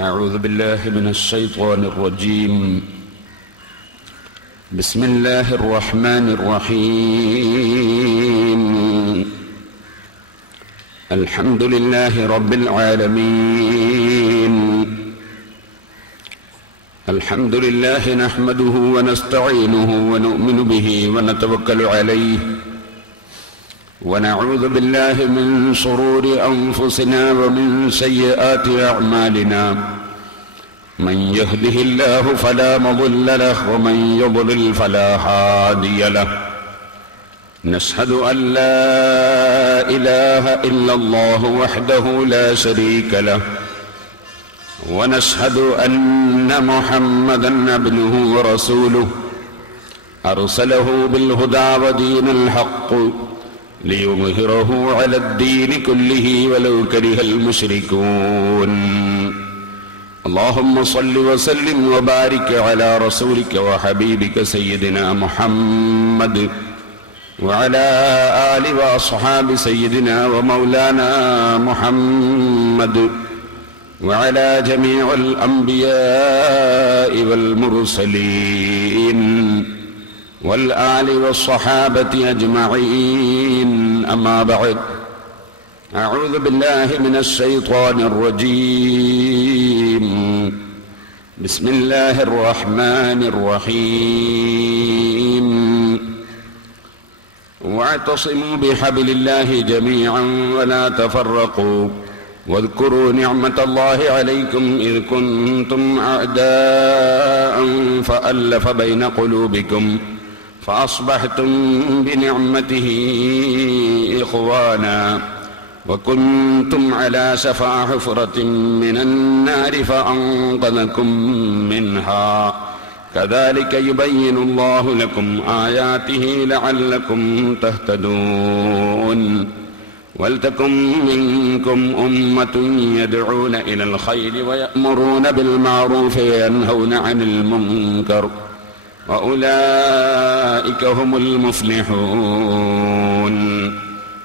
أعوذ بالله من الشيطان الرجيم. بسم الله الرحمن الرحيم. الحمد لله رب العالمين. الحمد لله نحمده ونستعينه ونؤمن به ونتوكل عليه ونعوذ بالله من شرور أنفسنا ومن سيئات أعمالنا. من يهده الله فلا مضل له ومن يضلل فلا هادي له. نشهد أن لا إله إلا الله وحده لا شريك له ونشهد أن محمدا عبده ورسوله أرسله بالهدى ودين الحق ليظهره على الدين كله ولو كره المشركون. اللهم صل وسلم وبارك على رسولك وحبيبك سيدنا محمد وعلى آل وأصحاب سيدنا ومولانا محمد وعلى جميع الأنبياء والمرسلين والآل والصحابة أجمعين. أما بعد، أعوذ بالله من الشيطان الرجيم. بسم الله الرحمن الرحيم. واعتصموا بحبل الله جميعا ولا تفرقوا واذكروا نعمة الله عليكم إذ كنتم أعداء فألف بين قلوبكم فأصبحتم بنعمته إخوانا وكنتم على شفا حفرة من النار فأنقذكم منها. كذلك يبين الله لكم آياته لعلكم تهتدون. ولتكن منكم أمة يدعون إلى الخير ويأمرون بالمعروف وينهون عن المنكر وأولئك هم المفلحون.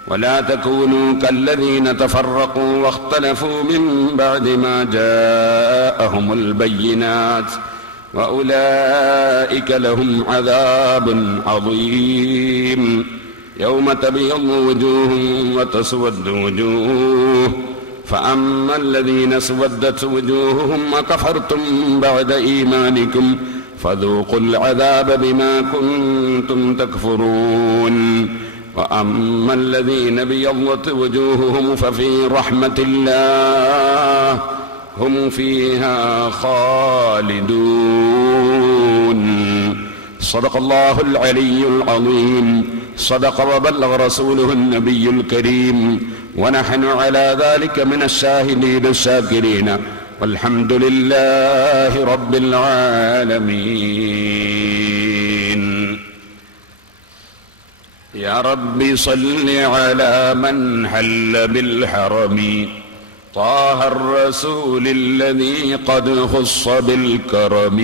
ولا تكونوا كالذين تفرقوا واختلفوا من بعد ما جاءهم البينات وأولئك لهم عذاب عظيم. يوم تبيض وجوه وتسود وجوه فأما الذين اسودت وجوههم وكفرتم بعد إيمانكم فذوقوا العذاب بما كنتم تكفرون. وأما الذين ابيضت وجوههم ففي رحمة الله هم فيها خالدون. صدق الله العلي العظيم. صدق وبلغ رسوله النبي الكريم. ونحن على ذلك من الشاهدين الشاكرين والحمد لله رب العالمين. يا رب صل على من حل بالحرم طه الرسول الذي قد خص بالكرم.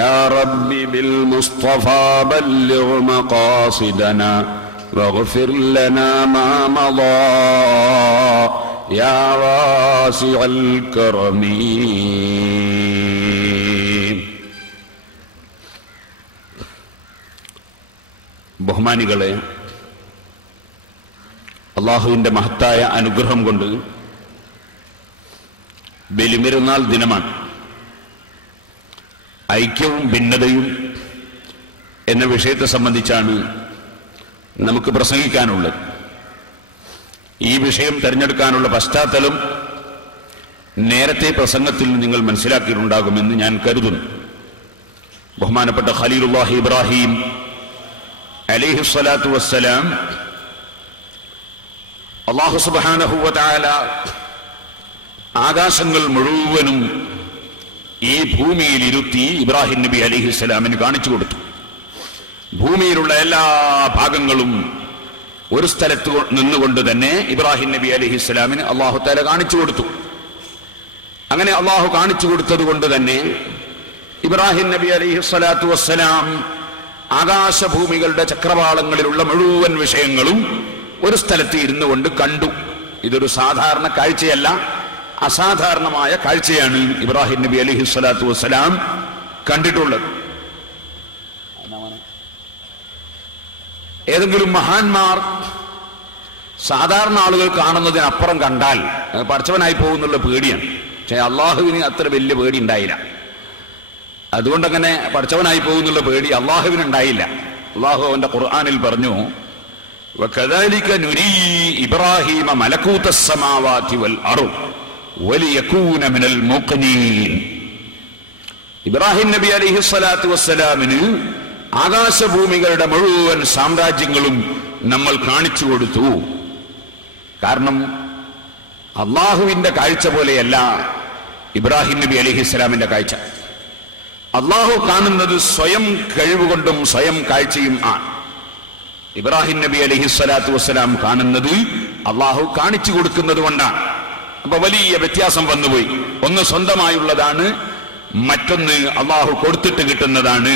يا رب بالمصطفى بلغ مقاصدنا واغفر لنا ما مضى يا واسع الكرم. ബഹുമാനികളെ, അള്ളാഹുവിന്റെ മഹത്തായ അനുഗ്രഹം കൊണ്ട് ബലിപെരുന്നാൾ ദിനമാണ്. ഐക്യവും ഭിന്നതയും എന്ന വിഷയത്തെ സംബന്ധിച്ചാണ് നമുക്ക് പ്രസംഗിക്കാനുള്ളത്. ഈ വിഷയം തിരഞ്ഞെടുക്കാനുള്ള പശ്ചാത്തലം നേരത്തെ പ്രസംഗത്തിൽ നിങ്ങൾ മനസ്സിലാക്കിയിട്ടുണ്ടാകുമെന്ന് ഞാൻ കരുതുന്നു. ബഹുമാനപ്പെട്ട ഖലീലുല്ലാഹി ഇബ്രാഹിം അലൈഹിസ്സലാത്തു വസ്സലാം അല്ലാഹു സുബ്ഹാനഹു വ തആല ആകാശങ്ങൾ മുഴുവനും ഈ ഭൂമിയിൽ ഇരുത്തി ഇബ്രാഹിം നബി അലൈഹിസ്സലാമിന് കാണിച്ചു കൊടുത്തു. ഭൂമിയിലുള്ള എല്ലാ ഭാഗങ്ങളും ഒരു സ്ഥലത്ത് നിന്നുകൊണ്ട് തന്നെ ഇബ്രാഹിം നബി അലൈഹിസ്സലാമിന് അല്ലാഹു തആല കാണിച്ചു കൊടുത്തു. അങ്ങനെ അല്ലാഹു കാണിച്ചു കൊടുത്തത് കൊണ്ട് തന്നെ ഇബ്രാഹിം നബി അലൈഹിസ്സലാത്തു വസ്സലാം ആകാശഭൂമികളുടെ ചക്രവാളങ്ങളിലുള്ള മുഴുവൻ വിഷയങ്ങളും ഒരു സ്ഥലത്ത് ഇരുന്നു കൊണ്ട് കണ്ടു. ഇതൊരു സാധാരണ കാഴ്ചയല്ല. അസാധാരണമായ കാഴ്ചയാണ് ഇബ്രാഹിം നബി അലൈഹി സ്വലാത്തു വസ്സലാം കണ്ടിട്ടുള്ളത്. ഏതെങ്കിലും മഹാന്മാർ സാധാരണ ആളുകൾ കാണുന്നതിനപ്പുറം കണ്ടാൽ പടച്ചവനായി പോകുന്നുള്ള പേടിയാണ്. പക്ഷെ അള്ളാഹുവിന് അത്ര വലിയ പേടി ഉണ്ടായില്ല. അതുകൊണ്ടങ്ങനെ പടച്ചവനായി പോകുന്നുള്ള പേടി അള്ളാഹുവിന് ഉണ്ടായില്ല. അള്ളാഹു അവന്റെ ഖുർആനിൽ പറഞ്ഞു, വകദാലിക നുരീ ഇബ്രാഹീമ മലകൂതസ് സമാവാതി വൽ അർദ് വലിയകൂന മിനൽ മുഖ്നീൻ. ഇബ്രാഹിം നബി അലൈഹി സ്വലാത്തു വസ്സലാമിന് ആകാശഭൂമികളുടെ മുഴുവൻ സാമ്രാജ്യങ്ങളും നമ്മൾ കാണിച്ചു കൊടുത്തു. കാരണം അള്ളാഹുവിന്റെ കാഴ്ച പോലെയല്ല ഇബ്രാഹിം നബി അലൈഹിസ്സലാമിന്റെ കാഴ്ച. അള്ളാഹു കാണുന്നത് സ്വയം കഴിവുകൊണ്ടും സ്വയം കാഴ്ചയും ആണ്. ഇബ്രാഹിം നബി അലൈഹിസ്സലാത്തു വസ്സലാം കാണുന്നത് അള്ളാഹു കാണിച്ചു കൊടുക്കുന്നത് കൊണ്ടാണ്. അപ്പൊ വലിയ വ്യത്യാസം വന്നുപോയി. ഒന്ന് സ്വന്തമായുള്ളതാണ്, മറ്റൊന്ന് അള്ളാഹു കൊടുത്തിട്ട് കിട്ടുന്നതാണ്.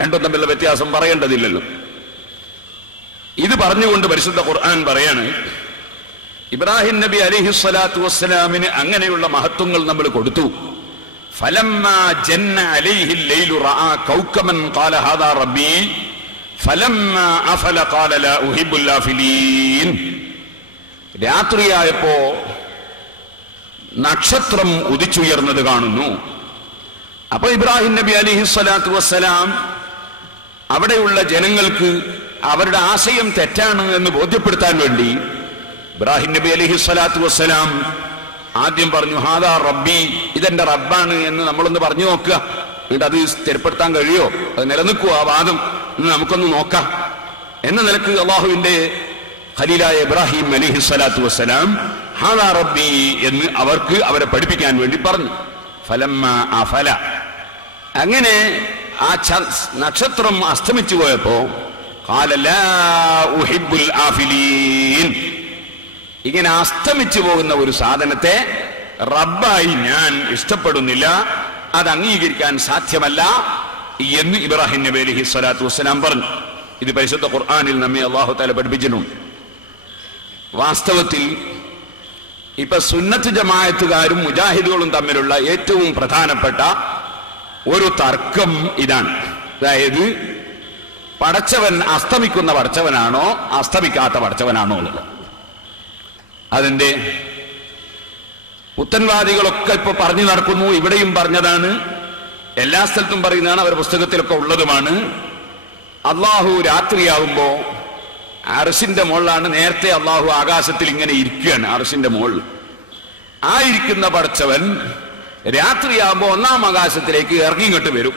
രണ്ടും തമ്മിലുള്ള വ്യത്യാസം പറയേണ്ടതില്ലല്ലോ. ഇത് പറഞ്ഞുകൊണ്ട് പരിശുദ്ധ ഖുർആൻ പറയാണ്, ഇബ്രാഹിം നബി അലൈഹിസ്സലാത്തു വസ്സലാമിന് അങ്ങനെയുള്ള മഹത്വങ്ങൾ നമ്മൾ കൊടുത്തു. ഫലമ്മാ ജന്ന അലൈഹിൽ ലൈലു റആ കൗകബൻ ഖാല ഹാദാ റബ്ബി ഫലമ്മാ അഫല ഖാല ലാ ഉഹിബ്ബുൽ ആഫിലീൻ. രാത്രിയായപ്പോ നക്ഷത്രം ഉദിച്ചുയർന്നത് കാണുന്നു. അപ്പൊ ഇബ്രാഹിം നബി അലൈഹിസ്സലാത്തു വസ്സലാം അവിടെയുള്ള ജനങ്ങൾക്ക് അവരുടെ ആശയം തെറ്റാണ് എന്ന് ബോധ്യപ്പെടുത്താൻ വേണ്ടി ഇബ്രാഹിം നബി അലൈഹിസ്സലാത്തു വസ്സലാം ആദ്യം പറഞ്ഞു, ഹാദാ റബ്ബി, ഇതെന്റെ റബ്ബാണ് എന്ന് നമ്മളൊന്ന് പറഞ്ഞു നോക്കുക. എന്നിട്ട് അത് സ്ഥിരപ്പെടുത്താൻ കഴിയോ, അത് നിലനിൽക്കുവോ ആ വാദം എന്ന് നമുക്കൊന്ന് നോക്കാം എന്ന നിലക്ക് അള്ളാഹുവിന്റെ ഖലീലായ ഇബ്രാഹിം അലൈഹിസ്സലാത്തു വസ്സലാം ഹാദാ റബ്ബി എന്ന് അവരെ പഠിപ്പിക്കാൻ വേണ്ടി പറഞ്ഞു. ഫലമ്മാ അഫല, അങ്ങനെ ആ നക്ഷത്രം അസ്തമിച്ചു പോയപ്പോ ഖാല ലാ ഉഹിബ്ബുൽ ആഫിലീൻ, ഇങ്ങനെ അസ്തമിച്ചു പോകുന്ന ഒരു സാധനത്തെ റബ്ബായി ഞാൻ ഇഷ്ടപ്പെടുന്നില്ല, അത് അംഗീകരിക്കാൻ സാധ്യമല്ല എന്ന് ഇബ്രാഹിം നബി അലൈഹി സ്വലാത്തു വസ്സലാം പറഞ്ഞു. ഇത് പരിശുദ്ധ ഖുർആനിൽ നമ്മെ അല്ലാഹു തആല പഠിപ്പിച്ചിട്ടുണ്ട്. വാസ്തവത്തിൽ ഇപ്പൊ സുന്നത്ത് ജമാഅത്തുകാരും മുജാഹിദുകളും തമ്മിലുള്ള ഏറ്റവും പ്രധാനപ്പെട്ട ഒരു തർക്കം ഇതാണ്. അതായത് പടച്ചവൻ അസ്തമിക്കുന്ന പടച്ചവനാണോ അസ്തമിക്കാത്ത പടച്ചവനാണോ എന്നുള്ളത്. അതിന്റെ പുത്തൻവാദികളൊക്കെ ഇപ്പൊ പറഞ്ഞു നടക്കുന്നു. ഇവിടെയും പറഞ്ഞതാണ്, എല്ലാ സ്ഥലത്തും പറയുന്നതാണ്, അവരുടെ പുസ്തകത്തിലൊക്കെ ഉള്ളതുമാണ്. അള്ളാഹു രാത്രിയാവുമ്പോ അർശിന്റെ മുകളിലാണ്. നേരത്തെ അള്ളാഹു ആകാശത്തിൽ ഇങ്ങനെ ഇരിക്കുകയാണ് അർശിന്റെ മുകളിൽ. ആ ഇരിക്കുന്ന പടച്ചവൻ രാത്രിയാകുമ്പോ ഒന്നാം ആകാശത്തിലേക്ക് ഇറങ്ങിങ്ങോട്ട് വരും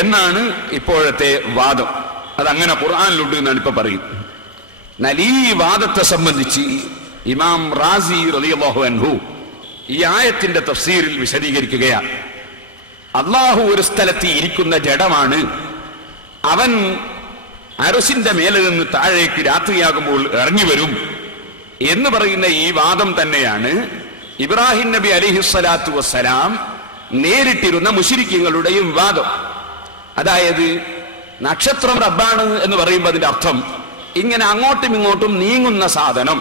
എന്നാണ് ഇപ്പോഴത്തെ വാദം. അതങ്ങനെ ഖുർആനിലുണ്ട് എന്നാണ് ഇപ്പൊ പറയുന്നത്. എന്നാൽ ഈ വാദത്തെ സംബന്ധിച്ച് ഇമാം റാസി റളിയല്ലാഹു അൻഹു ഈ ആയത്തിന്റെ തഫ്സീറിൽ വിശദീകരിക്കുകയാണ്. അള്ളാഹു ഒരു സ്ഥലത്ത് ഇരിക്കുന്ന ജഡമാണ്. അവൻ അർശിന്റെ മേലെ നിന്ന് താഴേക്ക് രാത്രിയാകുമ്പോൾ ഇറങ്ങി വരും എന്ന് പറയുന്ന ഈ വാദം തന്നെയാണ് ഇബ്രാഹിം നബി അലൈഹിസ്സലാത്തു വസ്സലാം നേരിട്ടിരുന്ന മുശ്രിക്കുകളുടെയും വാദം. അതായത് നക്ഷത്രം റബ്ബാണ് എന്ന് പറയുമ്പോൾ അതിന്റെ അർത്ഥം ഇങ്ങനെ അങ്ങോട്ടും ഇങ്ങോട്ടും നീങ്ങുന്ന സാധനം,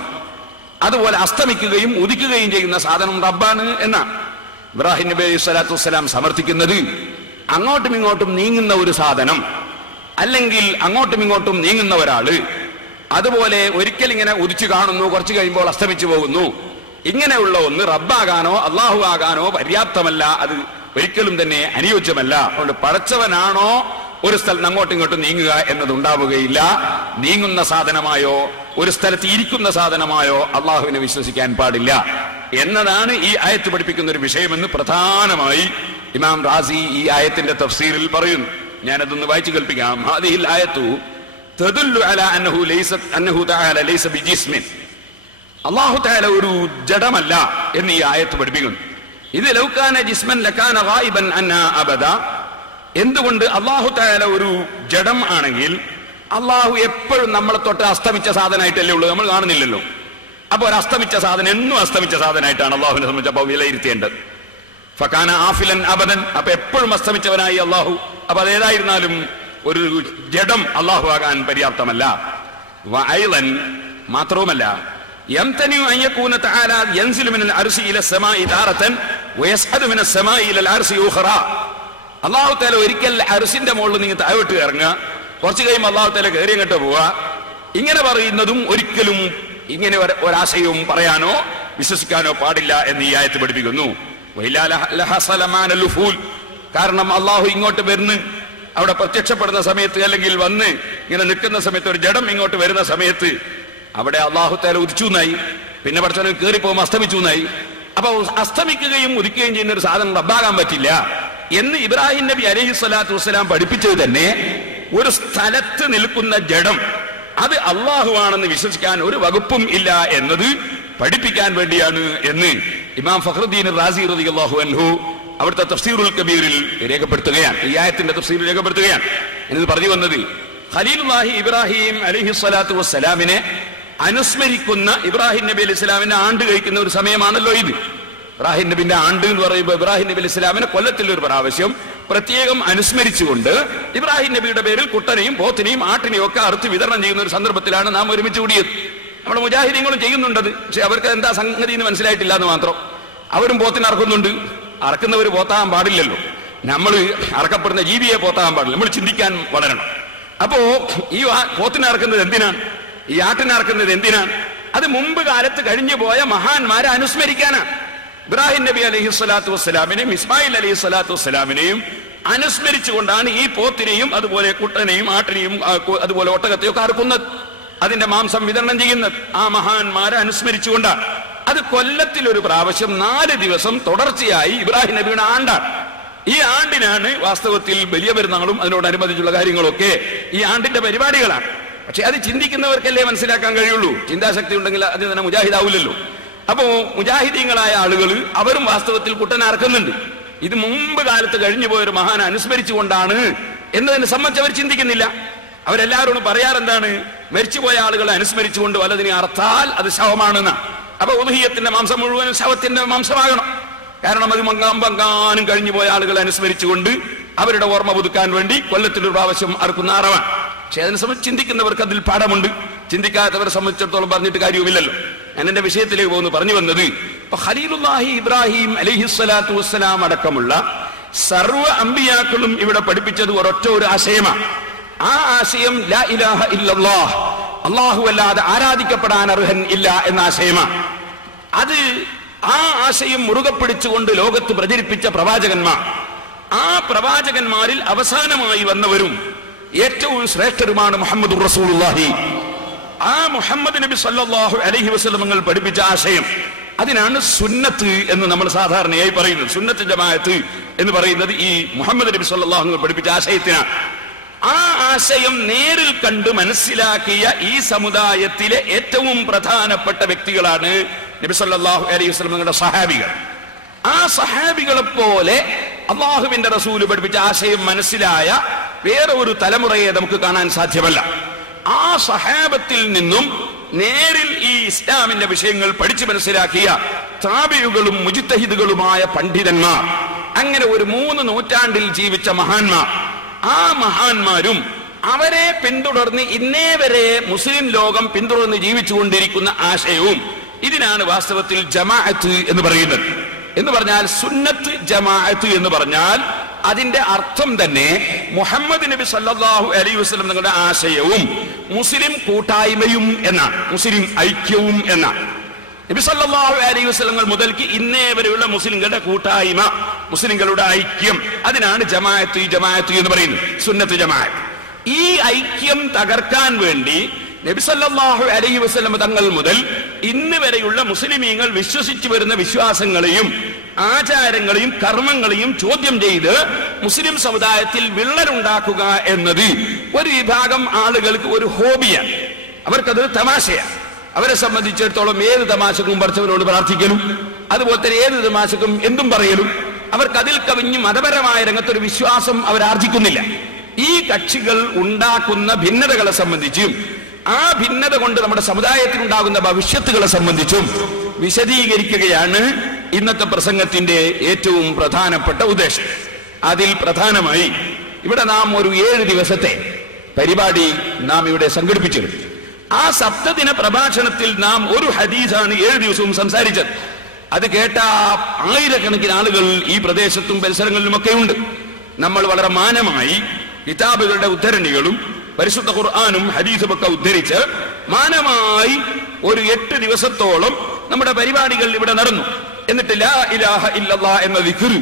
അതുപോലെ അസ്തമിക്കുകയും ഉദിക്കുകയും ചെയ്യുന്ന സാധനം റബ്ബാണ് എന്നാണ്. ഇബ്രാഹിം നബി അലൈഹി സ്വലാത്തു വസ്സലാം സമർത്ഥിക്കുന്നത് അങ്ങോട്ടും ഇങ്ങോട്ടും നീങ്ങുന്ന ഒരു സാധനം, അല്ലെങ്കിൽ അങ്ങോട്ടും ഇങ്ങോട്ടും നീങ്ങുന്ന ഒരാള്, അതുപോലെ ഒരിക്കൽ ഇങ്ങനെ ഉദിച്ചു കാണുന്നു, കുറച്ച് കഴിയുമ്പോൾ അസ്തമിച്ചു പോകുന്നു, ഇങ്ങനെയുള്ള ഒന്ന് റബ്ബാകാനോ അള്ളാഹു ആകാനോ പര്യാപ്തമല്ല, അത് ഒരിക്കലും തന്നെ അനുയോജ്യമല്ല. അതുകൊണ്ട് പടച്ചവനാണോ ഒരു സ്ഥലത്ത് അങ്ങോട്ടും ഇങ്ങോട്ടും നീങ്ങുക എന്നതുണ്ടാവുകയില്ല. നീങ്ങുന്ന സാധനമായോ ഒരു സ്ഥലത്ത് ഇരിക്കുന്ന സാധനമായോ അള്ളാഹുവിനെ വിശ്വസിക്കാൻ പാടില്ല എന്നതാണ് ഈ ആയത്ത് പഠിപ്പിക്കുന്ന ഒരു വിഷയമെന്ന് പ്രധാനമായി ഇമാം റാസി ഈ ആയത്തിന്റെ തഫ്സീറിൽ പറയുന്നു. ഞാനതൊന്ന് വായിച്ചു കേൾപ്പിക്കാം. ഹാദിഹിൽ ആയത്തു തദുല്ലു അലാ അന്നഹു തആല ലൈസ ബിജിസ്മിൻ, അല്ലാഹു തആല ഒരു ജഡമല്ല എന്ന് ഈ ആയത്ത് പഠിപ്പിക്കുന്നു. ഇത് ലൗ കാന ജിസ്മൻ ലകാന ഗായിബൻ അന്നാ അബദ. എന്തുകൊണ്ട് അല്ലാഹു തആല ഒരു ജഡം ആണെങ്കിൽ അല്ലാഹു എപ്പോഴും നമ്മളെ തൊട്ട് അസ്തമിച്ച സാധനമായിട്ടല്ലേ ഉള്ളൂ, നമ്മൾ കാണുന്നില്ലല്ലോ. അപ്പൊ ഒരു അസ്തമിച്ച സാധനം എന്നും അസ്തമിച്ച സാധനമായിട്ടാണ് അള്ളാഹുവിനെ സംബന്ധിച്ചപ്പോൾ വിലയിരുത്തേണ്ടത്. ഫകാന ആഫിലൻ അബദൻ, അപ്പൊ എപ്പോഴും അസ്തമിച്ചവനായി അള്ളാഹു. അപ്പൊ അതേതായിരുന്നാലും ഒരു ജഡം അള്ളാഹു ആകാൻ പര്യാപ്തമല്ല. വഅയ്ളൻ, മാത്രവുമല്ല യംതനിഉ അൻ യകൂന തആല യൻസിലു മിനൽ അർശി ഇല സമാഇ താറതൻ വയസ്അദു മിനസ് സമാഇ ഇലൽ അർശി ഉഖറ. അല്ലാഹു തആല ഒരിക്കൽ അർശിന്റെ മുകളിൽ നിങ്ങൾ താഴോട്ട് ഇറങ്ങുക, കുറച്ച് കഴിയുമ്പോൾ അല്ലാഹു തആല കയറി അങ്ങോട്ട് പോവുക. ഇങ്ങനെ പറയുന്നതും ഒരിക്കലും ഇങ്ങനെ ഒരാശയവും പറയാനോ വിശ്വസിക്കാനോ പാടില്ല എന്ന് ഈ ആയത്ത് പഠിപ്പിക്കുന്നു. കാരണം അള്ളാഹു ഇങ്ങോട്ട് വരുന്ന അവിടെ പ്രത്യക്ഷപ്പെടുന്ന സമയത്ത് അല്ലെങ്കിൽ വന്ന് ഇങ്ങനെ നിൽക്കുന്ന സമയത്ത് ഒരു ജഡം ഇങ്ങോട്ട് വരുന്ന സമയത്ത് അവിടെ അള്ളാഹു തആല ഉദിച്ചു എന്നായി, പിന്നെ പഠിച്ചവന് കയറി പോകുമ്പോൾ അസ്തമിച്ചു എന്നായി. അപ്പൊ അസ്തമിക്കുകയും ഉദിക്കുകയും ചെയ്യുന്ന ഒരു സാധനം റബ്ബാകാൻ പറ്റില്ല എന്ന് ഇബ്രാഹിം നബി അലൈഹി സ്വലാത്തു വസ്സലാം പഠിപ്പിച്ചത് തന്നെ ഒരു സ്ഥലത്ത് നിൽക്കുന്ന ജഡം അത് അള്ളാഹുവാണെന്ന് വിശ്വസിക്കാൻ ഒരു വകുപ്പും ഇല്ല എന്നത് പഠിപ്പിക്കാൻ വേണ്ടിയാണ് എന്ന് ഇമാം ഫഖ്റുദ്ദീൻ റാസി റളിയല്ലാഹു അൻഹു അവിടുത്തെ തഫ്സീറുൽ കബീറിൽ രേഖപ്പെടുത്തുകയാണ്. ഈ ആയത്തിന്റെ തഫ്സീർ രേഖപ്പെടുത്തുകയാണ്. എന്നത് പറഞ്ഞു വന്നത് ഖലീലുല്ലാഹി ഇബ്രാഹിം അലൈഹി സ്വലാത്തു വസ്സലാമിനെ അനുസ്മരിക്കുന്ന ഇബ്രാഹിം നബി അലൈഹി സ്വലാമിന്റെ ആണ്ട് കഴിക്കുന്ന ഒരു സമയമാണല്ലോ ഇത്. ഇബ്രാഹിം നബിന്റെ ആണ്ട് എന്ന് പറയുമ്പോൾ ഇബ്രാഹിം നബി അലൈഹി സ്വലാമിനെ കൊല്ലത്തിൽ ഒരു പ്രാവശ്യം പ്രത്യേകം അനുസ്മരിച്ചുകൊണ്ട് ഇബ്രാഹിം നബിയുടെ പേരിൽ കുട്ടനെയും പോത്തിനെയും ആട്ടിനെയും ഒക്കെ അറുത്ത് വിതരണം ചെയ്യുന്ന ഒരു സന്ദർഭത്തിലാണ് നാം ഒരുമിച്ച് കൂടിയത്. നമ്മുടെ മുജാഹിദീങ്ങളും ചെയ്യുന്നുണ്ടത്, പക്ഷെ അവർക്ക് എന്താ സംഗതി എന്ന് മനസ്സിലായിട്ടില്ല എന്ന് മാത്രം. അവരും പോത്തിനെ അറക്കുന്നുണ്ട്. അറക്കുന്നവർ പോത്താകാൻ പാടില്ലല്ലോ, നമ്മൾ അറക്കപ്പെടുന്ന ജീവിയെ പോത്താകാൻ പാടില്ല. നമ്മൾ ചിന്തിക്കാൻ വളരണം. അപ്പോ ഈ പോത്തിനെ അറക്കുന്നത് എന്തിനാണ്, ഈ ആട്ടിനെ അറക്കുന്നത് എന്തിനാണ്? അത് മുമ്പ് കാലത്ത് കഴിഞ്ഞു പോയ മഹാന്മാരെ അനുസ്മരിക്കാനാണ്. ഇബ്രാഹിം നബി അലൈഹി സ്വലാത്തു വസ്സലാമിനെയും ഇസ്മായിൽ അലൈഹി സ്വലാത്തു വസ്സലാമിനെയും അനുസ്മരിച്ചുകൊണ്ടാണ് ഈ പോത്തിനെയും അതുപോലെ കുട്ടനെയും ആട്ടിനെയും അതുപോലെ ഒട്ടകത്തെയും ഒക്കെ അറുക്കുന്നത്, അതിന്റെ മാംസം വിതരണം ചെയ്യുന്നത്. ആ മഹാന്മാരെ അനുസ്മരിച്ചുകൊണ്ടാണ്. അത് കൊല്ലത്തിൽ ഒരു പ്രാവശ്യം 4 ദിവസം തുടർച്ചയായി ഇബ്രാഹിം നബിയുടെ ആണ്ടാണ്. ഈ ആണ്ടിനാണ് വാസ്തവത്തിൽ വലിയ പെരുന്നാളും അതിനോടനുബന്ധിച്ചുള്ള കാര്യങ്ങളൊക്കെ ഈ ആണ്ടിന്റെ പരിപാടികളാണ്. പക്ഷെ അത് ചിന്തിക്കുന്നവർക്കല്ലേ മനസ്സിലാക്കാൻ കഴിയുള്ളൂ. ചിന്താശക്തി ഉണ്ടെങ്കിൽ അത് തന്നെ മുജാഹിദാവില്ലല്ലോ. അപ്പോ മുജാഹിദീങ്ങളായ ആളുകൾ അവരും വാസ്തവത്തിൽ കുട്ടനെ അറക്കുന്നുണ്ട്. ഇത് മുമ്പ് കാലത്ത് കഴിഞ്ഞു പോയൊരു മഹാൻ അനുസ്മരിച്ചുകൊണ്ടാണ് എന്നതിനെ സംബന്ധിച്ച് അവർ ചിന്തിക്കുന്നില്ല. അവരെല്ലാവരോടും പറയാറെന്താണ്, മരിച്ചുപോയ ആളുകളെ അനുസ്മരിച്ചുകൊണ്ട് വല്ലതിനെ അർത്താൽ അത് ശവമാണെന്ന്. അപ്പൊ ഉദ്ഹിയത്തിന്റെ മാംസം മുഴുവൻ ശവത്തിന്റെ മാംസമാകണം. കാരണം അത് മങ്കാനും കഴിഞ്ഞു പോയ ആളുകളെ അനുസ്മരിച്ചുകൊണ്ട് അവരുടെ ഓർമ്മ പുതുക്കാൻ വേണ്ടി കൊല്ലത്തിലൊരു പ്രാവശ്യം അറുക്കുന്ന അറവാണ്. പക്ഷെ അതിനെ സംബന്ധിച്ച് ചിന്തിക്കുന്നവർക്ക് അതിൽ പാഠമുണ്ട്, ചിന്തിക്കാത്തവരെ സംബന്ധിച്ചിടത്തോളം പറഞ്ഞിട്ട് കാര്യവുമില്ലല്ലോ. ഞാൻ എന്റെ വിഷയത്തിലേക്ക് പോകുന്നു പറഞ്ഞു വന്നത്, ഇപ്പൊ ഖലീലുല്ലാഹി ഇബ്രാഹിം അലൈഹിസ്സലാത്തു വസ്സലാം അടക്കമുള്ള സർവ്വ അമ്പിയാക്കളും ഇവിടെ പഠിപ്പിച്ചത് ഒരൊറ്റ ഒരു ആശയമാണ്. ആ ആശയം ലാ ഇലാഹ ഇല്ലല്ലാഹ്, അല്ലാഹു അല്ലാതെ ആരാധിക്കപ്പെടാൻ അർഹൻ ഇല്ല എന്ന ആശയമാണ്. അത് ആ ആശയം മുറുകെ പിടിച്ചുകൊണ്ട് ലോകത്ത് പ്രചരിപ്പിച്ച പ്രവാചകന്മാർ, ആ പ്രവാചകന്മാരിൽ അവസാനമായി വന്നവരും ഏറ്റവും ശ്രേഷ്ഠരുമാണ് മുഹമ്മദുർ റസൂലുള്ളാഹി. ആ മുഹമ്മദ് നബി സല്ലല്ലാഹു അലൈഹി വസല്ലം പഠിപ്പിച്ച ആശയം, അതിനാണ് സുന്നത്ത് എന്ന് നമ്മൾ സാധാരണയായി പറയുന്നത്. സുന്നത്ത് ജമാഅത്ത് എന്ന് പറയുന്നത് ഈ മുഹമ്മദ് നബി സല്ലല്ലാഹു അലൈഹി വസല്ലം പഠിപ്പിച്ച ആശയത്തിനാണ്. ആ ആശയം നേരിൽ കണ്ട് മനസ്സിലാക്കിയ ഈ സമുദായത്തിലെ ഏറ്റവും പ്രധാനപ്പെട്ട വ്യക്തികളാണ് നബി സല്ലല്ലാഹു അലൈഹി വസല്ലമയുടെ സഹാബികൾ. ആ സഹാബികളെ പോലെ അല്ലാഹുവിന്റെ റസൂൽ പഠിപ്പിച്ച ആശയം മനസ്സിലായ വേറെ ഒരു തലമുറയെ നമുക്ക് കാണാൻ സാധ്യമല്ല. ആ സഹാബത്തിൽ നിന്നും നേരിൽ ഈ ഇസ്ലാമിന്റെ വിഷയങ്ങൾ പഠിച്ചു മനസ്സിലാക്കിയ താബിഉകളും മുജ്തഹിദുകളുമായ പണ്ഡിതന്മാർ, അങ്ങനെ ഒരു 3 നൂറ്റാണ്ടിൽ ജീവിച്ച മഹാന്മാർ, ആ മഹാന്മാരും അവരെ പിന്തുടർന്ന് ഇന്നേ വരെ മുസ്ലിം ലോകം പിന്തുടർന്ന് ജീവിച്ചുകൊണ്ടിരിക്കുന്ന ആശയവും ഇതിനാണ് വാസ്തവത്തിൽ ജമാഅത്ത് എന്ന് പറയുന്നത്. എന്ന് പറഞ്ഞാൽ സുന്നത്ത് ജമാഅത്ത് എന്ന് പറഞ്ഞാൽ അതിന്റെ അർത്ഥം തന്നെ മുഹമ്മദ് നബി സല്ലല്ലാഹു അലൈഹി വസല്ലം തങ്ങളുടെ ആശയവും മുസ്ലിം കൂട്ടായ്മയും എന്നാണ്, മുസ്ലിം ഐക്യവും എന്നാണ്. നബി സല്ലല്ലാഹു അലൈഹി വസല്ലം മുതൽക്ക് ഇന്നേ വരെയുള്ള മുസ്ലിങ്ങളുടെ കൂട്ടായ്മ, മുസ്ലിങ്ങളുടെ ഐക്യം, അതിനാണ് ജമാഅത്ത് ജമാഅത്ത് എന്ന് പറയുന്നത്, സുന്നത്ത് ജമാഅത്ത്. ഈ ഐക്യം തകർക്കാൻ വേണ്ടി നബി സല്ലല്ലാഹു അലൈഹി വസല്ലം തങ്ങൾ മുതൽ ഇന്ന് വരെയുള്ള മുസ്ലിമീങ്ങൾ വിശ്വസിച്ചു വരുന്ന വിശ്വാസങ്ങളെയും ആചാരങ്ങളെയും കർമ്മങ്ങളെയും ചോദ്യം ചെയ്ത് മുസ്ലിം സമുദായത്തിൽ വിള്ളലുണ്ടാക്കുക എന്നത് ഒരു വിഭാഗം ആളുകൾക്ക് ഒരു ഹോബിയാണ്, അവർക്കത് തമാശയാണ്. അവരെ സംബന്ധിച്ചിടത്തോളം ഏത് തമാശക്കും പഠിച്ചവരോട് പ്രാർത്ഥിക്കലും അതുപോലെ തന്നെ ഏത് തമാശക്കും എന്തും പറയലും, അവർക്ക് അതിൽ കവിഞ്ഞ് മതപരമായ രംഗത്തൊരു വിശ്വാസം അവരാർജിക്കുന്നില്ല. ഈ കക്ഷികൾ ഉണ്ടാക്കുന്ന ഭിന്നതകളെ സംബന്ധിച്ചും ആ ഭിന്നത കൊണ്ട് നമ്മുടെ സമുദായത്തിനുണ്ടാകുന്ന ഭവിഷ്യത്തുകളെ സംബന്ധിച്ചും വിശദീകരിക്കുകയാണ് ഇന്നത്തെ പ്രസംഗത്തിന്റെ ഏറ്റവും പ്രധാനപ്പെട്ട ഉദ്ദേശം. അതിൽ പ്രധാനമായി ഇവിടെ നാം ഒരു 7 ദിവസത്തെ പരിപാടി നാം ഇവിടെ സംഘടിപ്പിച്ചിരുന്നു. ആ സപ്തദിന പ്രഭാഷണത്തിൽ നാം ഒരു ഹദീസാണ് 7 ദിവസവും സംസാരിച്ചത്. അത് കേട്ട ആയിരക്കണക്കിന് ആളുകൾ ഈ പ്രദേശത്തും പരിസരങ്ങളിലുമൊക്കെ ഉണ്ട്. നമ്മൾ വളരെ മാന്യമായി കിതാബുകളുടെ ഉദ്ധരണികളും പരിശുദ്ധ ഖുർആനും ഹദീസും ഒക്കെ ഉദ്ധരിച്ച് മാന്യമായി ഒരു 8 ദിവസത്തോളം നമ്മുടെ പരിപാടികൾ ഇവിടെ നടന്നു. എന്നിട്ട് ലാ ഇലാഹ ഇല്ലല്ലാഹ് എന്ന ദിക്ർ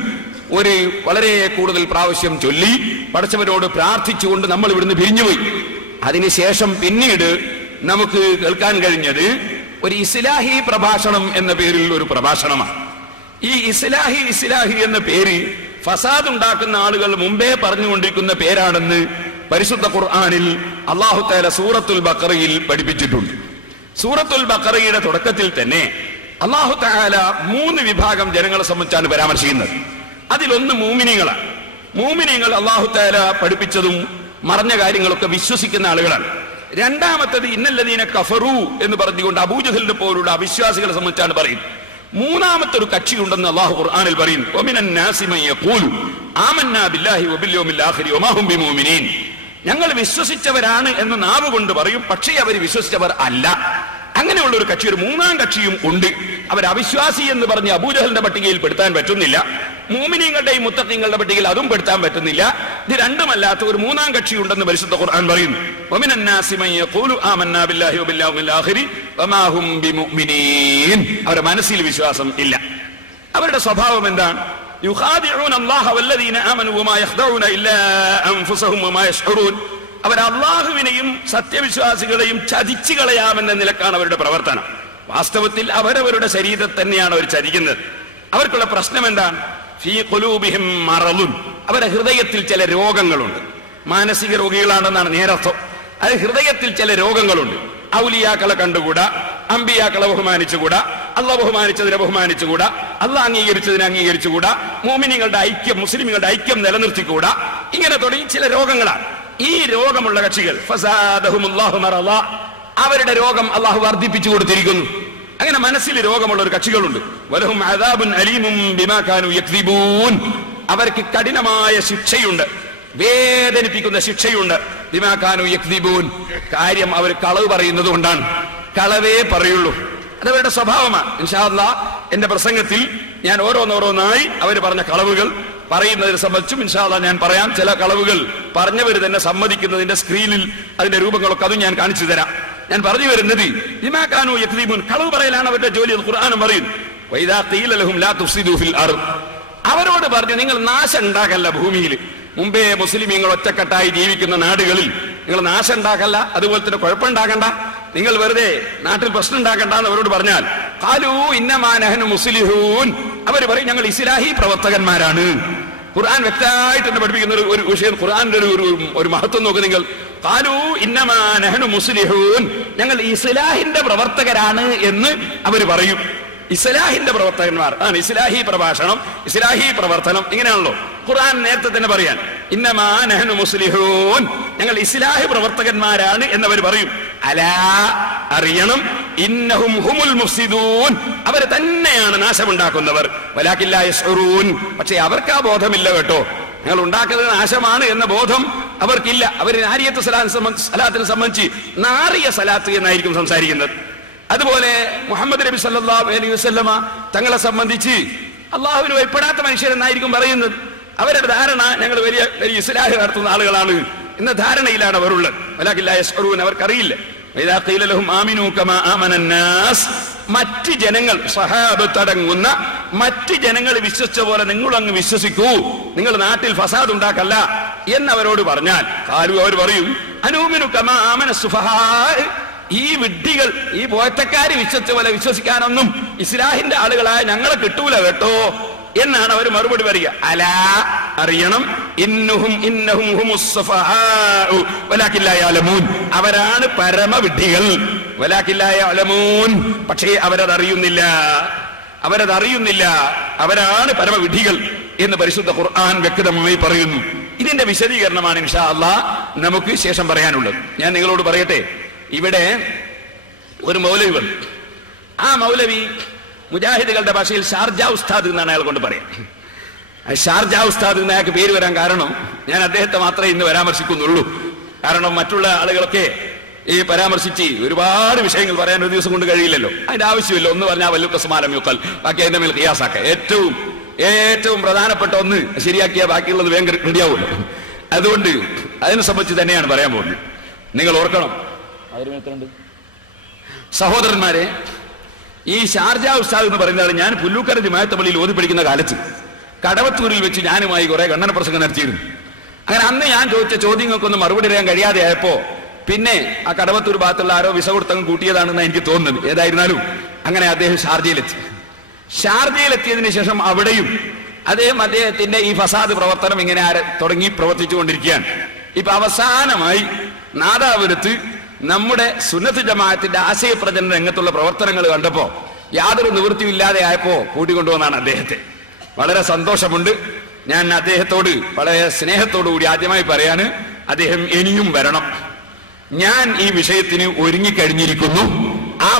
ഒരു വളരെ കൂടുതൽ പ്രാവശ്യം ചൊല്ലി പടച്ചവനോട് പ്രാർത്ഥിച്ചുകൊണ്ട് നമ്മൾ ഇവിടുന്ന് പിരിഞ്ഞുപോയി. അതിനുശേഷം പിന്നീട് നമുക്ക് കേൾക്കാൻ കഴിഞ്ഞത് ഒരു ഇസ്ലാഹി പ്രഭാഷണം എന്ന പേരിൽ ഒരു പ്രഭാഷണമാണ്. ഈ ഇസ്ലാഹി എന്ന പേര് ഫസാദ് ഉണ്ടാക്കുന്ന ആളുകൾ മുമ്പേ പറഞ്ഞുകൊണ്ടിരിക്കുന്ന പേരാണെന്ന് പരിശുദ്ധ ഖുർആനിൽ അല്ലാഹു തആല സൂറത്തുൽ ബഖറയിൽ പഠിപ്പിച്ചിട്ടുണ്ട്. സൂറത്തുൽ ബഖറയുടെ തുടക്കത്തിൽ തന്നെ അല്ലാഹു തആല 3 വിഭാഗം ജനങ്ങളെ സംബന്ധിച്ചാണ് പരാമർശിക്കുന്നത്. അതിലൊന്ന് മൂമിനീങ്ങളാണ്. മൂമിനീങ്ങൾ അല്ലാഹു തആല പഠിപ്പിച്ചതും മറഞ്ഞ കാര്യങ്ങളൊക്കെ വിശ്വസിക്കുന്ന ആളുകളാണ്. രണ്ടാമത്തത് ഇന്നല്ലദീന കഫറു എന്ന് പറഞ്ഞുകൊണ്ട് അബൂജഹലിനെ പോലുള്ള അവിശ്വാസികളെ സംബന്ധിച്ചാണ് പറയുന്നത്. മൂന്നാമത്തെ ഒരു കക്ഷിയുണ്ടെന്ന് അല്ലാഹു ഖുർആനിൽ പറയുന്നു, വമിനൻ നാസി മൻ യഖൂലു ആമന്നാ ബില്ലാഹി വബിൽ യൗമിൽ ആഖിരി വമാ ഹും ബിമുഅ്മിനീൻ. ഞങ്ങൾ വിശ്വസിച്ചവരാണ് എന്ന് നാവ് കൊണ്ട് പറയും, പക്ഷേ അവർ വിശ്വസിച്ചവർ അല്ല. അങ്ങനെയുള്ള ഒരു കക്ഷി, ഒരു മൂന്നാം കക്ഷിയും ഉണ്ട്. അവർ അവിശ്വാസി എന്ന് പറഞ്ഞ് അബൂജഹലിന്റെ പട്ടികയിൽ പെടുത്താൻ പറ്റുന്നില്ല, മുഅ്മിനീങ്ങളുടെയും മുത്തഖീങ്ങളുടെ പട്ടികയിൽ അതും പെടുത്താൻ പറ്റുന്നില്ല. ഇത് രണ്ടുമല്ലാത്ത ഒരു മൂന്നാം കക്ഷി ഉണ്ടെന്ന് പരിശുദ്ധ ഖുർആൻ പറയുന്നു. വമിനൻ നാസി മൻ യഖൂലു ആമന്നാ ബില്ലാഹി വബിൽ യൗമിൽ ആഖിരി വമാ ഹും ബിമുഅ്മിനീൻ. അവരുടെ മനസ്സിൽ വിശ്വാസം ഇല്ല. അവരുടെ സ്വഭാവം എന്താണ്? യുഖാദിഊന അല്ലാഹ വല്ലദീന ആമനൂ വമാ യഖ്ദഊന ഇല്ലാ അൻഫുസഹും വമാ യശ്ഉറൂൻ. അവർ അല്ലാഹുവിനെയും സത്യവിശ്വാസികളെയും ചതിച്ചു കളയാമെന്ന നിലക്കാണ് അവരുടെ പ്രവർത്തനം. വാസ്തവത്തിൽ അവരവരുടെ ശരീരത്തെ തന്നെയാണ് അവർ ചതിക്കുന്നത്. അവർക്കുള്ള പ്രശ്നം എന്താണ്? ഫീ ഖുലൂബിഹിം മറളുൻ. അവരുടെ ഹൃദയത്തിൽ ചില രോഗങ്ങളുണ്ട്. മാനസിക രോഗികളാണെന്നാണ് നേരർത്ഥം. അത് ഹൃദയത്തിൽ ചില രോഗങ്ങളുണ്ട്. ഔലിയാക്കളെ കണ്ടുകൂടാ, അമ്പിയാക്കളെ ബഹുമാനിച്ചുകൂടാ, അള്ളാഹ് ബഹുമാനിച്ചതിനെ ബഹുമാനിച്ചുകൂടാ, അള്ളാഹ് അംഗീകരിച്ചതിനെ അംഗീകരിച്ചുകൂടാ, മുഅ്മിനീങ്ങളുടെ ഐക്യം, മുസ്ലിമുകളുടെ ഐക്യം നിലനിർത്തിക്കൂടാ. ഇങ്ങനെ തുടങ്ങി ചില രോഗങ്ങളാണ്. ഈ രോഗമുള്ള കക്ഷികൾ ഫസാദഹുമുല്ലാഹു മറള, അവരുടെ രോഗം അള്ളാഹു വർദ്ധിപ്പിച്ചു കൊടുത്തിരിക്കുന്നു. അങ്ങനെ മനസ്സിൽ രോഗമുള്ള ഒരു കക്ഷികളുണ്ട്. വലഹും അദാബുൻ അലീമും ബിമാ കാനൂ യക്ദിബൂൻ. അവർക്ക് കഠിനമായ ശിക്ഷയുണ്ട്, വേദനിപ്പിക്കുന്ന ശിക്ഷയുണ്ട്. ബിമാ കാനൂ യക്ദിബൂൻ. കാര്യം അവർ കളവ് പറയുന്നത് കൊണ്ടാണ്. കളവേ പറയുള്ളൂ. അതവരുടെ സ്വഭാവമാണ്. ഇൻഷാ അല്ലാഹ് എന്റെ പ്രസംഗത്തിൽ ഞാൻ ഓരോന്നോരോന്നായി അവർ പറഞ്ഞ കളവുകൾ പറയുന്നതിനെ സംബന്ധിച്ചും ഇൻഷാ അല്ലാഹ് ഞാൻ പറയാം. ചില കളവുകൾ പറഞ്ഞവർ തന്നെ സമ്മതിക്കുന്നതിന്റെ സ്ക്രീനിൽ അതിന്റെ രൂപങ്ങളൊക്കെ അതും ഞാൻ കാണിച്ചു തരാം. ഞാൻ പറഞ്ഞു വരുന്നത് ബിമാ കാനൂ യക്ദിബൂൻ, കളവ് പറയലാണ് അവരുടെ ജോലി. ഖുർആനും പറയുന്നു, വഇദാ ഖീല ലഹും ലാ തുഫ്സിദൂ ഫിൽ അർദ്. അവരോട് പറഞ്ഞു, നിങ്ങൾ നാശം ഉണ്ടാക്കല്ല ഭൂമിയിൽ. മുമ്പേ മുസ്ലിമീങ്ങൾ ഒറ്റക്കെട്ടായി ജീവിക്കുന്ന നാടുകളിൽ നിങ്ങൾ നാശം ഉണ്ടാക്കല്ല, അതുപോലെ തന്നെ കുഴപ്പമുണ്ടാക്കണ്ട, നിങ്ങൾ വെറുതെ നാട്ടിൽ പ്രശ്നം ഉണ്ടാക്കണ്ട എന്ന് അവരോട് പറഞ്ഞാൽ ഖാലൂ ഇന്നമാ നഹ്നു മുസ്ലിഹൂൻ. അവർ പറയും, ഞങ്ങൾ ഇസ്ലാഹി പ്രവർത്തകന്മാരാണ്. ഖുർആൻ വ്യക്തമായിട്ട് തന്നെ പഠിപ്പിക്കുന്ന ഒരു വിഷയം. ഖുർആന്റെ ഒരു മഹത്വം നോക്ക് നിങ്ങൾ. ഖാലൂ ഇന്നമാ നഹ്നു മുസ്ലിഹൂൻ, ഞങ്ങൾ ഇസ്ലാഹിന്റെ പ്രവർത്തകരാണ് എന്ന് അവർ പറയും. ഇസ്ലാഹിന്റെ പ്രവർത്തകന്മാർ ആണ് ഇസ്ലാഹി പ്രഭാഷണം, ഇസ്ലാഹി പ്രവർത്തനം. ഇങ്ങനെയാണല്ലോ ഖുർആൻ നേരത്തെ തന്നെ പറയാൻ, ഇന്നമാ നഹ്നു മുസ്ലിഹൂൻ, ഞങ്ങൾ ഇസ്ലാഹി പ്രവർത്തകന്മാരാണ് എന്നവർ പറയും. അലാ, അറിയണം, ഇന്നഹും ഹുമുൽ മുഫ്സിദൂൻ, അവർ തന്നെയാണ് നാശമുണ്ടാക്കുന്നവർ. വലാകിൻ ലാ യശ്ഉറൂൻ, പക്ഷേ അവർക്ക് ആ ബോധമില്ല കേട്ടോ. ഞങ്ങൾ ഉണ്ടാക്കുന്നത് നാശമാണ് എന്ന ബോധം അവർക്കില്ല. അവർ നാരിയത്ത് സലാത്തിനെ സംബന്ധിച്ച് നാറിയ സലാത്ത് എന്നായിരിക്കും സംസാരിക്കുന്നത്. അതുപോലെ മുഹമ്മദ് നബി സല്ലല്ലാഹു അലൈഹി വസല്ലമ തങ്ങളെ സംബന്ധിച്ച് അള്ളാഹുവിന് ഭയപ്പെടാത്ത മനുഷ്യരെന്നായിരിക്കും പറയുന്നത്. അവരുടെ ധാരണ ഞങ്ങൾ വലിയ വലിയ ഇസ്ലാഹ് നടത്തുന്ന ആളുകളാണ് എന്ന ധാരണയിലാണ് അവരുള്ളത്. വലാകിൻ ലാ യശ്ഉറൂൻ, അവർക്കറിയില്ല. വഇദാ ഖീല ലഹും ആമിനൂ കമാ ആമനന്നാസ്, മറ്റ് ജനങ്ങൾ, സഹാബത്ത് അടങ്ങുന്ന മറ്റ് ജനങ്ങൾ വിശ്വസിച്ച പോലെ നിങ്ങളങ്ങ് വിശ്വസിക്കൂ, നിങ്ങൾ നാട്ടിൽ ഫസാദ് ഉണ്ടാക്കല്ല എന്നവരോട് പറഞ്ഞാൽ ഖാലൂ, അവർ പറയും, അനൂമിനു കമാ ആമന സുഫഹാ, ഈ വിഡ്ഢികൾ, ഈ പോയത്തക്കാര് വിശ്വസിച്ച പോലെ വിശ്വസിക്കാനൊന്നും ഇസ്ലാഹിന്റെ ആളുകളായ ഞങ്ങളെ കിട്ടൂല കേട്ടോ എന്നാണ് അവർ മറുപടി പറയുക. അലാ, അറിയണം, ഇന്നഹും ഹുമുസ് സഫഹാഉ വലാകിൻ ലാ യഅലമൂൻ, അവരാണ് പരമവിഡ്ഢികൾ. വലാകിൻ ലാ യഅലമൂൻ, പക്ഷേ അവരതറിയുന്നില്ല, അവരാണ് പരമവിഡ്ഢികൾ എന്ന് പരിശുദ്ധ ഖുർആൻ വ്യക്തമായി പറയുന്നു. ഇതിന്റെ വിശദീകരണമാണ് ഇൻഷാ അല്ലാഹ് നമുക്ക് ശേഷം പറയാനുള്ളത്. ഞാൻ നിങ്ങളോട് പറയട്ടെ, ഇവിടെ ഒരു മൗലവി വന്നു. ആ മൗലവി മുജാഹിദുകളുടെ ഭാഷയിൽ ഷാർജ ഉസ്താദ് എന്നാണ് അയാൾ കൊണ്ട് പറയാം. ഷാർജ ഉസ്താദ് എന്ന് അയാൾക്ക് പേര് വരാൻ കാരണം, ഞാൻ അദ്ദേഹത്തെ മാത്രമേ ഇന്ന് പരാമർശിക്കുന്നുള്ളൂ. കാരണം മറ്റുള്ള ആളുകളൊക്കെ ഈ പരാമർശിച്ച് ഒരുപാട് വിഷയങ്ങൾ പറയാൻ ഒരു ദിവസം കൊണ്ട് കഴിയില്ലല്ലോ. അതിന്റെ ആവശ്യമില്ല. ഒന്ന് പറഞ്ഞാൽ വല്ലുക്കസ്മാലം യുക്കൽ, ബാക്കി അതിന്റെ മേൽ ഖിയാസാക്ക. ഏറ്റവും പ്രധാനപ്പെട്ട ഒന്ന് ശരിയാക്കിയാൽ ബാക്കിയുള്ളത് വേഗം റെഡിയാവുമല്ലോ. അതുകൊണ്ട് അതിനെ സംബന്ധിച്ച് തന്നെയാണ് പറയാൻ പോകുന്നത്. നിങ്ങൾ ഓർക്കണം സഹോദരന്മാരെ, ഈ ഷാർജ ഉസ്താദ് എന്ന് പറയുന്നത് ഞാൻ പുല്ലൂക്കര ജമാഅത്ത് പള്ളിയിൽ ഓതി പഠിക്കുന്ന കാലത്ത് കടവത്തൂരിൽ വെച്ച് ഞാനുമായി കുറെ ഖണ്ഡന പ്രസംഗം നടത്തിയിരുന്നു. അങ്ങനെ അന്ന് ഞാൻ ചോദിച്ച ചോദ്യങ്ങൾക്കൊന്നും മറുപടി പറയാൻ കഴിയാതെ ആയപ്പോ പിന്നെ ആ കടവത്തൂർ ഭാഗത്തുള്ള ആരോ വിസ കൊടുത്തങ്ങ് കൂട്ടിയതാണെന്ന് എനിക്ക് തോന്നുന്നത്. ഏതായിരുന്നാലും അങ്ങനെ അദ്ദേഹം ഷാർജയിലെത്തിയതിനു ശേഷം അവിടെയും അദ്ദേഹത്തിന്റെ ഈ ഫസാദ് പ്രവർത്തനം ഇങ്ങനെ തുടങ്ങി പ്രവർത്തിച്ചുകൊണ്ടിരിക്കുകയാണ്. ഇപ്പൊ അവസാനമായി നാദാപുരത്ത് നമ്മുടെ സുന്നത്ത് ജമാഅത്തിന്റെ ആശയപ്രചരണ രംഗത്തുള്ള പ്രവർത്തനങ്ങൾ കണ്ടപ്പോ യാതൊരു നിവൃത്തിയില്ലാതെ ആയപ്പോ കൂട്ടിക്കൊണ്ടുവന്നാണ് അദ്ദേഹത്തെ. വളരെ സന്തോഷമുണ്ട്. ഞാൻ അദ്ദേഹത്തോട് വളരെ സ്നേഹത്തോടു കൂടി ആദ്യമായി പറയാണ്, അദ്ദേഹം ഇനിയും വരണം. ഞാൻ ഈ വിഷയത്തിന് ഒരുങ്ങിക്കഴിഞ്ഞിരിക്കുന്നു. ആ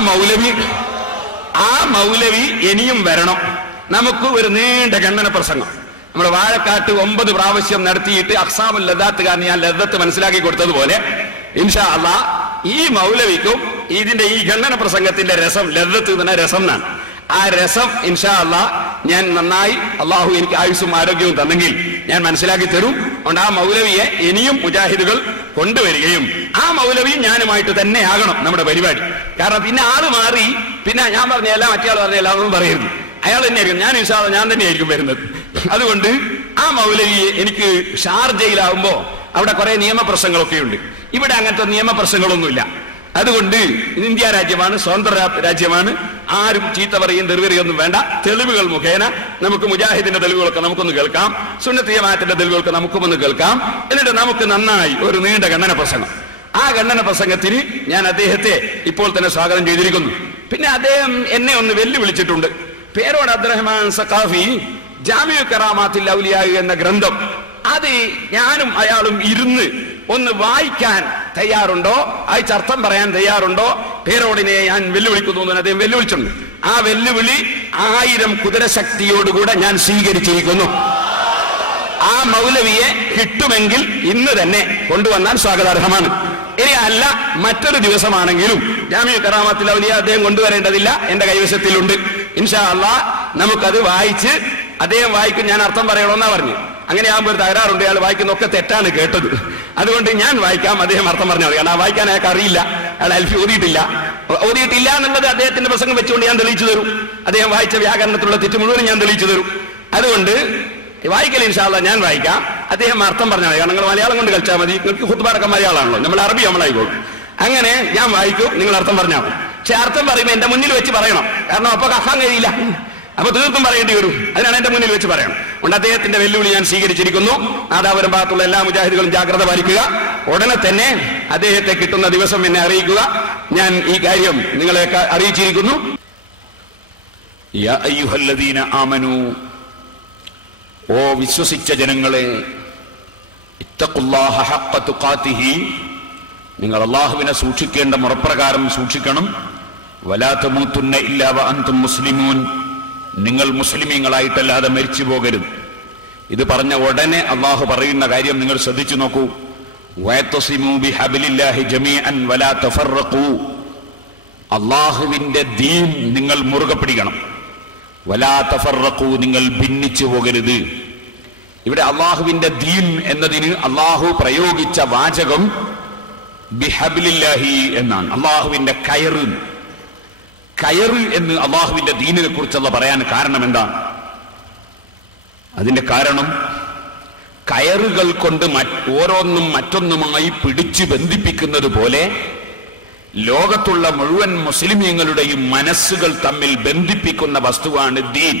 മൗലവി ഇനിയും വരണം. നമുക്ക് ഒരു നീണ്ട ഖണ്ഡന പ്രസംഗം നമ്മുടെ വാഴക്കാട്ട് 9 പ്രാവശ്യം നടത്തിയിട്ട് അഖ്സാമുൽ ലദ്ദാത്ത് കാരണം ഞാൻ ലദ്ദത്ത് മനസ്സിലാക്കി കൊടുത്തതുപോലെ ഇൻഷാ അല്ലാഹ് ഈ മൗലവിക്കും ഇതിന്റെ ഈ ഖണ്ഡന പ്രസംഗത്തിന്റെ രസം, ലദ്ദത്ത് എന്ന രസം എന്നാണ്. ആ രസം ഇൻഷാ അല്ലാഹ് ഞാൻ നന്നായി, അള്ളാഹു എനിക്ക് ആയുസ്സും ആരോഗ്യവും തന്നെങ്കിൽ ഞാൻ മനസ്സിലാക്കി തരും. അതുകൊണ്ട് ആ മൗലവിയെ ഇനിയും മുജാഹിദുകൾ കൊണ്ടുവരികയും ആ മൗലവി ഞാനുമായിട്ട് തന്നെ ആകണം നമ്മുടെ പരിപാടി. കാരണം പിന്നെ ആള് മാറി, പിന്നെ ഞാൻ പറഞ്ഞല്ല മറ്റേ ആൾ പറഞ്ഞല്ല ഒന്നും പറയരുത്. അയാൾ തന്നെയായിരിക്കും, ഞാൻ ഇൻഷാ അല്ലാഹ് ഞാൻ തന്നെയായിരിക്കും വരുന്നത്. അതുകൊണ്ട് ആ മൗലവിയെ എനിക്ക് ഷാർജയിലാവുമ്പോ അവിടെ കുറെ നിയമപ്രശ്നങ്ങളൊക്കെ ഉണ്ട്. ഇവിടെ അങ്ങനത്തെ നിയമപ്രശ്നങ്ങളൊന്നുമില്ല. അതുകൊണ്ട് ഇന്ത്യ രാജ്യമാണ്, സ്വതന്ത്ര രാജ്യമാണ്. ആരും ചീത്ത പറയും തെറിവറിയൊന്നും വേണ്ട. തെളിവുകൾ മുഖേന നമുക്ക് മുജാഹിദിന്റെ തെളിവുകളൊക്കെ നമുക്കൊന്ന് കേൾക്കാം, സുന്നത്ത് ജമാഅത്തിന്റെ തെളിവുകളൊക്കെ നമുക്കൊന്ന് കേൾക്കാം. എന്നിട്ട് നമുക്ക് നന്നായി ഒരു നീണ്ട ഖണ്ഡന പ്രസംഗം. ആ ഖണ്ഡന പ്രസംഗത്തിന് ഞാൻ അദ്ദേഹത്തെ ഇപ്പോൾ തന്നെ സ്വാഗതം ചെയ്തിരിക്കുന്നു. പിന്നെ അദ്ദേഹം എന്നെ ഒന്ന് വെല്ലുവിളിച്ചിട്ടുണ്ട്. പേരോട് അബ്ദുറഹ്മാൻ സഖാഫി ജാമിഉ കറാമാത്തിൽ ഔലിയാ എന്ന ഗ്രന്ഥം, അത് ഞാനും അയാളും ഇരുന്ന് ഒന്ന് വായിക്കാൻ തയ്യാറുണ്ടോ, അയച്ച് അർത്ഥം പറയാൻ തയ്യാറുണ്ടോ? പേരോടിനെ ഞാൻ വെല്ലുവിളിക്കുന്നു എന്ന് അദ്ദേഹം വെല്ലുവിളിച്ചിട്ടുണ്ട്. ആ വെല്ലുവിളി 1000 കുതിരശക്തിയോടുകൂടെ ഞാൻ സ്വീകരിച്ചിരിക്കുന്നു. ആ മൗലവിയെ കിട്ടുമെങ്കിൽ ഇന്ന് തന്നെ കൊണ്ടുവന്നാൽ സ്വാഗതാർഹമാണ്. ഇനി അല്ല മറ്റൊരു ദിവസമാണെങ്കിലും ജാമിഉ കറാമത്തിൽ ഔലിയ അദ്ദേഹം കൊണ്ടുവരേണ്ടതില്ല, എന്റെ കൈവശത്തിലുണ്ട്. ഇൻഷാ അല്ലാഹ് നമുക്കത് വായിച്ച്, അദ്ദേഹം വായിക്കും, ഞാൻ അർത്ഥം പറയണമെന്നാ പറഞ്ഞു. അങ്ങനെ ആകുമ്പോൾ ഒരു തകരാറുണ്ട്, അയാൾ വായിക്കുന്നൊക്കെ തെറ്റാണ് കേട്ടത്. അതുകൊണ്ട് ഞാൻ വായിക്കാം, അദ്ദേഹം അർത്ഥം പറഞ്ഞാൽ മതി. കാരണം ആ വായിക്കാൻ അയാൾക്ക് അറിയില്ല, അയാൾ അൽഫി ഓതിയിട്ടില്ല എന്നുള്ളത് അദ്ദേഹത്തിന്റെ പ്രസംഗം വെച്ചുകൊണ്ട് ഞാൻ തെളിയിച്ചു തരും. അദ്ദേഹം വായിച്ച വ്യാകരണത്തിലുള്ള തെറ്റ് മുഴുവനും ഞാൻ തെളിയിച്ചു തരും. അതുകൊണ്ട് വായിക്കൽ ഇൻഷാ അല്ലാഹ് ഞാൻ വായിക്കാം, അദ്ദേഹം അർത്ഥം പറഞ്ഞാൽ മതി. കാരണം നിങ്ങൾ മലയാളം കൊണ്ട് കളിച്ചാൽ മതി, നിങ്ങൾക്ക് ഖുത്ബാടക്കം മലയാളമാണല്ലോ, നമ്മൾ അറബി നമ്മളായിക്കോളും. അങ്ങനെ ഞാൻ വായിക്കും, നിങ്ങൾ അർത്ഥം പറഞ്ഞാൽ മതി. പക്ഷെ അർത്ഥം പറയുമ്പോൾ എന്റെ മുന്നിൽ വെച്ച് പറയണം, കാരണം അപ്പൊ കഫാൻ കഴിയില്ല, അപ്പൊ തീർത്തും പറയേണ്ടി വരും. അതിനാണ് എന്റെ മുന്നിൽ വെച്ച് പറയണം. അതുകൊണ്ട് അദ്ദേഹത്തിന്റെ വെല്ലുവിളി ഞാൻ സ്വീകരിച്ചിരിക്കുന്നു. നാദാപുരം ഭാഗത്തുള്ള എല്ലാ മുജാഹിദുകളും ജാഗ്രത പാലിക്കുക. ഉടനെ തന്നെ അദ്ദേഹത്തെ കിട്ടുന്ന ദിവസം എന്നെ അറിയിക്കുക. ഞാൻ ഈ കാര്യം നിങ്ങളെ അറിയിച്ചിരിക്കുന്നു. യാ അയ്യുഹല്ലദീന ആമനൂ, ഓ വിശ്വസിച്ച ജനങ്ങളെ, ഇത്തഖുല്ലാഹ ഹഖ്ഖ തുഖാതിഹി, നിങ്ങൾ അല്ലാഹുവിനെ സൂക്ഷിക്കേണ്ട മുറപ്രകാരം സൂക്ഷിക്കണം. വലാ തമൂതുന്ന ഇല്ലാ വഅൻതും മുസ്ലിമൂൻ, നിങ്ങൾ മുസ്ലിമീങ്ങളായിട്ടല്ലാതെ മരിച്ചു പോകരുത്. ഇത് പറഞ്ഞ ഉടനെ അള്ളാഹു പറയുന്ന കാര്യം നിങ്ങൾ ശ്രദ്ധിച്ചു നോക്കൂ. വയത്തസിമൂ ബിഹബ്ലില്ലാഹി ജമീഅൻ വലാ തഫറഖൂ, അള്ളാഹുവിന്റെ ദീൻ നിങ്ങൾ മുറുകെ പിടിക്കണം. വലാ തഫറഖൂ, നിങ്ങൾ ഭിന്നിച്ചു പോകരുത്. ഇവിടെ അള്ളാഹുവിന്റെ ദീൻ എന്നതിന് അള്ളാഹു പ്രയോഗിച്ച വാചകം ബിഹബ്ലില്ലാഹി എന്നാണ്. അള്ളാഹുവിന്റെ കയറ് എന്ന് അള്ളാഹുവിന്റെ ദീനിനെ കുറിച്ചുള്ള പറയാൻ കാരണം എന്താണ്? അതിന്റെ കാരണം കയറുകൾ കൊണ്ട് ഓരോന്നും മറ്റൊന്നുമായി പിടിച്ചു ബന്ധിപ്പിക്കുന്നത് പോലെ ലോകത്തുള്ള മുഴുവൻ മുസ്ലിമീങ്ങളുടെയും മനസ്സുകൾ തമ്മിൽ ബന്ധിപ്പിക്കുന്ന വസ്തുവാണ് ദീൻ.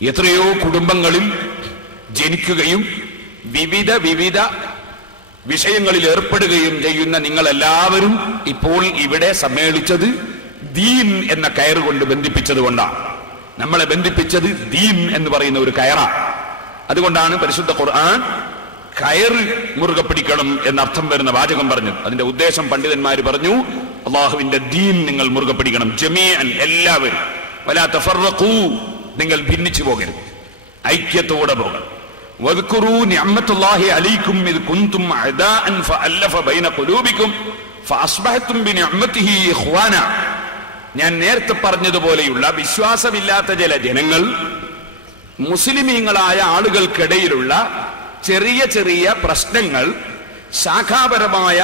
എത്രയോ കുടുംബങ്ങളിൽ ജനിക്കുകയും വിവിധ വിഷയങ്ങളിൽ ഏർപ്പെടുകയും ചെയ്യുന്ന നിങ്ങളെല്ലാവരും ഇപ്പോൾ ഇവിടെ സമ്മേളിച്ചത് ദീൻ എന്ന കയറുകൊണ്ട് ബന്ധിപ്പിച്ചത് കൊണ്ടാണ്. നമ്മളെ ബന്ധിപ്പിച്ചത് ദീൻ എന്ന് പറയുന്ന ഒരു കയറാണ്. അതുകൊണ്ടാണ് പരിശുദ്ധ ഖുർആൻ കയറ് മുറുകെ പിടിക്കണം എന്നർത്ഥം വരുന്ന വാചകം പറഞ്ഞത്. അതിന്റെ ഉദ്ദേശം പണ്ഡിതന്മാര് പറഞ്ഞു, അള്ളാഹുവിന്റെ ദീൻ നിങ്ങൾ മുറുകെ പിടിക്കണം, ജമീഅൻ, എല്ലാവരും. വലാ തഫറഖൂ, നിങ്ങൾ ഭിന്നിച്ചു പോകരുത്, ഐക്യത്തോടെ പോകണം. വദ്കുറൂ നിഅമത്തുല്ലാഹി അലൈക്കും ഇദ് കുൻതും അദാഅൻ ഫഅല്ലഫ ബൈന ഖുലൂബിക്കും ഫഅസ്ബഹതും ബിനിഅമതിഹി ഇഖ്വാന. ഞാൻ നേരത്തെ പറഞ്ഞതുപോലെയുള്ള വിശ്വാസമില്ലാത്ത ചില ജനങ്ങൾ മുസ്ലിമീങ്ങളായ ആളുകൾക്കിടയിലുള്ള ചെറിയ ചെറിയ പ്രശ്നങ്ങൾ, ശാഖാപരമായ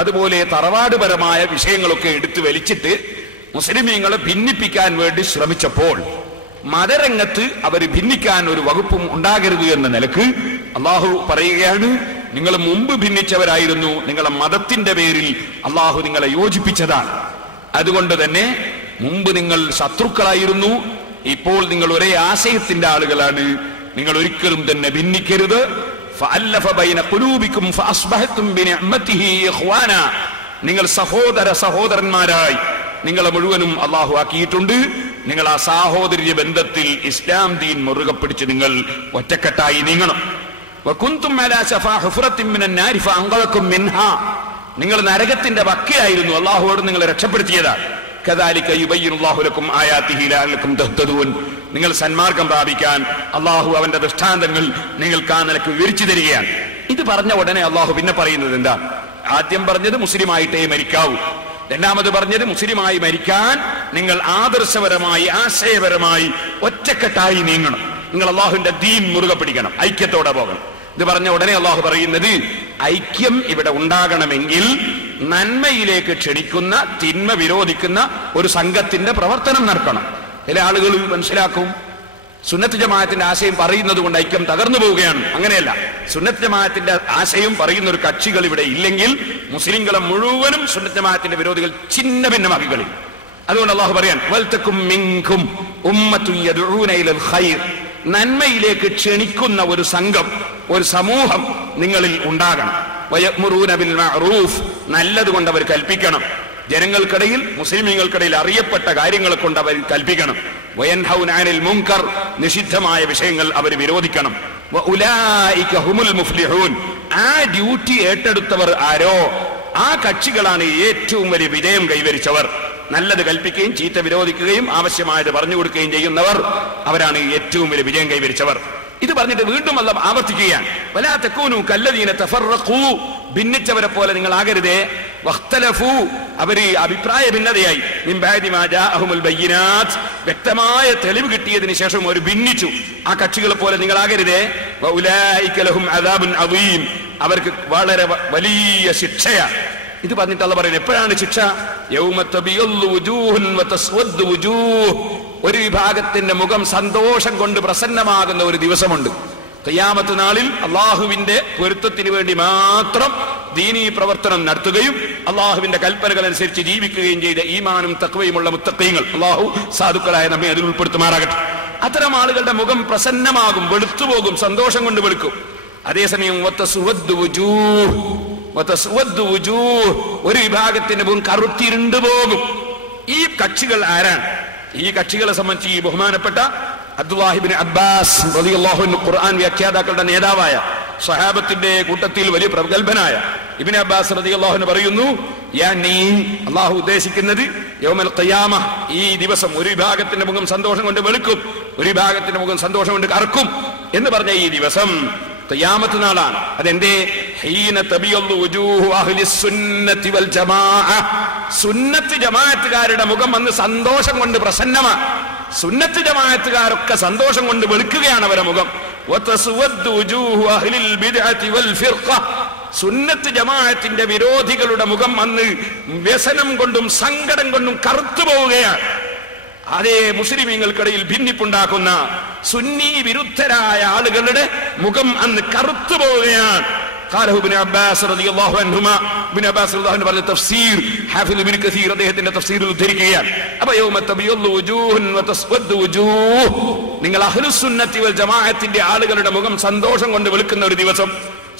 അതുപോലെ തറവാടുപരമായ വിഷയങ്ങളൊക്കെ എടുത്തു വലിച്ചിട്ട് മുസ്ലിമീങ്ങളെ ഭിന്നിപ്പിക്കാൻ വേണ്ടി ശ്രമിച്ചപ്പോൾ മതരംഗത്ത് അവർ ഭിന്നിക്കാൻ ഒരു വകുപ്പും ഉണ്ടാകരുത് എന്ന നിലക്ക് അള്ളാഹു പറയുകയാണ്, നിങ്ങൾ മുമ്പ് ഭിന്നിച്ചവരായിരുന്നു, നിങ്ങളെ മതത്തിന്റെ പേരിൽ അള്ളാഹു നിങ്ങളെ യോജിപ്പിച്ചതാണ്. അതുകൊണ്ട് തന്നെ മുമ്പ് നിങ്ങൾ ശത്രുക്കളായിരുന്നു, ഇപ്പോൾ നിങ്ങൾ ഒരേ ആശയത്തിന്റെ ആളുകളാണ്. നിങ്ങൾ ഒരിക്കലും തന്നെ ഭിന്നിക്കരുത്. ഫഅല്ലഫ ബൈന ഖുലൂബികും ഫഅസ്ബഹതും ബിനിഅമതിഹി ഇഖ്വാന. നിങ്ങൾ സഹോദരന്മാരായി നിങ്ങളെ മുഴുവനും അള്ളാഹു ആക്കിയിട്ടുണ്ട്. നിങ്ങൾ ആ സാഹോദര്യ ബന്ധത്തിൽ ഇസ്ലാം ദീൻ മുറുകെ പിടിച്ച് നിങ്ങൾ ഒറ്റക്കെട്ടായി നീങ്ങണം. വകുൻതും അലാ ശഫാ ഹുഫറത്തിൻ മിനൻ നാരി ഫഅൻഖദകും മിൻഹാ. നിങ്ങൾ നരകത്തിന്റെ വക്കയായിരുന്നു, അള്ളാഹുവോട് നിങ്ങളെ രക്ഷപ്പെടുത്തിയതാണ്. കദാലിക യുബയ്യിനുല്ലാഹു ലക്കും ആയാതിഹി ലഅല്ലക്കും തഹ്തദൂൻ. നിങ്ങൾ സന്മാർഗം പ്രാപിക്കാൻ അള്ളാഹു അവന്റെ ദൃഷ്ടാന്തങ്ങൾ നിങ്ങൾക്ക് ആ നിലക്ക് വിവരിച്ചു തരികയാണ്. ഇത് പറഞ്ഞ ഉടനെ അള്ളാഹു പിന്നെ പറയുന്നത് എന്താ? ആദ്യം പറഞ്ഞത് മുസ്ലിമായിട്ടേ മരിക്കാവൂ. രണ്ടാമത് പറഞ്ഞത് മുസ്ലിമായി മരിക്കാൻ നിങ്ങൾ ആദർശപരമായി ആശയപരമായി ഒറ്റക്കെട്ടായി നീങ്ങണം. നിങ്ങൾ അള്ളാഹുവിന്റെ ദീൻ മുറുകെ പിടിക്കണം, ഐക്യത്തോടെ പോകണം. ഇത് പറഞ്ഞ ഉടനെ അള്ളാഹു പറയുന്നത്, ഐക്യം ഇവിടെ ഉണ്ടാകണമെങ്കിൽ നന്മയിലേക്ക് ക്ഷണിക്കുന്ന, തിന്മ വിരോധിക്കുന്ന ഒരു സംഘത്തിന്റെ പ്രവർത്തനം നടക്കണം. ചില ആളുകൾ മനസ്സിലാക്കും സുന്നത്ത് ജമാഅത്തിന്റെ ആശയം പറയുന്നത് കൊണ്ട് ഐക്യം തകർന്നു പോവുകയാണ്. അങ്ങനെയല്ല. സുന്നത്ത് ജമാഅത്തിന്റെ ആശയം പറയുന്ന ഒരു കക്ഷികൾ ഇവിടെ ഇല്ലെങ്കിൽ മുസ്ലിങ്ങളെ മുഴുവനും സുന്നത്ത് ജമാഅത്തിന്റെ വിരോധികൾ ഛിന്ന ഭിന്നമാക്കി കളയും. അതുകൊണ്ട് അള്ളാഹു പറയാൻ, വൽതകും മിൻകും ഉമ്മത്തുൻ യദ്ഊന ഇലൽ ഖൈർ. നന്മയിലേക്ക് ക്ഷണിക്കുന്ന ഒരു സംഘം, ഒരു സമൂഹം നിങ്ങളിൽ ഉണ്ടാകണം. വയഅ്മുറൂന ബിൽ മഅറൂഫ്. നല്ലതുകൊണ്ട് അവർ കൽപ്പിക്കണം. ജനങ്ങൾക്കിടയിൽ, മുസ്ലിമീങ്ങൾക്കിടയിൽ അറിയപ്പെട്ട കാര്യങ്ങളെ കൊണ്ട് അവർ കൽപ്പിക്കണം. വയൻഹൗന അനിൽ മുൻകർ. നിഷിദ്ധമായ വിഷയങ്ങൾ അവർ വിരോധിക്കണം. വഉലൈക ഹുമുൽ മുഫ്ലിഹൂൻ. ആ ഡ്യൂട്ടി ഏറ്റെടുത്തവർ ആരോ ആ കക്ഷികളാണ് ഏറ്റവും വലിയ വിജയം കൈവരിച്ചവർ. നല്ലത് കൽപ്പിക്കുകയും ചീത്ത വിരോധിക്കുകയും ആവശ്യമായത് പറഞ്ഞു കൊടുക്കുകയും ചെയ്യുന്നവർ, അവരാണ് ഏറ്റവും വലിയ വിജയം കൈവരിച്ചവർ. ഇത് പറഞ്ഞിട്ട് വീണ്ടും അല്ലാഹു ആവർത്തിക്കുകയാണ്, വലാ തകൂനു കല്ലദീന തഫറഖൂ. ഭിന്നിച്ചവരെ പോലെ നിങ്ങൾ ആകരുതേ. വഖ്തലഫൂ. അവര് അഭിപ്രായ ഭിന്നതയായി. മിൻ ബഅദി മാ ജാഅഹുൽ ബയ്യിനാത്ത്. വ്യക്തമായ തെളിവ് കിട്ടിയതിനു ശേഷം അവർ ഭിന്നിച്ചു. ആ കക്ഷികളെ പോലെ നിങ്ങൾ ആകരുതേ. വഉലൈക ലഹും അദാബുൻ അദീം. അവർക്ക് വളരെ വലിയ ശിക്ഷയാണ്. ഇത് പറഞ്ഞിട്ട് അല്ലാഹു പറയുന്നത്, എപ്പോഴാണ് ശിക്ഷ? യൗമ തബിയല്ലു വുജൂഹുൻ വതസ്വദ്ദു വുജൂഹ്. ഒരു വിഭാഗത്തിന്റെ മുഖം സന്തോഷം കൊണ്ട് പ്രസന്നമാകുന്ന ഒരു ദിവസമുണ്ട്. ഖിയാമത്ത് നാളിൽ അള്ളാഹുവിന്റെ പൊരുത്തത്തിന് വേണ്ടി മാത്രം ദീനീ പ്രവർത്തനം നടത്തുകയും അള്ളാഹുവിന്റെ കൽപ്പനകൾ അനുസരിച്ച് ജീവിക്കുകയും ചെയ്ത ഈമാനും തഖ്വയുമുള്ള മുത്തഖീങ്ങൾ, അള്ളാഹു സാധുക്കളായ നമ്മെ അതിൽ ഉൾപ്പെടുത്തുമാറാകട്ടെ. അത്തരം ആളുകളുടെ മുഖം പ്രസന്നമാകും, വെളുത്തുപോകും, സന്തോഷം കൊണ്ട് വെളുക്കും. അതേസമയം ഒരു വിഭാഗത്തിന്റെ മുഖം കറുത്തിരുണ്ടു പോകും. ഈ കക്ഷികൾ ആരാണ്? ഈ കക്ഷികളെ സംബന്ധിച്ച് ഈ ബഹുമാനപ്പെട്ട അബ്ദുല്ലാഹി ഇബ്നു അബ്ബാസ് റളിയല്ലാഹു അൻഹു, ഖുർആൻ വ്യാഖ്യാതാക്കളുടെ നേതാവായ സ്വഹാബത്തിന്റെ കൂട്ടത്തിൽ വലിയ പ്രഗൽഭനായ ഇബ്നു അബ്ബാസ് റളിയല്ലാഹു അൻഹു പറയുന്നു, യാനി അല്ലാഹു ഉദ്ദേശിക്കുന്നത് യൗമൽ ഖിയാമ, ഈ ദിവസം ഒരു വിഭാഗത്തിന്റെ മുഖം സന്തോഷം കൊണ്ട് വെളുക്കും, ഒരു വിഭാഗത്തിന്റെ മുഖം സന്തോഷം കൊണ്ട് കറുക്കും എന്ന് പറഞ്ഞ ഈ ദിവസം ഖിയാമത്ത് നാളാണ്. അതെന്തേ? ഹീന തബിയല്ലു വുജൂഹു അഹ്ലിസ് സുന്നത്തി വൽ ജമാഅ. സുന്നത്ത് ജമാഅത്തുകാരുടെ മുഖം വന്ന് സന്തോഷം കൊണ്ട് പ്രസന്നമാണ്. സുന്നത്ത് ജമാഅത്തുകാരൊക്കെ സന്തോഷം കൊണ്ട് വെളുക്കുകയാണ് അവരുടെ മുഖം. വതസ്വദ്ദു വുജൂഹു അഹ്ലിൽ ബിദ്അത്തി വൽ ഫിർഖ. സുന്നത്ത് ജമാഅത്തിന്റെ വിരോധികളുടെ മുഖം വന്ന് വ്യസനം കൊണ്ടും സങ്കടം കൊണ്ടും കറുത്തു പോവുകയാണ്. അതേ മുസ്ലിമീങ്ങൾക്കിടയിൽ ഭിന്നിപ്പുണ്ടാക്കുന്ന സുന്നി വിരുദ്ധരായ ആളുകളുടെ മുഖം അന്ന് കറുത്തു പോവുകയാണ്. ഇബ്നു അബ്ബാസ് റളിയല്ലാഹു അൻഹുമാ, ഇബ്നു അബ്ബാസ് റളിയല്ലാഹു അൻഹു പറഞ്ഞ തഫ്സീർ ഹാഫിദ് ഇബ്നു കസീർ അദ്ദേഹത്തിന്റെ തഫ്സീറിൽ ഉദ്ധരിക്കുകയാണ്. അപ്പോൾ യൗമ തബിയല്ലു വുജൂഹുൻ വതസ്വദ്ദു വുജൂഹ്. നിങ്ങൾ അഹ്ലുസ് സുന്നത്തി വൽ ജമാഅത്തിന്റെ ആളുകളുടെ മുഖം സന്തോഷം കൊണ്ട് വെളുക്കുന്ന ഒരു ദിവസം,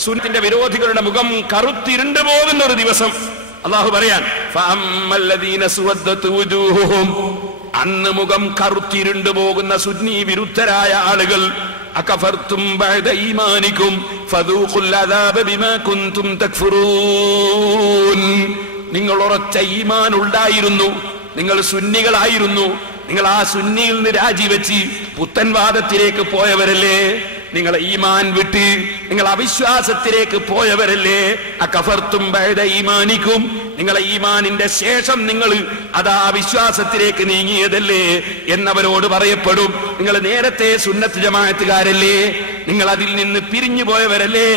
സുന്നത്തിന്റെ വിരോധികളുടെ മുഖം കറുത്തിരുണ്ടു പോകുന്ന ഒരു ദിവസം. അല്ലാഹു പറയാൻ, ഫഅമ്മല്ലദീന സുവദ്ദതു വുജൂഹുഹും. അന്ന് മുഖം കറുത്തിരുണ്ടു പോകുന്ന സുന്നി വിരുദ്ധരായ ആളുകൾ, അകഫർതും ബഅദ ഈമാനികും ഫദൂഖുൽ അദാബ ബിമാ കുൻതും തക്ഫുറൂൻ. നിങ്ങൾ ഉറച്ച ഈമാൻ ഉണ്ടായിരുന്നു, നിങ്ങൾ സുന്നികളായിരുന്നു, നിങ്ങൾ ആ സുന്നിയിൽ നിന്ന് രാജിവെച്ച് പുത്തൻവാദത്തിലേക്ക് പോയവരല്ലേ, നിങ്ങൾ ഈമാൻ വിട്ട് നിങ്ങൾ അവിശ്വാസത്തിലേക്ക് പോയവരല്ലേ. അകഫർതും ബഅദ ഈമാനിക്കും, നിങ്ങളെ ഈമാനിന്റെ ശേഷം നിങ്ങൾ അതാ വിശ്വാസത്തിലേക്ക് നീങ്ങിയതല്ലേ എന്നവരോട് പറയപ്പെടും. നിങ്ങൾ നേരത്തെ സുന്നത്ത് ജമാഅത്തുകാരല്ലേ, നിങ്ങൾ അതിൽ നിന്ന് പിരിഞ്ഞു പോയവരല്ലേ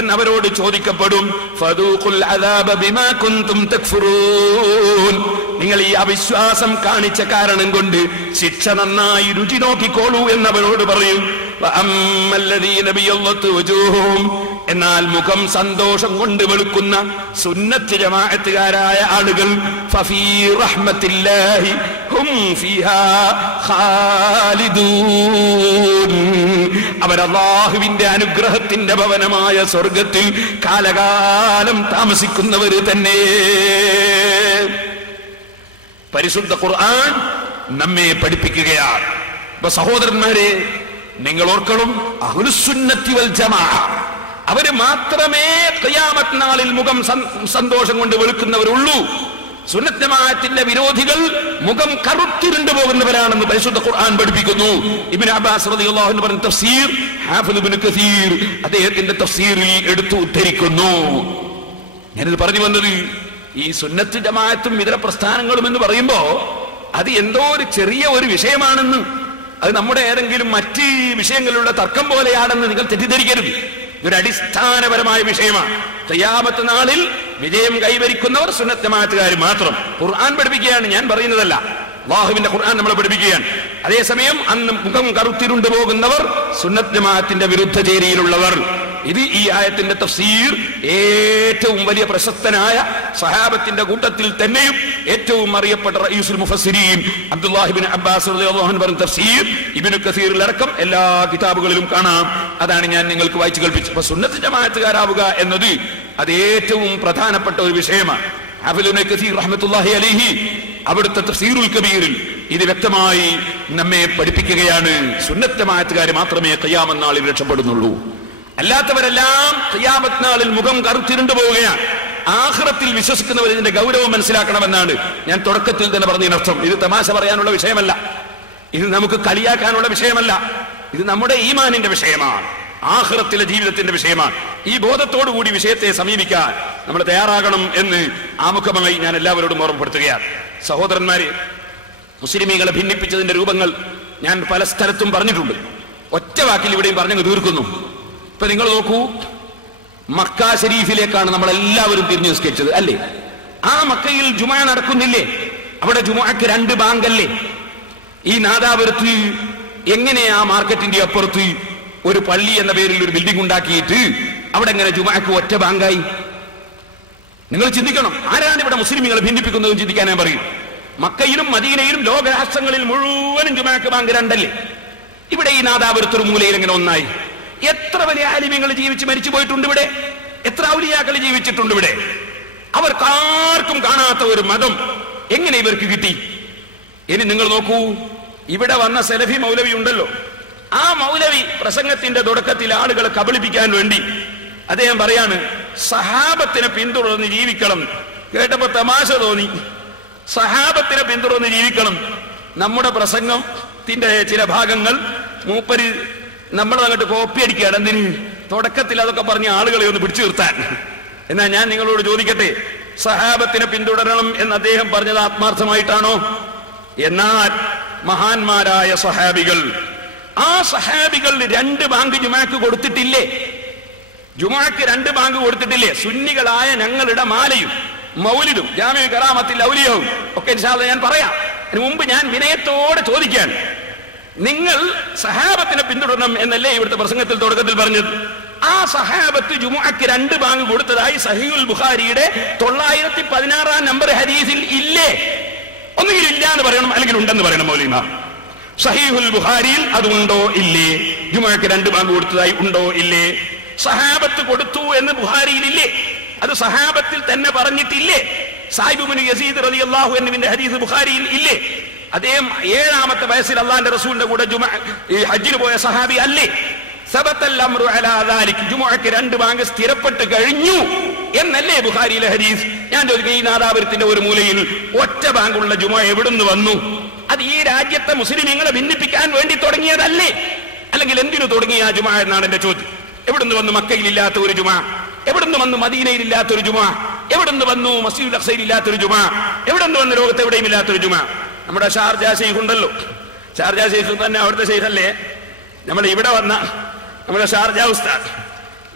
എന്നവരോട് ചോദിക്കപ്പെടും. ഫദൂഖുൽ അദാബ ബിമാ കുൻതും തക്ഫുറൂൻ, നിങ്ങൾ ഈ അവിശ്വാസം കാണിച്ച കാരണം കൊണ്ട് ശിക്ഷ നന്നായി രുചി നോക്കിക്കോളൂ എന്നവരോട് പറയും. എന്നാൽ മുഖം സന്തോഷം കൊണ്ട് വെളുക്കുന്ന സുന്നത്ത് ജമാഅത്തുകാരായ ആളുകൾ ഫഫീ റഹ്മത്തില്ലാഹി ഹും ഫീഹാ ഖാലിദൂൻ, അവർ അല്ലാഹുവിന്റെ അനുഗ്രഹത്തിന്റെ ഭവനമായ സ്വർഗത്തിൽ കാലകാലം താമസിക്കുന്നവർ തന്നെ. പരിശുദ്ധ ഖുർആൻ നമ്മെ പഠിപ്പിക്കുകയാണ്. അപ്പൊ സഹോദരന്മാരെ, നിങ്ങൾ ഓർക്കണം, അഹ്ലുസുന്നത്തി വൽ ജമാഅ അവര് മാത്രമേ ഖിയാമത്ത് നാളിൽ മുഖം സന്തോഷം കൊണ്ട് വെളുക്കുന്നവരുള്ളൂ. സുന്നത്ത് ജമാഅത്തിന്റെ വിരോധികൾ മുഖം കറുത്തിരുണ്ടു പോകുന്നവരാണെന്ന് പരിശുദ്ധ ഖുർആൻ പഠിപ്പിക്കുന്നു. ഇബ്നു അബ്ബാസ് റളിയല്ലാഹു അൻഹു പറഞ്ഞ തഫ്സീർ ഹാഫിദ് ഇബ്നു കസീർ അദ്ദേഹത്തിന്റെ തഫ്സീറിൽ എടുത്തു ഉദ്ധരിക്കുന്നു. ഞാനിത് പറഞ്ഞു വന്നത്, ഈ സുന്നത്ത് ജമാഅത്തും ഇതര പ്രസ്ഥാനങ്ങളും എന്ന് പറയുമ്പോ അത് എന്തോ ഒരു ചെറിയ ഒരു വിഷയമാണെന്ന്, അത് നമ്മുടെ ഏതെങ്കിലും മറ്റ് വിഷയങ്ങളിലുള്ള തർക്കം പോലെയാണെന്ന് നിങ്ങൾ തെറ്റിദ്ധരിക്കരുത്. ഇതൊരു അടിസ്ഥാനപരമായ വിഷയമാണ്. ഖിയാമത്ത് നാളിൽ വിജയം കൈവരിക്കുന്നവർ സുന്നത്ത് ജമാഅത്തുകാർ മാത്രം. ഖുർആൻ പഠിപ്പിക്കുകയാണ്, ഞാൻ പറയുന്നതല്ല. അല്ലാഹുവിന്റെ ഖുർആൻ നമ്മളെ പഠിപ്പിക്കുകയാണ്. അതേസമയം അന്ന് മുഖം കറുത്തിരുണ്ടു പോകുന്നവർ സുന്നത്ത് ജമാഅത്തിന്റെ വിരുദ്ധ ചേരിയിലുള്ളവർ. ഇത് ഈ ആയത്തിന്റെ തഫ്സീർ ഏറ്റവും വലിയ പ്രശസ്തനായ സഹാബത്തിന്റെ കൂട്ടത്തിൽ തന്നെയും ഏറ്റവും അറിയപ്പെട്ട റഈസുൽ മുഫസ്സിരീൻ അബ്ദുല്ലാഹി ഇബ്നു അബ്ബാസ് റളിയല്ലാഹു അൻഹു പറഞ്ഞ തഫ്സീർ ഇബ്നു കസീറിലടക്കം എല്ലാ കിതാബുകളിലും കാണാം. അതാണ് ഞാൻ നിങ്ങൾക്ക് വായിച്ചു കേൾപ്പിച്ചത്. അപ്പൊ സുന്നത്ത് ജമാഅത്തുകാരാവുക എന്നത് അത് ഏറ്റവും പ്രധാനപ്പെട്ട ഒരു വിഷയമാണ്. ഹാഫിദ് ഇബ്നു കസീർ റഹ്മത്തുള്ളാഹി അലൈഹി അവിടുത്തെ തഫ്സീറുൽ കബീറിൽ ഇത് വ്യക്തമായി നമ്മെ പഠിപ്പിക്കുകയാണ്. സുന്നത്ത് ജമാഅത്തുകാർ മാത്രമേ ഖിയാമത്ത് നാളിൽ രക്ഷപ്പെടുന്നുള്ളൂ. അല്ലാത്തവരെല്ലാം ഖിയാമത്ത് നാളിൽ മുഖം കറുത്തിരുണ്ടു പോവുകയാണ്. ആഖിറത്തിൽ വിശ്വസിക്കുന്നവർ ഇതിന്റെ ഗൗരവം മനസ്സിലാക്കണമെന്നാണ് ഞാൻ തുടക്കത്തിൽ തന്നെ പറഞ്ഞതിനർത്ഥം. ഇത് തമാശ പറയാനുള്ള വിഷയമല്ല, ഇത് നമുക്ക് കളിയാക്കാനുള്ള വിഷയമല്ല, ഇത് നമ്മുടെ ഈമാനിന്റെ വിഷയമാണ്, ആഖിറത്തിലെ ജീവിതത്തിന്റെ വിഷയമാണ്. ഈ ബോധത്തോടു കൂടി വിഷയത്തെ സമീപിക്കാൻ നമ്മൾ തയ്യാറാകണം എന്ന് ആമുഖമായി ഞാൻ എല്ലാവരോടും ഓർമ്മപ്പെടുത്തുകയാണ്. സഹോദരന്മാരെ, മുസ്ലിമീങ്ങളെ ഭിന്നിപ്പിച്ചതിന്റെ രൂപങ്ങൾ ഞാൻ പല സ്ഥലത്തും പറഞ്ഞിട്ടുണ്ട്. ഒറ്റ വാക്കിൽ ഇവിടെയും പറഞ്ഞു തീർക്കുന്നു. ഇപ്പൊ നിങ്ങൾ നോക്കൂ, മക്ക ഷരീഫിലേക്കാണ് നമ്മളെല്ലാവരും തിരിഞ്ഞു നിസ്കരിച്ചത് അല്ലേ? ആ മക്കയിൽ ജുമാ നടക്കുന്നില്ലേ? അവിടെ ജുമാക്ക് 2 ബാങ്കല്ലേ? ഈ നാദാപുരത്ത് എങ്ങനെ ആ മാർക്കറ്റിന്റെ അപ്പുറത്ത് ഒരു പള്ളി എന്ന പേരിൽ ഒരു ബിൽഡിംഗ് ഉണ്ടാക്കിയിട്ട് അവിടെ എങ്ങനെ ജുമാക്ക് ഒറ്റ ബാങ്കായി? നിങ്ങൾ ചിന്തിക്കണം, ആരാണ് ഇവിടെ മുസ്ലിമുകളെ ഭിന്നിപ്പിക്കുന്നതും ചിന്തിക്കാൻ ഞാൻ പറയും. മക്കയിലും മദീനയിലും ലോകരാഷ്ട്രങ്ങളിൽ മുഴുവനും ജുമാക്ക് ബാങ്ക് 2 അല്ലേ? ഇവിടെ ഈ നാദാപുരത്തൊരു മൂലയിൽ എങ്ങനെ ഒന്നായി? എത്ര വലിയ ആലിമ്യങ്ങൾ ജീവിച്ച് മരിച്ചു പോയിട്ടുണ്ട് ഇവിടെ, എത്ര ഔലിയാക്കൾ ജീവിച്ചിട്ടുണ്ട് ഇവിടെ. അവർക്കാർക്കും കാണാത്ത ഒരു മതം എങ്ങനെ ഇവർക്ക് കിട്ടി? ഇനി നിങ്ങൾ നോക്കൂ, ഇവിടെ വന്ന സലഫി മൗലവി ഉണ്ടല്ലോ, ആ മൗലവി പ്രസംഗത്തിന്റെ തുടക്കത്തിൽ ആളുകളെ കബളിപ്പിക്കാൻ വേണ്ടി അദ്ദേഹം പറയാണ്, സഹാബത്തിനെ പിന്തുടർന്ന് ജീവിക്കണം. കേട്ടപ്പോ തമാശ തോന്നി. സഹാബത്തിനെ പിന്തുടർന്ന് ജീവിക്കണം. നമ്മുടെ പ്രസംഗത്തിന്റെ ചില ഭാഗങ്ങൾ മൂപ്പര് നമ്മളങ്ങോട്ട് കോപ്പി അടിക്കുകയാണ്. എന്തിന്? തുടക്കത്തിൽ അതൊക്കെ പറഞ്ഞ ആളുകളെ ഒന്ന് പിടിച്ചു നിർത്താൻ. എന്നാൽ ഞാൻ നിങ്ങളോട് ചോദിക്കട്ടെ, സഹാബത്തിനെ പിന്തുടരണം എന്ന് അദ്ദേഹം പറഞ്ഞത് ആത്മാർത്ഥമായിട്ടാണോ? എന്നാൽ മഹാന്മാരായ സഹാബികൾ, ആ സഹാബികൾ 2 ബാങ്ക് ജുമാക്ക് കൊടുത്തിട്ടില്ലേ? ജുമാക്ക് 2 ബാങ്ക് കൊടുത്തിട്ടില്ലേ? സുന്നികളായ ഞങ്ങളുടെ മാലയും മൗലിദും ജാമിഉ കറാമത്തിൽ ഔലിയവും ഒക്കെ ഇൻഷാ അല്ലാഹ് ഞാൻ പറയാം. അതിനു മുമ്പ് ഞാൻ വിനയത്തോടെ ചോദിക്കാൻ, നിങ്ങൾ സഹാബത്തിനെ പിന്തുടരണം എന്നല്ലേ ഇവിടുത്തെ പ്രസംഗത്തിൽ തുടക്കത്തിൽ പറഞ്ഞത്? ആ സഹാബത്ത് ജുമുഅക്ക് 2 ബാങ്ക് കൊടുത്തതായി സഹീഹുൽ ബുഖാരിയുടെ 916 നമ്പർ ഹദീസിൽ ഇല്ലേ? ഒന്നുകിൽ ഇല്ല എന്ന് പറയണം, അല്ലെങ്കിൽ ഉണ്ടെന്ന് പറയണം മൗലവിമാർ. സഹീഹുൽ ബുഖാരിയിൽ അതുണ്ടോ ഇല്ലേ? ജുമുഅക്ക് 2 ബാങ്ക് കൊടുത്തതായി ഉണ്ടോ ഇല്ലേ? സഹാബത്ത് കൊടുത്തു എന്ന് ബുഖാരിയിൽ ഇല്ലേ? അത് സഹാബത്തിൽ തന്നെ പറഞ്ഞിട്ടില്ലേ? സായിബ് ഇബ്നു യസീദ് റളിയല്ലാഹു അൻഹുവിന്റെ ഹദീസ് ബുഖാരിയിൽ ഇല്ലേ? അദ്ദേഹം 7ാമത്തെ വയസ്സിൽ അള്ളാന്റെ റസൂലിന്റെ കൂടെ ഹജ്ജിന് പോയ സഹാബി അല്ലേ? സബത്തൽ അംറു അലാ ദാലിക്, ജുമുഅക്ക് 2 ബാങ്ക് സ്ഥിരപ്പെട്ട് കഴിഞ്ഞു എന്നല്ലേ ബുഖാരിയിലെ ഹദീസ്? ഞാൻ ചോദിക്കും, ഈ നാദാപുരത്തിന്റെ ഒരു മൂലയിൽ ഒറ്റ ബാങ്കുള്ള ജുമുഅ എവിടുന്ന് വന്നു? അത് ഈ രാജ്യത്തെ മുസ്ലിമീങ്ങളെ ഭിന്നിപ്പിക്കാൻ വേണ്ടി തുടങ്ങിയതല്ലേ? അല്ലെങ്കിൽ എന്തിനു തുടങ്ങിയ ആ ജുമാ എന്നാണ് എന്റെ ചോദ്യം. എവിടുന്ന് വന്നു മക്കയിലില്ലാത്ത ഒരു ജുമാ? എവിടുന്ന് വന്നു മദീനയിലില്ലാത്ത ഒരു ജുമാ? എവിടുന്ന് വന്നു മസ്ജിദുൽ അഖ്സയിൽ ഇല്ലാത്തൊരു ജുമാ? എവിടുന്ന് വന്നു ലോകത്ത് എവിടെയും ഇല്ലാത്തൊരു ജുമാ? നമ്മുടെ ഷാർജ ശൈഖ് ഉണ്ടല്ലോ, ഷാർജ ശൈഖ് തന്നെ അവിടുത്തെ ശൈഖല്ലേ നമ്മൾ ഇവിടെ വന്ന നമ്മുടെ ഷാർജ ഉസ്താദ്.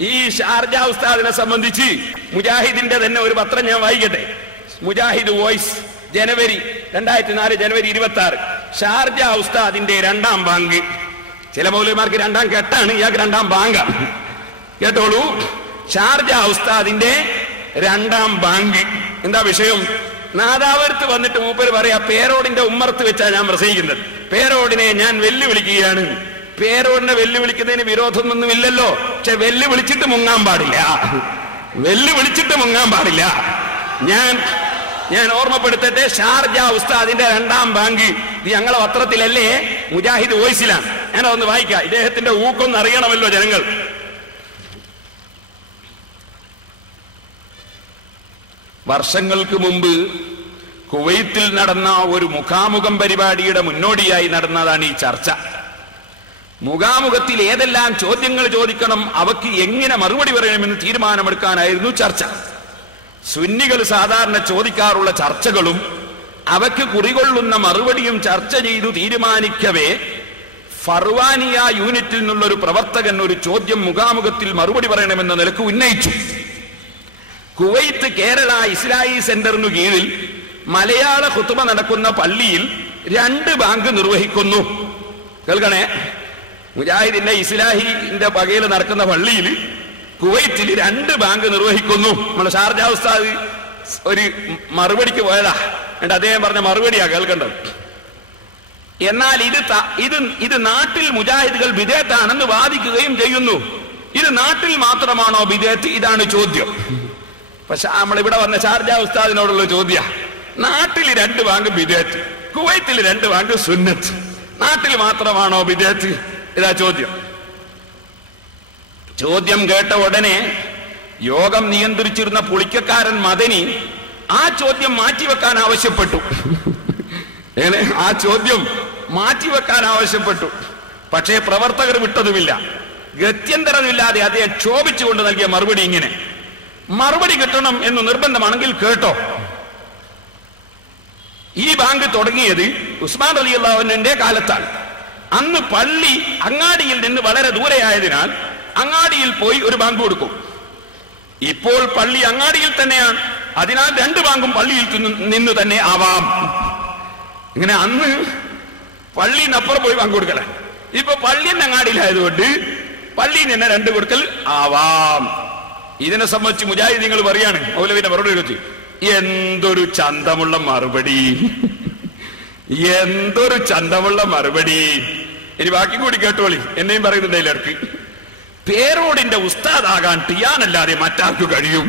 ഈ ഷാർജ ഉസ്താദിനെ സംബന്ധിച്ച് മുജാഹിദിന്റെ തന്നെ ഒരു പത്രം ഞാൻ വായിക്കട്ടെ. മുജാഹിദ് വോയിസ്, ജനുവരി 2004 ജനുവരി 26. ഷാർജ ഉസ്താദിന്റെ രണ്ടാം ബാങ്ക്. ചില മൗലവിമാർക്ക് രണ്ടാം കെട്ടാണ്, ഇയാൾക്ക് രണ്ടാം ബാങ്കാണ്. കേട്ടോളൂ, ഷാർജ ഉസ്താദിന്റെ രണ്ടാം ബാങ്ക്. എന്താ വിഷയം? നാദാപുരത്ത് വന്നിട്ട് മൂപ്പര് പറയാ, പേരോടിന്റെ ഉമ്മറത്ത് വെച്ചാ ഞാൻ പ്രസംഗിക്കുന്നത്, പേരോടിനെ ഞാൻ വെല്ലുവിളിക്കുകയാണ്. പേരോടിനെ വെല്ലുവിളിക്കുന്നതിന് വിരോധമൊന്നുമില്ലല്ലോ, പക്ഷെ വെല്ലുവിളിച്ചിട്ട് മുങ്ങാൻ പാടില്ല, വെല്ലുവിളിച്ചിട്ട് മുങ്ങാൻ പാടില്ല. ഞാൻ ഓർമ്മപ്പെടുത്തട്ടെ, ഷാർജ ഉസ്താദിന്റെ രണ്ടാം ബാങ്ക്. ഇത് ഞങ്ങളെ പത്രത്തിലല്ലേ, മുജാഹിദ് വോയിസിലാണ്. ഞാനതൊന്ന് വായിക്കാം, ഇദ്ദേഹത്തിന്റെ ഊക്കൊന്ന് അറിയണമല്ലോ ജനങ്ങൾ. വർഷങ്ങൾക്ക് മുമ്പ് കുവൈത്തിൽ നടന്ന ഒരു മുഖാമുഖം പരിപാടിയുടെ മുന്നോടിയായി നടന്നതാണ് ഈ ചർച്ച. മുഖാമുഖത്തിൽ ഏതെല്ലാം ചോദ്യങ്ങൾ ചോദിക്കണം, അവയ്ക്ക് എങ്ങനെ മറുപടി പറയണമെന്ന് തീരുമാനമെടുക്കാനായിരുന്നു ചർച്ച. സുന്നികൾ സാധാരണ ചോദിക്കാറുള്ള ചർച്ചകളും അവയ്ക്ക് കുറികൊള്ളുന്ന മറുപടിയും ചർച്ച ചെയ്തു തീരുമാനിക്കവേ ഫർവാനിയ യൂണിറ്റിൽ നിന്നുള്ളൊരു പ്രവർത്തകൻ ഒരു ചോദ്യം മുഖാമുഖത്തിൽ മറുപടി പറയണമെന്ന നിലക്ക് ഉന്നയിച്ചു. കുവൈത്ത് കേരള ഇസ്ലാഹി സെന്ററിനു കീഴിൽ മലയാള ഖുതുബ നടക്കുന്ന പള്ളിയിൽ 2 ബാങ്ക് നിർവഹിക്കുന്നു. കേൾക്കണേ, മുജാഹിദിന്റെ ഇസ്ലാഹിന്റെ പകയിൽ നടക്കുന്ന പള്ളിയിൽ കുവൈത്തിൽ 2 ബാങ്ക് നിർവഹിക്കുന്നു. നമ്മുടെ ഷാർജ ഉസ്താദ് ഒരു മറുപടിക്ക് പോയതാ, എന്നിട്ട് അദ്ദേഹം പറഞ്ഞ മറുപടിയാ കേൾക്കേണ്ടത്. എന്നാൽ ഇത് നാട്ടിൽ മുജാഹിദുകൾ ബിദഅത്താണെന്ന് വാദിക്കുകയും ചെയ്യുന്നു. ഇത് നാട്ടിൽ മാത്രമാണോ ബിദഅത്ത്? ഇതാണ് ചോദ്യം. പക്ഷെ നമ്മളിവിടെ വന്ന ഷാർജ ഉസ്താദിനോടുള്ള ചോദ്യ, നാട്ടിൽ 2 ബാങ്ക് ബിദഅത്ത്, കുവൈത്തിൽ 2 ബാങ്ക് സുന്നത്ത്, നാട്ടിൽ മാത്രമാണോ ബിദഅത്ത്? ഇതാ ചോദ്യം. ചോദ്യം കേട്ട ഉടനെ യോഗം നിയന്ത്രിച്ചിരുന്ന പുളിക്കക്കാരൻ മദനി ആ ചോദ്യം മാറ്റിവെക്കാൻ ആവശ്യപ്പെട്ടു. ആ ചോദ്യം മാറ്റിവെക്കാൻ ആവശ്യപ്പെട്ടു. പക്ഷേ പ്രവർത്തകർ വിട്ടതുമില്ല. ഗത്യന്തരമില്ലാതെ അദ്ദേഹം ക്ഷോഭിച്ചുകൊണ്ട് നൽകിയ മറുപടി ഇങ്ങനെ: മറുപടി കിട്ടണം എന്ന് നിർബന്ധമാണെങ്കിൽ കേട്ടോ. ഈ ബാങ്ക് തുടങ്ങിയത് ഉസ്മാൻ റളിയല്ലാഹു അൻഹുവിന്റെ കാലത്താണ്. അന്ന് പള്ളി അങ്ങാടിയിൽ നിന്ന് വളരെ ദൂരെയായതിനാൽ അങ്ങാടിയിൽ പോയി ഒരു ബാങ്ക് കൊടുക്കും. ഇപ്പോൾ പള്ളി അങ്ങാടിയിൽ തന്നെയാണ്, അതിനാൽ 2 ബാങ്കും പള്ളിയിൽ നിന്ന് തന്നെ ആവാം. ഇങ്ങനെ അന്ന് പള്ളിന്നപ്പുറം പോയി ബാങ്ക് കൊടുക്കല, ഇപ്പൊ പള്ളിന്റെ അങ്ങാടിയിലായതുകൊണ്ട് പള്ളിയിൽ തന്നെ 2 കൊടുക്കൽ ആവാം. ഇതിനെ സംബന്ധിച്ച് മുജാഹിദീങ്ങൾ പറയാണ്, മൗലവിന്റെ മറുപടി എടുത്ത്, എന്തൊരു ചന്തമുള്ള മറുപടി, എന്തൊരു ചന്തമുള്ള മറുപടി. ഇനി ബാക്കി കൂടി കേട്ടോളി, എന്നെയും പറയുന്നുണ്ട് അതിലിടക്ക്. പേരോടിന്റെ ഉസ്താദാകാൻ ടിയാനല്ലാതെ മറ്റാർക്ക് കഴിയും?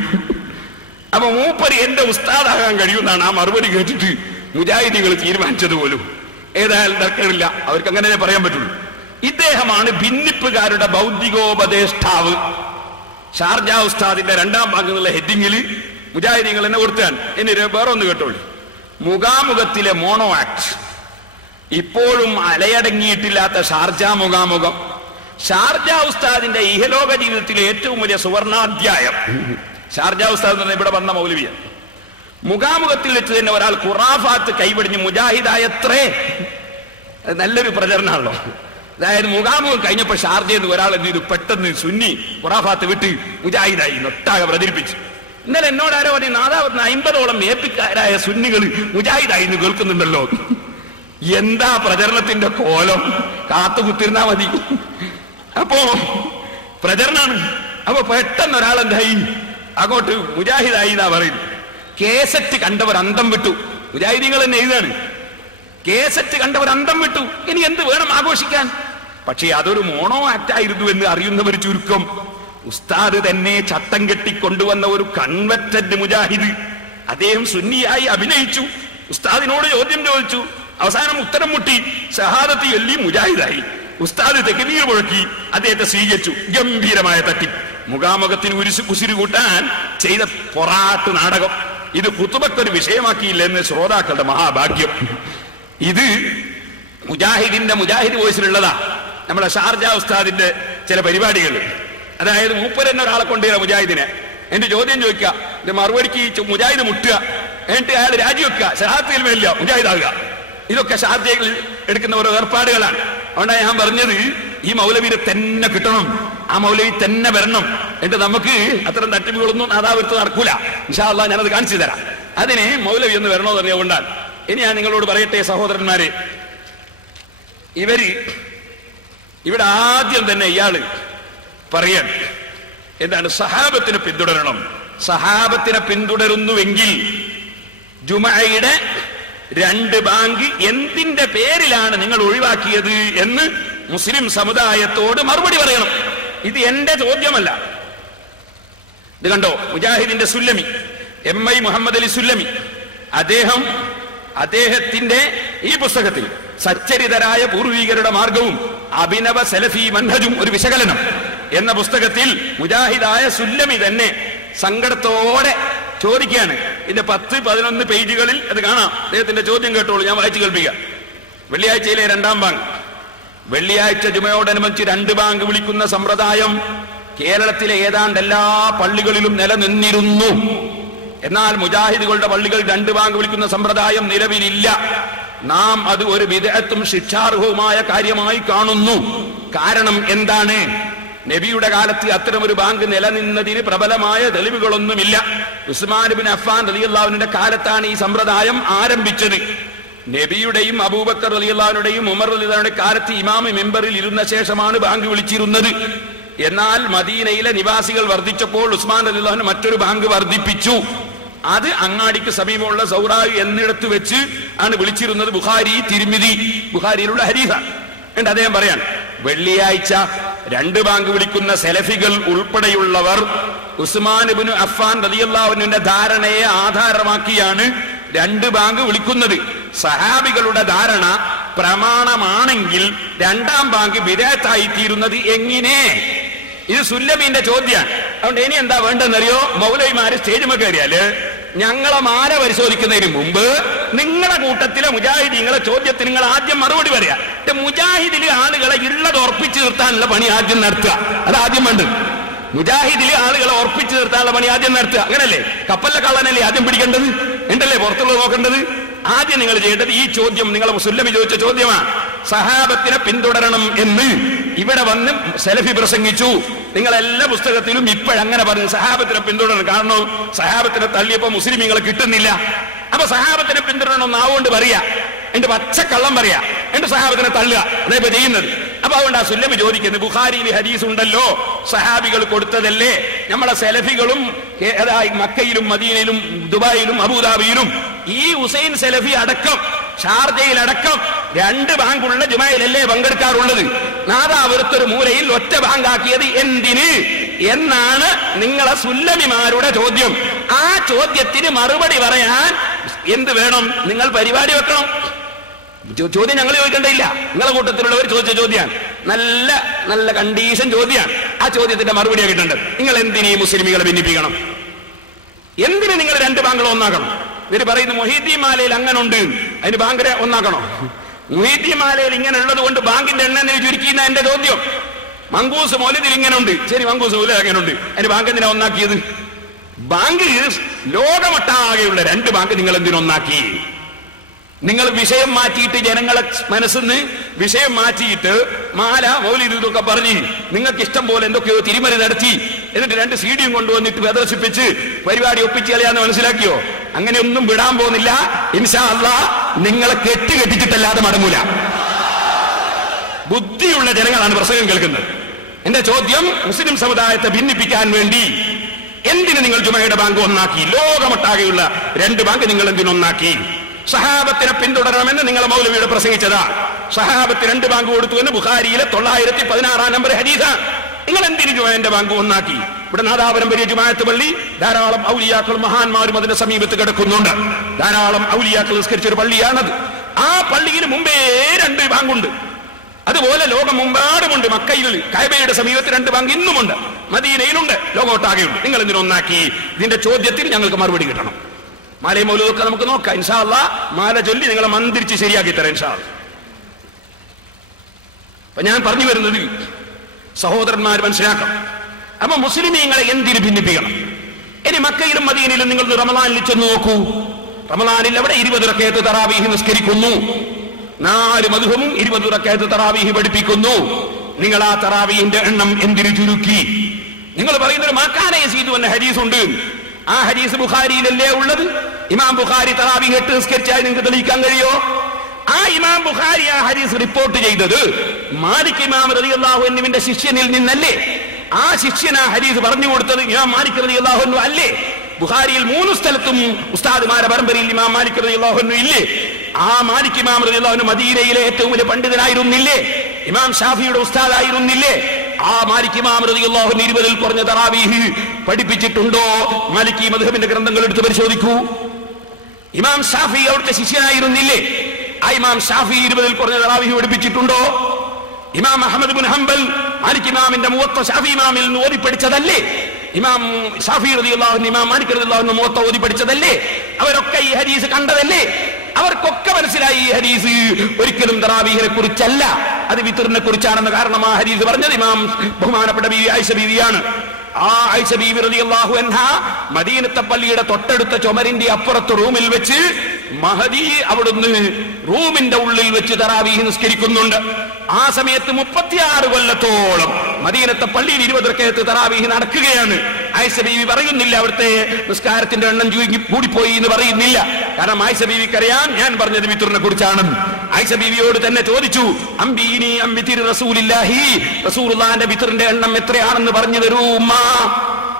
അപ്പൊ മൂപ്പര് എന്റെ ഉസ്താദാകാൻ കഴിയുമെന്നാണ് ആ മറുപടി കേട്ടിട്ട് മുജാഹിദീകൾ തീരുമാനിച്ചത് പോലും. ഏതായാലും തർക്കമില്ല, അവർക്ക് അങ്ങനെ പറയാൻ പറ്റുള്ളൂ. ഇദ്ദേഹമാണ് ഭിന്നിപ്പുകാരുടെ ബൗദ്ധികോപദേഷ്ടാവ്. ഷാർജ ഉസ്താദിന്റെ 2ാം ബാങ്ക് എന്നുള്ള ഹെഡിങ്ങിൽ മുജാഹിദീങ്ങൾ എന്നെ കൊടുത്താൻ. ഇനി വേറെ ഒന്ന് കേട്ടോളൂ. മുഖാമുഖത്തിലെ മോണോ ആക്ട്, ഇപ്പോഴും അലയടങ്ങിയിട്ടില്ലാത്ത ഷാർജ മുഖാമുഖം, ഷാർജ ഉസ്താദിന്റെ ഇഹലോക ജീവിതത്തിലെ ഏറ്റവും വലിയ സുവർണാധ്യായം. ഷാർജ ഉസ്താദ് എന്ന് ഇവിടെ വന്ന മൗലവിയ. മുഖാമുഖത്തിൽ വെച്ച് തന്നെ ഒരാൾ ഖുറാഫാത്ത് കൈവടിഞ്ഞ് മുജാഹിദായത്രേ. നല്ലൊരു പ്രചരണമാണല്ലോ. അതായത് മുഖാമുഖം കഴിഞ്ഞപ്പോൾ ഷാർജയെന്ന് ഒരാൾ എന്ത് ചെയ്തു, പെട്ടെന്ന് സുന്നി ഖുറാഫാത്ത് വിട്ട് മുജാഹിദായി ഒട്ടാകെ പ്രചരിപ്പിച്ചു. ഇന്നലെ എന്നോട് ആരോ പറഞ്ഞു, നാദാപുരത്ത് 50ഓളം ഏപ്പിക്കാരായ സുന്നികൾ മുജാഹിദായി എന്ന് കേൾക്കുന്നുണ്ടല്ലോ. എന്താ പ്രചരണത്തിന്റെ കോലം, കാത്തുകുത്തിരുന്നാ മതി. അപ്പോ പ്രചരണാണ്. അപ്പൊ പെട്ടെന്ന് ഒരാളെന്തായി, അങ്ങോട്ട് മുജാഹിദായി എന്നാ പറയുന്നു. കേസറ്റ് കണ്ടവർ അന്തം വിട്ടു. മുജാഹിദീങ്ങൾ തന്നെ എഴുതാണ്, കേസറ്റ് കണ്ടവർ അന്തം വിട്ടു. ഇനി എന്ത് വേണം ആഘോഷിക്കാൻ? പക്ഷേ അതൊരു മോണോ ആക്ട് ആയിരുന്നു എന്ന് അറിയുന്നവർ ചുരുക്കം. ഉസ്താദ് തന്നെ ചട്ടം കെട്ടിക്കൊണ്ടുവന്ന ഒരു കൺവെർട്ടഡ് മുജാഹിദ്, അദ്ദേഹം സുന്നിയായി അഭിനയിച്ചു. ഉസ്താദിനോട് ചോദ്യം ചോദിച്ചു, അവസാനം ഉത്തരം മുട്ടി ഷഹാദത്ത് ചൊല്ലി മുജാഹിദായി. ഉസ്താദ് തക്ബീർ മുഴക്കി, അദ്ദേഹത്തെ സ്വീകരിച്ചു. ഗംഭീരമായ തട്ടി. മുഖാമുഖത്തിന് ഉസിരു കൂട്ടാൻ ചെയ്ത പൊറാട്ട് നാടകം. ഇത് ഖുതുബക്കൊരു വിഷയമാക്കിയില്ല എന്ന് ശ്രോതാക്കളുടെ മഹാഭാഗ്യം. ഇത് മുജാഹിദ് വോയിസിലുള്ളതാ. നമ്മളെ ഷാർജ ഉസ്താദിന്റെ ചില പരിപാടികൾ. അതായത് മൂപ്പരെന്നെ ഒരാളെ കൊണ്ടുവരാ മുജാഹിദിനെ, എന്റെ ചോദ്യം ചോദിക്കുക, എന്റെ മറുപടിക്ക് മുജാഹിദ് മുട്ടുക, എന്നിട്ട് അയാൾ രാജിവെക്കുക, ഷഹാദത്തിൽ മേലില്ല മുജാഹിദാകുക. ഇതൊക്കെ ഷാർജയിൽ എടുക്കുന്ന ഓരോ ഏർപ്പാടുകളാണ്. അതുകൊണ്ടാണ് ഞാൻ പറഞ്ഞത് ഈ മൗലവിനെ തന്നെ കിട്ടണം, ആ മൗലവി തന്നെ വരണം. എന്നിട്ട് നമുക്ക് അത്തരം തട്ടിപ്പുകളൊന്നും നാദാപുരത്ത് നടക്കൂല. ഇൻഷാ അല്ലാഹ് ഞാനത് കാണിച്ചു തരാം. അതിന് മൗലവി ഒന്ന് വരണോ പറഞ്ഞുകൊണ്ടാണ്. ഇനി ഞാൻ നിങ്ങളോട് പറയട്ടെ സഹോദരന്മാരെ, ഇവിടെ ആദ്യം തന്നെ ഇയാള് പറയാൻ എന്താണ്, സഹാബത്തിനെ പിന്തുടരണം. സഹാബത്തിനെ പിന്തുടരുന്നുവെങ്കിൽ ജുമഅയുടെ 2 ബാങ്ക് എന്തിന്റെ പേരിലാണ് നിങ്ങൾ ഒഴിവാക്കിയത് എന്ന് മുസ്ലിം സമുദായത്തോട് മറുപടി പറയണം. ഇത് എന്റെ ചോദ്യമല്ല. ഇത് കണ്ടോ, മുജാഹിദിന്റെ സുല്ലമി, MI മുഹമ്മദ് അലി സുല്ലമി, അദ്ദേഹത്തിന്റെ ഈ പുസ്തകത്തിൽ സച്ചരിതരായ പൂർവികരുടെ മാർഗവും അഭിനവ സലഫി മൻഹജും ഒരു വിശകലനം എന്ന പുസ്തകത്തിൽ മുജാഹിദായ സുല്ലമി തന്നെ സങ്കടത്തോടെ ചോദിക്കുകയാണ്. ഇതിന്റെ 10-11 പേജുകളിൽ അത് കാണാം. അദ്ദേഹത്തിന്റെ ചോദ്യം കേട്ടോളൂ, ഞാൻ വായിച്ചു കേൾപ്പിക്കാം. വെള്ളിയാഴ്ചയിലെ 2ാം ബാങ്ക്, വെള്ളിയാഴ്ച ജുമയോടനുബന്ധിച്ച് 2 ബാങ്ക് വിളിക്കുന്ന സമ്പ്രദായം കേരളത്തിലെ ഏതാണ്ട് എല്ലാ പള്ളികളിലും നിലനിന്നിരുന്നു. എന്നാൽ മുജാഹിദുകളുടെ പള്ളികൾ 2 ബാങ്ക് വിളിക്കുന്ന സമ്പ്രദായം നിലവിലില്ല. നാം അത് ഒരു ബിദ്അത്തും ശിക്ഷാർഹവുമായ കാര്യമായി കാണുന്നു. കാരണം എന്താണ്? നബിയുടെ കാലത്ത് അത്തരമൊരു ബാങ്ക് നിലനിന്നതിന് പ്രബലമായ തെളിവുകളൊന്നുമില്ല. ഉസ്മാൻ ഇബ്നു അഫ്ഫാൻ റളിയല്ലാഹു അൻഹുവിന്റെ കാലത്താണ് ഈ സമ്പ്രദായം ആരംഭിച്ചത്. നബിയുടെയും അബൂബക്കർ റളിയല്ലാഹുവിന്റെയും ഉമർ റളിയല്ലാഹുവിന്റെ കാലത്ത് ഇമാം മെമ്പറിൽ ഇരുന്ന ശേഷമാണ് ബാങ്ക് വിളിച്ചിരുന്നത്. എന്നാൽ മദീനയിലെ നിവാസികൾ വർദ്ധിച്ചപ്പോൾ ഉസ്മാൻ റളിയല്ലാഹു അൻഹു മറ്റൊരു ബാങ്ക് വർദ്ധിപ്പിച്ചു. അത് അങ്ങാടിക്ക് സമീപമുള്ള സൗറായി എന്നിടത്ത് വെച്ച് ആണ് വിളിച്ചിരുന്നത്. ബുഖാരിയിലുള്ള ഹദീസാണ്. എന്നിട്ട് അദ്ദേഹം പറയാൻ, വെള്ളിയാഴ്ച 2 ബാങ്ക് വിളിക്കുന്ന സെലഫികൾ ഉൾപ്പെടെയുള്ളവർ ഉസ്മാൻ ഇബ്നു അഫ്ഫാൻ റളിയല്ലാഹു അൻഹുവിന്റെ ധാരണയെ ആധാരമാക്കിയാണ് 2 ബാങ്ക് വിളിക്കുന്നത്. സഹാബികളുടെ ധാരണ പ്രമാണമാണെങ്കിൽ 2ാം ബാങ്ക് ബിദ്അത്തായി തീരുന്നത് എങ്ങനെ? ഇത് സുല്ലമിന്റെ ചോദ്യമാണ്. അതുകൊണ്ട് ഇനി എന്താ വേണ്ടെന്നറിയോ? മൗലവിമാര് സ്റ്റേജിൽ കയറിയാല് ഞങ്ങളെ മാല പരിശോധിക്കുന്നതിന് മുമ്പ് നിങ്ങളെ കൂട്ടത്തിലെ മുജാഹിദീങ്ങളെ ചോദ്യത്തിന് നിങ്ങൾ ആദ്യം മറുപടി പറയാ. മുജാഹിദിലെ ആളുകളെ ഉള്ളത് ഉറപ്പിച്ചു നിർത്താനുള്ള പണി ആദ്യം നടത്തുക. അത് ആദ്യം വേണ്ടത്. മുജാഹിദിലെ ആളുകളെ ഉറപ്പിച്ചു നിർത്താനുള്ള പണി ആദ്യം നടത്തുക. അങ്ങനല്ലേ? കപ്പലിലെ കള്ളനല്ലേ ആദ്യം പിടിക്കേണ്ടത്? ഉണ്ടല്ലേ പുറത്തുള്ളത് നോക്കേണ്ടത്? ആദ്യം നിങ്ങൾ ചെയ്യേണ്ടത് ഈ ചോദ്യം, നിങ്ങളെ സുല്ലമി ചോദിച്ച ചോദ്യമാണ്. സഹാബത്തിനെ പിന്തുടരണം എന്ന് ഇവിടെ വന്ന് സലഫി പ്രസംഗിച്ചു. നിങ്ങളെല്ലാ പുസ്തകത്തിലും ഇപ്പോഴങ്ങനെ പറഞ്ഞു സഹാബത്തിനെ പിന്തുടരണം. കാരണം സഹാബത്തിനെ തള്ളിയപ്പോ മുസ്ലിമീങ്ങളെ കിട്ടുന്നില്ല. അപ്പൊ സഹാബത്തിനെ പിന്തുടരണം നാവുകൊണ്ട് പറയാ, എന്റെ പച്ചക്കള്ളം പറയാ, എന്റെ സഹാബത്തിനെ തള്ളുക, അതേപോലെ ചെയ്യുന്നത്. അപ്പൊ അതുകൊണ്ട് ആ സുല്ലമി ചോദിക്കുന്നത്, ബുഖാരിയിൽ ഹദീസ് ഉണ്ടല്ലോ, സഹാബികൾ കൊടുത്തതല്ലേ? നമ്മളെ സലഫികളും മക്കയിലും മദീനയിലും ദുബായിലും അബുദാബിയിലും ഈ ഹുസൈൻ സലഫി അടക്കം ഷാർജയിലടക്കം 2 ബാങ്കുള്ള ജുമയിലല്ലേ പങ്കെടുക്കാറുള്ളത്? നാദാപുരത്തൊരു മൂലയിൽ ഒറ്റ ബാങ്കാക്കിയത് എന്തിന് എന്നാണ് നിങ്ങളെ സുല്ലമിമാരുടെ ചോദ്യം. ആ ചോദ്യത്തിന് മറുപടി പറയാൻ എന്ത് വേണം? നിങ്ങൾ പരിപാടി വെക്കണം. ചോദ്യം ഞങ്ങൾ ചോദിക്കേണ്ടയില്ല, നിങ്ങളെ കൂട്ടത്തിലുള്ളവർ ചോദിച്ച ചോദ്യമാണ്. നല്ല നല്ല കണ്ടീഷൻ ചോദ്യമാണ്. ആ ചോദ്യത്തിന്റെ മറുപടിയാണ് കിട്ടേണ്ടത്. നിങ്ങൾ എന്തിനീ മുസ്ലിമികളെ ഭിന്നിപ്പിക്കണം? എന്തിന് നിങ്ങൾ 2 ബാങ്കുകൾ ഒന്നാക്കണം? ഇവര് പറയുന്നു മൊഹീദ്ദീൻ മാലയിൽ അങ്ങനെ ഉണ്ട്, അതിന് ബാങ്കിനെ ഒന്നാക്കണോ? മൊഹീദ്ദീൻ മാലയിൽ ഇങ്ങനെ ഉള്ളത് കൊണ്ട് ബാങ്കിന്റെ എണ്ണ ചുരുക്കിയെന്ന എന്റെ ചോദ്യം. മങ്കൂസ് മൗലിദിൽ ഇങ്ങനെ ഉണ്ട്, ശരി, മങ്കൂസ് മൗലിദ് അങ്ങനെ ഉണ്ട്, അതിന് ബാങ്ക് എന്തിനാ ഒന്നാക്കിയത്? ബാങ്ക് ലോകമൊട്ടാകെയുള്ള 2 ബാങ്ക് നിങ്ങൾ എന്തിനൊന്നാക്കി? നിങ്ങൾ വിഷയം മാറ്റിയിട്ട് ജനങ്ങളെ മനസ്സിന്ന് വിഷയം മാറ്റിയിട്ട് മാല മൗലിദ് ഇതൊക്കെ പറഞ്ഞ് നിങ്ങൾക്ക് ഇഷ്ടം പോലെ എന്തൊക്കെയോ തിരിമറി നടത്തി, എന്നിട്ട് 2 CD കൊണ്ടുവന്നിട്ട് പ്രദർശിപ്പിച്ച് പരിപാടി ഒപ്പിച്ച് കളയാന്ന് മനസ്സിലാക്കിയോ? അങ്ങനെയൊന്നും വിടാൻ പോകുന്നില്ല. ഇൻഷാ അല്ലാഹ് നിങ്ങളെ കെട്ടിച്ചിട്ടല്ലാതെ മടങ്ങൂല. ബുദ്ധിയുള്ള ജനങ്ങളാണ് പ്രസംഗം കേൾക്കുന്നത്. എന്റെ ചോദ്യം, മുസ്ലിം സമുദായത്തെ ഭിന്നിപ്പിക്കാൻ വേണ്ടി എന്തിന് നിങ്ങൾ ജുമയുടെ ബാങ്ക് ഒന്നാക്കി? ലോകമൊട്ടാകെയുള്ള 2 ബാങ്ക് നിങ്ങൾ എന്തിനൊന്നാക്കി? സഹാബത്തിനെ പിന്തുടരണമെന്ന് നിങ്ങളെ മൗലവിയുടെ പ്രസംഗിച്ചതാ. സഹാബത്ത് 2 ബാങ്ക് കൊടുത്തു എന്ന് ബുഖാരിയിലെ 916 നമ്പർ ഹദീസാണ്. നിങ്ങൾ എന്തിന് ജുമയുടെ ബാങ്ക് ഒന്നാക്കി? ഇവിടെ നാദാപുരം വലിയ ജുമാഅത്ത് പള്ളി, ധാരാളം ഔലിയാക്കളും മഹാന്മാരും അതിന്റെ സമീപത്ത് കിടക്കുന്നുണ്ട്. ധാരാളം ഔലിയാക്കൾ നിസ്കരിച്ച ഒരു പള്ളിയാണത്. ആ പള്ളിയിൽ മുമ്പേ 2 ബാങ്കുണ്ട്. അതുപോലെ ലോകമെമ്പാടുമുണ്ട്. മക്കയിൽ കഅബയുടെ സമീപത്ത് 2 ബാങ്ക് ഇന്നുമുണ്ട്, മദീനയിലുണ്ട്, ലോകമൊട്ടാകെയുണ്ട്. നിങ്ങൾ എന്തിനൊന്നാക്കി? ഇതിന്റെ ചോദ്യത്തിന് ഞങ്ങൾക്ക് മറുപടി കിട്ടണം. മാലയും മൗലൂദൊക്കെ നമുക്ക് നോക്കാം. ഇൻഷാ അല്ലാഹ് മാല ചൊല്ലി നിങ്ങളെ മന്ത്രിച്ച് ശരിയാക്കി തരാം ഇൻഷാ അല്ലാഹ്. ഞാൻ പറഞ്ഞു വരുന്നത് സഹോദരന്മാർ മനസ്സിലാക്കണം. അപ്പൊ മുസ്ലിമീങ്ങളെ എന്തിനു ഭിന്നിപ്പിക്കണം? ഇനി മക്കയിലും മദീനയിലും നിങ്ങൾ റമളാനിൽ ചെന്ന് നോക്കൂ. റമളാനിൽ അവിടെ 20 റക്അത്ത് തറാവീഹ് നിസ്കരിക്കുന്നു. 4 മദ്ഹബും 20 റക്അത്ത് തറാവീഹ് പഠിപ്പിക്കുന്നു. നിങ്ങൾ ആ തറാവീഹിന്റെ എണ്ണം എന്തിനു ചുരുക്കി? നിങ്ങൾ പറയുന്നത് മാക്കാന യസീദു എന്ന ഹദീസ് ഉണ്ട്. ആ ഹദീസ് ബുഖാരിയിലല്ലേ ഉള്ളത്? ഇമാം ബുഖാരി തറാവീഹ് 8 നിസ്കരിച്ചാൽ നിങ്ങൾക്ക് തെളിയിക്കാൻ കഴിയോ? ആ ഇമാം ബുഖാരി ആ ഹദീസ് റിപ്പോർട്ട് ചെയ്തത് മാലിക് ഇമാം റളിയല്ലാഹു അൻഹുവിന്റെ ശിഷ്യനിൽ നിന്നല്ലേ? ആ ശിഷ്യൻ ആ ഹദീസ് പറഞ്ഞു കൊടുത്തത് ഇമാം മാലിക് റളിയല്ലാഹു അൻഹു അല്ലേ? ബുഖാരിയിൽ 3 സ്ഥലത്തും ഉസ്താദുമാരുടെ പരമ്പരയിൽ ഇമാം മാലിക് റളിയല്ലാഹു അൻഹു ഇല്ലേ? ആ മാലിക് ഇമാം റളിയല്ലാഹു അൻഹു മദീനയിലെ ഏറ്റവും വലിയ പണ്ഡിതനായിരുന്നില്ലേ? ഇമാം ഷാഫിയുടെ ഉസ്താദായിരുന്നില്ലേ? ആ മാലിക് ഇമാം റളിയല്ലാഹു അൻഹു 20-ൽ കുറഞ്ഞ തറാവീഹ് പഠിപ്പിച്ചിട്ടുണ്ടോ? മാലികി മദ്ഹബിന്റെ ഗ്രന്ഥങ്ങൾ എടുത്ത് പരിശോധിക്കൂ. ഇമാം ഷാഫി അവിടുത്തെ ശിഷ്യനായിരുന്നില്ലേ? ആ ഇമാം ഷാഫി 20-ൽ കുറഞ്ഞ തറാവീഹ് പഠിപ്പിച്ചിട്ടുണ്ടോ? ഇമാം അഹ്മദ് ഇബ്നു ഹംബൽ മാലിക് ഇമാമിന്റെ മുവത്ത ഷാഫി ഇമാമിൽ നിന്ന് ഓതി പഠിച്ചതല്ലേ? ഇമാം ഷാഫി റളിയല്ലാഹു അൻഹു ഇമാം മാലിക് റളിയല്ലാഹു അൻഹു മുവത്ത ഓതി പഠിച്ചതല്ലേ? അവരൊക്കെ ഈ ഹദീസ് കണ്ടതല്ലേ? അവർക്കൊക്കെ മനസ്സിലായി ഈ ഹദീസ് ഒരിക്കലും തറാവീഹിനെ കുറിച്ചല്ല, അത് വിത്റിനെ കുറിച്ചാണെന്ന്. കാരണം ആ ഹദീസ് പറഞ്ഞത് ഇമാം ബഹുമാനപ്പെട്ട ബീവി ആയിഷ ബീവിയാണ്. ആ ആയിഷ ബീവി റളിയല്ലാഹു അൻഹ മദീനത്തെ പള്ളിയുടെ തൊട്ടടുത്ത ചുമരിന്റെ അപ്പുറത്ത് റൂമിൽ വെച്ച് മഹദി അവിടുന്ന് റൂമിന്റെ ഉള്ളിൽ വെച്ച് തറാവീഹ് നിസ്കരിക്കുന്നുണ്ട്. ആ സമയത്ത് 36 കൊല്ലത്തോളം മദീനത്തെ പള്ളിയിൽ 20 റക്അത്ത് തറാവീഹ് നടക്കുകയാണ്. ആയിഷ ബീവി പറയുന്നില്ല അവിടുത്തെ നിസ്കാരത്തിന്റെ എണ്ണം കൂടിപ്പോയി എന്ന് പറയുന്നില്ല. കാരണം ആയിഷ ബീവിക്കറിയാം ഞാൻ പറഞ്ഞത് വിത്റിനെ കുറിച്ചാണ്. ആയിഷ ബീവിയോട് തന്നെ ചോദിച്ചു, അംബീനി അംബിതിർ റസൂലില്ലാഹി, റസൂലുള്ളാഹിന്റെ വിത്റിന്റെ എണ്ണം എത്രയാണെന്ന് പറഞ്ഞു തരൂ ഉമ്മ.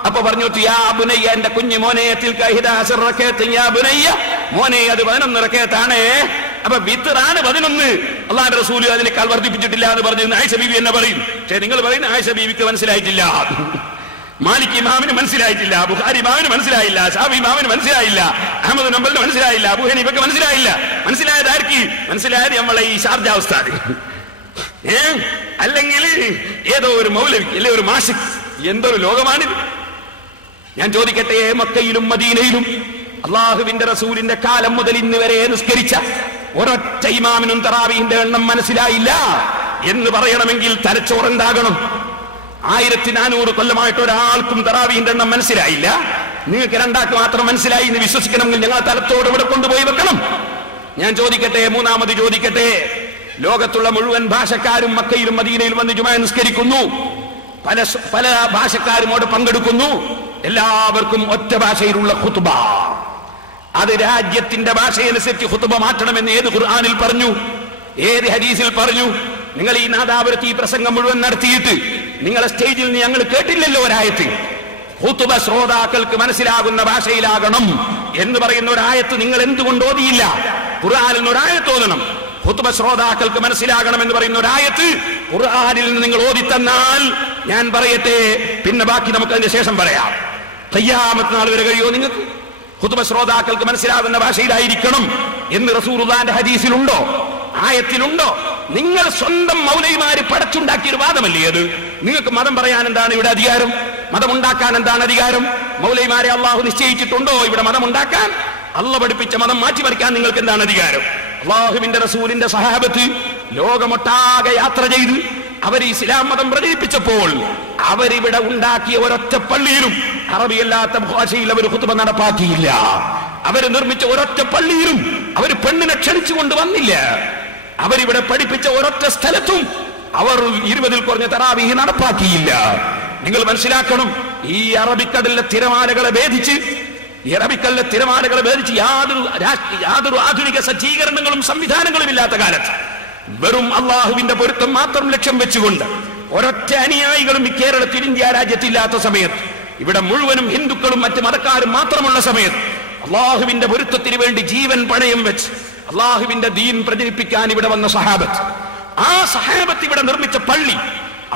അപ്പൊ പറഞ്ഞു, യാ ബുനയ്യ, എന്റെ കുഞ്ഞു മോനെ, തിൽക 11 റക്അത്ത് യാ ബുനയ്യ, മോനെ അത് 11 റക്അത്താണ്. അപ്പൊ വിത്റാണ് 11. അല്ലാഹുവിന്റെ റസൂൽ അതിനേക്കാൾ വർദ്ധിപ്പിച്ചിട്ടില്ല എന്ന് പറഞ്ഞു ആയിഷ ബീവി എന്നെ പറയും. പക്ഷേ നിങ്ങൾ പറയുന്ന ആയിഷ ബീവിക്ക് മനസ്സിലായിട്ടില്ല, മാലിക് ഇമാമിന് മനസ്സിലായിട്ടില്ല, ബുഖാരി ഇമാമിന് മനസ്സിലായില്ല, ഷാഫി ഇമാമിന് മനസ്സിലായില്ല, അഹ്മദ് ബിൻ ഹംബലിന് മനസ്സിലായില്ല, അബൂ ഹനീഫയ്ക്ക് മനസ്സിലായില്ല. മനസ്സിലായത് ആർക്ക്? മനസ്സിലായത് നമ്മളെ ഈ ഷാർജ ഉസ്താദ്, അല്ലെങ്കിൽ ഏതോ ഒരു മൗലവി, അല്ലെ ഒരു മാഷിക്. എന്തൊരു ലോകമാണിത്! ഞാൻ ചോദിക്കട്ടെ, മക്കയിലും മദീനയിലും അള്ളാഹുവിന്റെ റസൂലിന്റെ കാലം മുതൽ ഇന്ന് വരെ നിസ്കരിച്ച ഒരൊറ്റ ഇമാമിനും തറാവീഹിന്റെ എണ്ണം മനസ്സിലായില്ല എന്ന് പറയണമെങ്കിൽ തലച്ചോറുണ്ടാകണം. 1400 കൊല്ലമായിട്ട് ഒരാൾക്കും തറാവീഹിന്റെ എണ്ണം മനസ്സിലായില്ല. നിങ്ങൾക്ക് രണ്ടാൾക്ക് മാത്രം മനസ്സിലായി എന്ന് വിശ്വസിക്കണമെങ്കിൽ ഞങ്ങൾ തലത്തോട് ഇവിടെ കൊണ്ടുപോയി വെക്കണം. ഞാൻ ചോദിക്കട്ടെ, മൂന്നാമത് ചോദിക്കട്ടെ, ലോകത്തുള്ള മുഴുവൻ ഭാഷക്കാരും മക്കയിലും മദീനയിലും വന്ന് ജുമാ നിസ്കരിക്കുന്നു. പല ഭാഷക്കാരും അവിടെ പങ്കെടുക്കുന്നു. എല്ലാവർക്കും ഒറ്റ ഭാഷയിലുള്ള ഖുത്ബ. അത് രാജ്യത്തിന്റെ ഭാഷയനുസരിച്ച് ഖുത്ബ മാറ്റണമെന്ന് ഏത് ഖുർആനിൽ പറഞ്ഞു? ഏത് ഹദീസിൽ പറഞ്ഞു? നിങ്ങൾ ഈ നാദാപുരത്ത് ഈ പ്രസംഗം മുഴുവൻ നടത്തിയിട്ട് നിങ്ങളെ സ്റ്റേജിൽ ഞങ്ങൾ കേട്ടില്ലല്ലോ ഒരായത്ത്. ഖുത്ബ ശ്രോതാക്കൾക്ക് മനസ്സിലാകുന്ന ഭാഷയിലാകണം എന്ന് പറയുന്ന ഒരായത്ത് നിങ്ങൾ എന്തുകൊണ്ട് ഓതിയില്ല? ഖുർആനിൽ നിന്ന് ഒരായത്ത് ഓതണം. ഖുത്ബ ശ്രോതാക്കൾക്ക് മനസ്സിലാകണം എന്ന് പറയുന്ന ഒരായത്ത് ഖുർആനിൽ നിന്ന് നിങ്ങൾ ഓതിത്തന്നാൽ ഞാൻ പറയട്ടെ, പിന്നെ ബാക്കി നമുക്ക് അതിന്റെ ശേഷം പറയാം. ഖിയാമത്ത് നാൾ വരെ കഴിയോ നിങ്ങൾക്ക്? ഖുത്ബ ശ്രോതാക്കൾക്ക് മനസ്സിലാകുന്ന ഭാഷയിലായിരിക്കണം എന്ന് റസൂലുള്ളാഹിന്റെ ഹദീസിലുണ്ടോ? ആയത്തിലുണ്ടോ? നിങ്ങൾ സ്വന്തം മൗലവിമാര് പടച്ചുണ്ടാക്കിയ ഒരു വാദമല്ലേ അത്? നിങ്ങൾക്ക് മതം പറയാൻ എന്താണ് ഇവിടെ അധികാരം? മതം ഉണ്ടാക്കാൻ എന്താണ് അധികാരം? മൗലവിമാരെ അള്ളാഹു നിശ്ചയിച്ചിട്ടുണ്ടോ ഇവിടെ മതം ഉണ്ടാക്കാൻ? അള്ളാഹു പഠിപ്പിച്ച മതം മാറ്റിമറിക്കാൻ നിങ്ങൾക്ക് എന്താണ് അധികാരം? അള്ളാഹുവിന്റെ റസൂലിന്റെ സഹാബത്ത് ലോകമൊട്ടാകെ യാത്ര ചെയ്ത് അവർ ഇസ്ലാം മതം പ്രചരിപ്പിച്ചപ്പോൾ അവരിവിടെ ഉണ്ടാക്കിയ ഒരൊറ്റ പള്ളിയിലും അറബിയല്ലാത്ത ഭാഷയിൽ അവർ ഖുത്ബ നടപ്പാക്കിയില്ല. അവര് നിർമ്മിച്ച ഒരൊറ്റ പള്ളിയിലും അവർ പെണ്ണിനെ ക്ഷണിച്ചു കൊണ്ടുവന്നില്ല. അവരിവിടെ പഠിപ്പിച്ച ഒരൊറ്റ സ്ഥലത്തും അവർ 20-ൽ കുറഞ്ഞ തറാവീഹ് നടപ്പാക്കിയില്ല. നിങ്ങൾ മനസ്സിലാക്കണം, ഈ അറബിക്കടലിലെ തിരമാലകളെ ഭേദിച്ച് യാതൊരു ആധുനിക സജ്ജീകരണങ്ങളും സംവിധാനങ്ങളും ഇല്ലാത്ത കാലത്ത് വെറും അള്ളാഹുവിന്റെ പൊരുത്തം മാത്രം ലക്ഷ്യം വെച്ചുകൊണ്ട് ഒരൊറ്റ അനുയായികളും ഈ കേരളത്തിൽ ഇന്ത്യ രാജ്യത്തില്ലാത്ത സമയത്ത്, ഇവിടെ മുഴുവനും ഹിന്ദുക്കളും മറ്റ് മതക്കാരും മാത്രമുള്ള സമയത്ത് അള്ളാഹുവിന്റെ പൊരുത്തത്തിന് വേണ്ടി ജീവൻ പണയം വെച്ച് അള്ളാഹുവിന്റെ ദീൻ പ്രചരിപ്പിക്കാൻ ഇവിടെ വന്ന സഹാബത്ത്, ആ സഹാബത്ത് ഇവിടെ നിർമ്മിച്ച പള്ളി,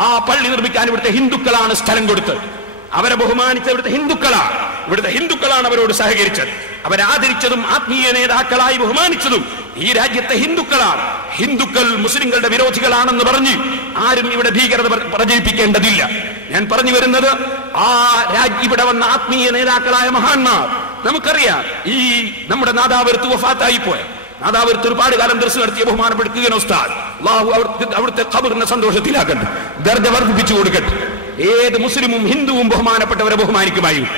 ആ പള്ളി നിർമ്മിക്കാൻ ഇവിടുത്തെ ഹിന്ദുക്കളാണ് സ്ഥലം കൊടുത്തത്. അവരെ ബഹുമാനിച്ച ഇവിടുത്തെ ഹിന്ദുക്കളാണ് അവരോട് സഹകരിച്ചത്. അവരാദരിച്ചതും ആത്മീയ നേതാക്കളായി ബഹുമാനിച്ചതും ഈ രാജ്യത്തെ ഹിന്ദുക്കളാണ്. ഹിന്ദുക്കൾ മുസ്ലിങ്ങളുടെ വിരോധികളാണെന്ന് പറഞ്ഞ് ആരും ഇവിടെ ഭീകരത പ്രചരിപ്പിക്കേണ്ടതില്ല. ഞാൻ പറഞ്ഞു വരുന്നത്, ഇവിടെ വന്ന ആത്മീയ നേതാക്കളായ മഹാന്മാർ, നമുക്കറിയാം, ഈ നമ്മുടെ നാദാപുരത്ത് വഫാത്തായി പോയ നാദാപുരത്ത് ഒരുപാട് കാലം ദർസ് നടത്തിയ ബഹുമാനപ്പെടുത്തുകയാണ് ഉസ്താദ്. അല്ലാഹു അവിടുത്തെ ഖബറിനെ സന്തോഷത്തിലാക്കട്ടെ, ദർജ വർദ്ധിപ്പിച്ചു കൊടുക്കട്ടെ. ഏത് മുസ്ലിമും ഹിന്ദുവും ബഹുമാനപ്പെട്ടവരെ ബഹുമാനിക്കുമായിരുന്നു.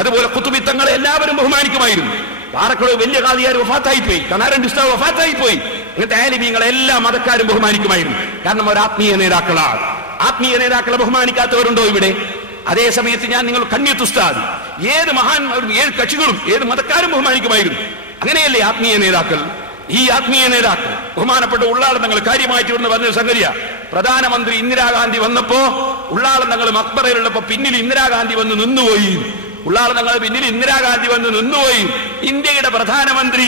അതുപോലെ ഖുതുബി തങ്ങളെ എല്ലാവരും ബഹുമാനിക്കുമായിരുന്നു. പാറക്കടവ് വലിയ ഖാദിയാർ വഫാത്തായി പോയി, കനാരൻ ഉസ്താദ് വഫാത്തായി പോയി. ഇങ്ങനത്തെ ആലിമീങ്ങളെ എല്ലാ മതക്കാരും ബഹുമാനിക്കുമായിരുന്നു. കാരണം അവർ ആത്മീയ നേതാക്കളാണ്. ആത്മീയ നേതാക്കളെ ബഹുമാനിക്കാത്തവരുണ്ടോ ഇവിടെ? അതേ സമയത്ത് ഞാൻ നിങ്ങൾ കണ്യത്ത് ഉസ്താദ് ഏത് മഹാന്മാരും ഏത് കക്ഷികളും ഏത് മതക്കാരും ബഹുമാനിക്കുമായിരുന്നു. അങ്ങനെയല്ലേ ആത്മീയ നേതാക്കൾ? ഈ ആത്മീയ നേതാക്കൾ ബഹുമാനപ്പെട്ട ഉള്ളാളം തങ്ങൾ കാര്യമായിട്ട് ഇവിടുന്ന് പറഞ്ഞ സംഗതിയ. പ്രധാനമന്ത്രി ഇന്ദിരാഗാന്ധി വന്നപ്പോ ഉള്ളാളം തങ്ങൾ മക്ബറയിലുള്ളപ്പോ പിന്നിൽ ഇന്ദിരാഗാന്ധി വന്ന് നിന്നുപോയി. ഉള്ളാളം തങ്ങൾ പിന്നിൽ ഇന്ദിരാഗാന്ധി വന്ന് നിന്നുപോയി. ഇന്ത്യയുടെ പ്രധാനമന്ത്രി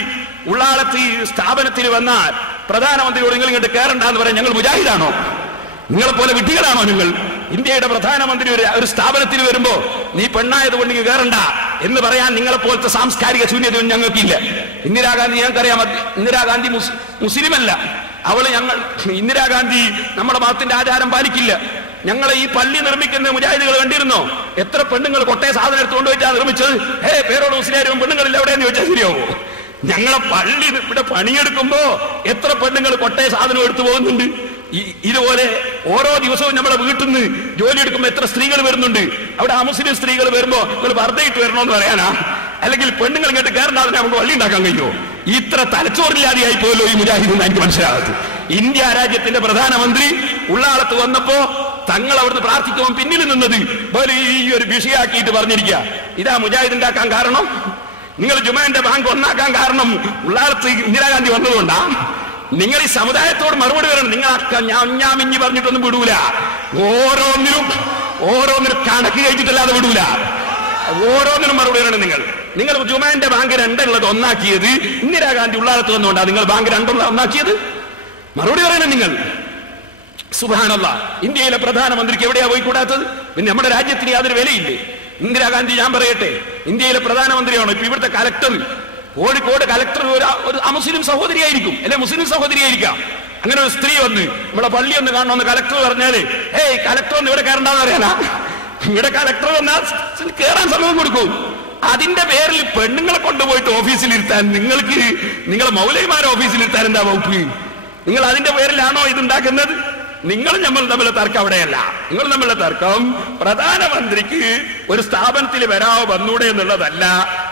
ഉള്ളാളത്ത് സ്ഥാപനത്തിൽ വന്നാൽ പ്രധാനമന്ത്രിയോട് നിങ്ങൾ ഇങ്ങോട്ട് കയറണ്ടെന്ന് പറയാൻ ഞങ്ങൾ മുജാഹിദാണോ? നിങ്ങളെപ്പോലെ വിഡ്ഢികളാണോ നിങ്ങൾ? ഇന്ത്യയുടെ പ്രധാനമന്ത്രി ഒരു സ്ഥാപനത്തിൽ വരുമ്പോ നീ പെണ്ണായത് കൊണ്ട് കയറണ്ട എന്ന് പറയാൻ നിങ്ങളെപ്പോലത്തെ സാംസ്കാരിക ശൂന്യതയും ഞങ്ങൾക്കില്ല. ഇന്ദിരാഗാന്ധി ഞങ്ങൾക്കറിയാം, ഇന്ദിരാഗാന്ധി മുസ്ലിമല്ല. ഇന്ദിരാഗാന്ധി നമ്മുടെ മതത്തിന്റെ ആചാരം പാലിക്കില്ല. ഞങ്ങളെ ഈ പള്ളി നിർമ്മിക്കുന്ന മുജാഹിദുകൾ കണ്ടിരുന്നോ? എത്ര പെണ്ണുങ്ങൾ കൊട്ടയ സാധനം എടുത്തുകൊണ്ട് പോയിട്ടാണ് നിർമ്മിച്ചത്. പേരോട് മുസ്ലിം പെണ്ണുങ്ങളില്ല എവിടെയെന്ന് ചോദിച്ചാൽ ശരിയാവോ? ഞങ്ങളെ പള്ളി ഇവിടെ പണിയെടുക്കുമ്പോ എത്ര പെണ്ണുങ്ങൾ കൊട്ടയ സാധനം എടുത്തു പോകുന്നുണ്ട്. ഇതുപോലെ ഓരോ ദിവസവും നമ്മുടെ വീട്ടിൽ നിന്ന് ജോലി എടുക്കുമ്പോൾ എത്ര സ്ത്രീകൾ വരുന്നുണ്ട്. അവിടെ അമുസ്ലിം സ്ത്രീകൾ വരുമ്പോ നിങ്ങൾ വർദ്ധയിട്ട് വരണമെന്ന് പറയാനാ? അല്ലെങ്കിൽ പെണ്ണുങ്ങൾ ഇങ്ങോട്ട് കയറണ്ടാതെ നമുക്ക് വള്ളി ഉണ്ടാക്കാൻ കഴിയുമോ? ഇത്ര തലച്ചോറില്ലാതെയായി പോയല്ലോ ഈ മുജാഹിദ്. എനിക്ക് മനസ്സിലാകാത്തത് ഇന്ത്യ രാജ്യത്തിന്റെ പ്രധാനമന്ത്രി ഉള്ളാളത്ത് വന്നപ്പോ തങ്ങൾ അവിടുന്ന് പ്രാർത്ഥിക്കുമ്പോൾ പിന്നിൽ നിന്നത് വലിയൊരു വിഷയാക്കിയിട്ട് പറഞ്ഞിരിക്കുക. ഇതാ മുജാഹിദ് ഉണ്ടാക്കാൻ കാരണം. നിങ്ങൾ ജുമാന്റെ ബാങ്ക് ഒന്നാക്കാൻ കാരണം ഉള്ളാളത്ത് ഇന്ദിരാഗാന്ധി വന്നതുകൊണ്ടാ? നിങ്ങൾ ഈ സമുദായത്തോട് മറുപടി വരണം. നിങ്ങൾ ഞാൻ ഇഞ്ഞി പറഞ്ഞിട്ടൊന്നും വിടൂല. ഓരോന്നിനും കണക്ക് കഴിച്ചിട്ടല്ലാതെ വിടൂല. ഓരോന്നിനും മറുപടി വരണം. നിങ്ങൾ ജുമാന്റെ ബാങ്ക് രണ്ടുള്ളത് ഒന്നാക്കിയത് ഇന്ദിരാഗാന്ധി ഉള്ളാളത്ത് വന്നുകൊണ്ടാണ്. നിങ്ങൾ ബാങ്ക് രണ്ടുള്ള ഒന്നാക്കിയത്? മറുപടി പറയണം നിങ്ങൾ. സുബ്ഹാനല്ലാഹ്, ഇന്ത്യയിലെ പ്രധാനമന്ത്രിക്ക് എവിടെയാ പോയിക്കൂടാത്തത്? പിന്നെ നമ്മുടെ രാജ്യത്തിന് യാതൊരു വിലയില്ലേ? ഇന്ദിരാഗാന്ധി, ഞാൻ പറയട്ടെ, ഇന്ത്യയിലെ പ്രധാനമന്ത്രിയാണോ? ഇപ്പൊ ഇവിടുത്തെ കലക്ടർ, കോഴിക്കോട് കലക്ടർ ഒരു അമുസ്ലിം സഹോദരിയായിരിക്കും, അല്ലെ മുസ്ലിം സഹോദരിയായിരിക്കാം. അങ്ങനെ ഒരു സ്ത്രീ വന്ന് നമ്മളെ പള്ളി ഒന്ന് കാണണമെന്ന് കലക്ടർ പറഞ്ഞാല് കലക്ടർ ഒന്ന് ഇവിടെ കയറണ്ടെന്ന് പറയാനാ? ഇവിടെ കലക്ടർ വന്നാൽ കയറാൻ സമയം കൊടുക്കും. അതിന്റെ പേരിൽ പെണ്ണുങ്ങളെ കൊണ്ടുപോയിട്ട് ഓഫീസിലിരുത്താൻ നിങ്ങളെ മൗലവിമാരെ ഓഫീസിലിരുത്താൻ എന്താ വകുപ്പ്? നിങ്ങൾ അതിന്റെ പേരിലാണോ ഇതുണ്ടാക്കുന്നത്? നിങ്ങൾ നമ്മൾ തമ്മിലെ തർക്കം അവിടെയല്ല. നിങ്ങൾ തമ്മിലെ തർക്കം പ്രധാനമന്ത്രിക്ക് ഒരു സ്ഥാപനത്തിൽ വന്നൂടെ എന്നുള്ളതല്ല.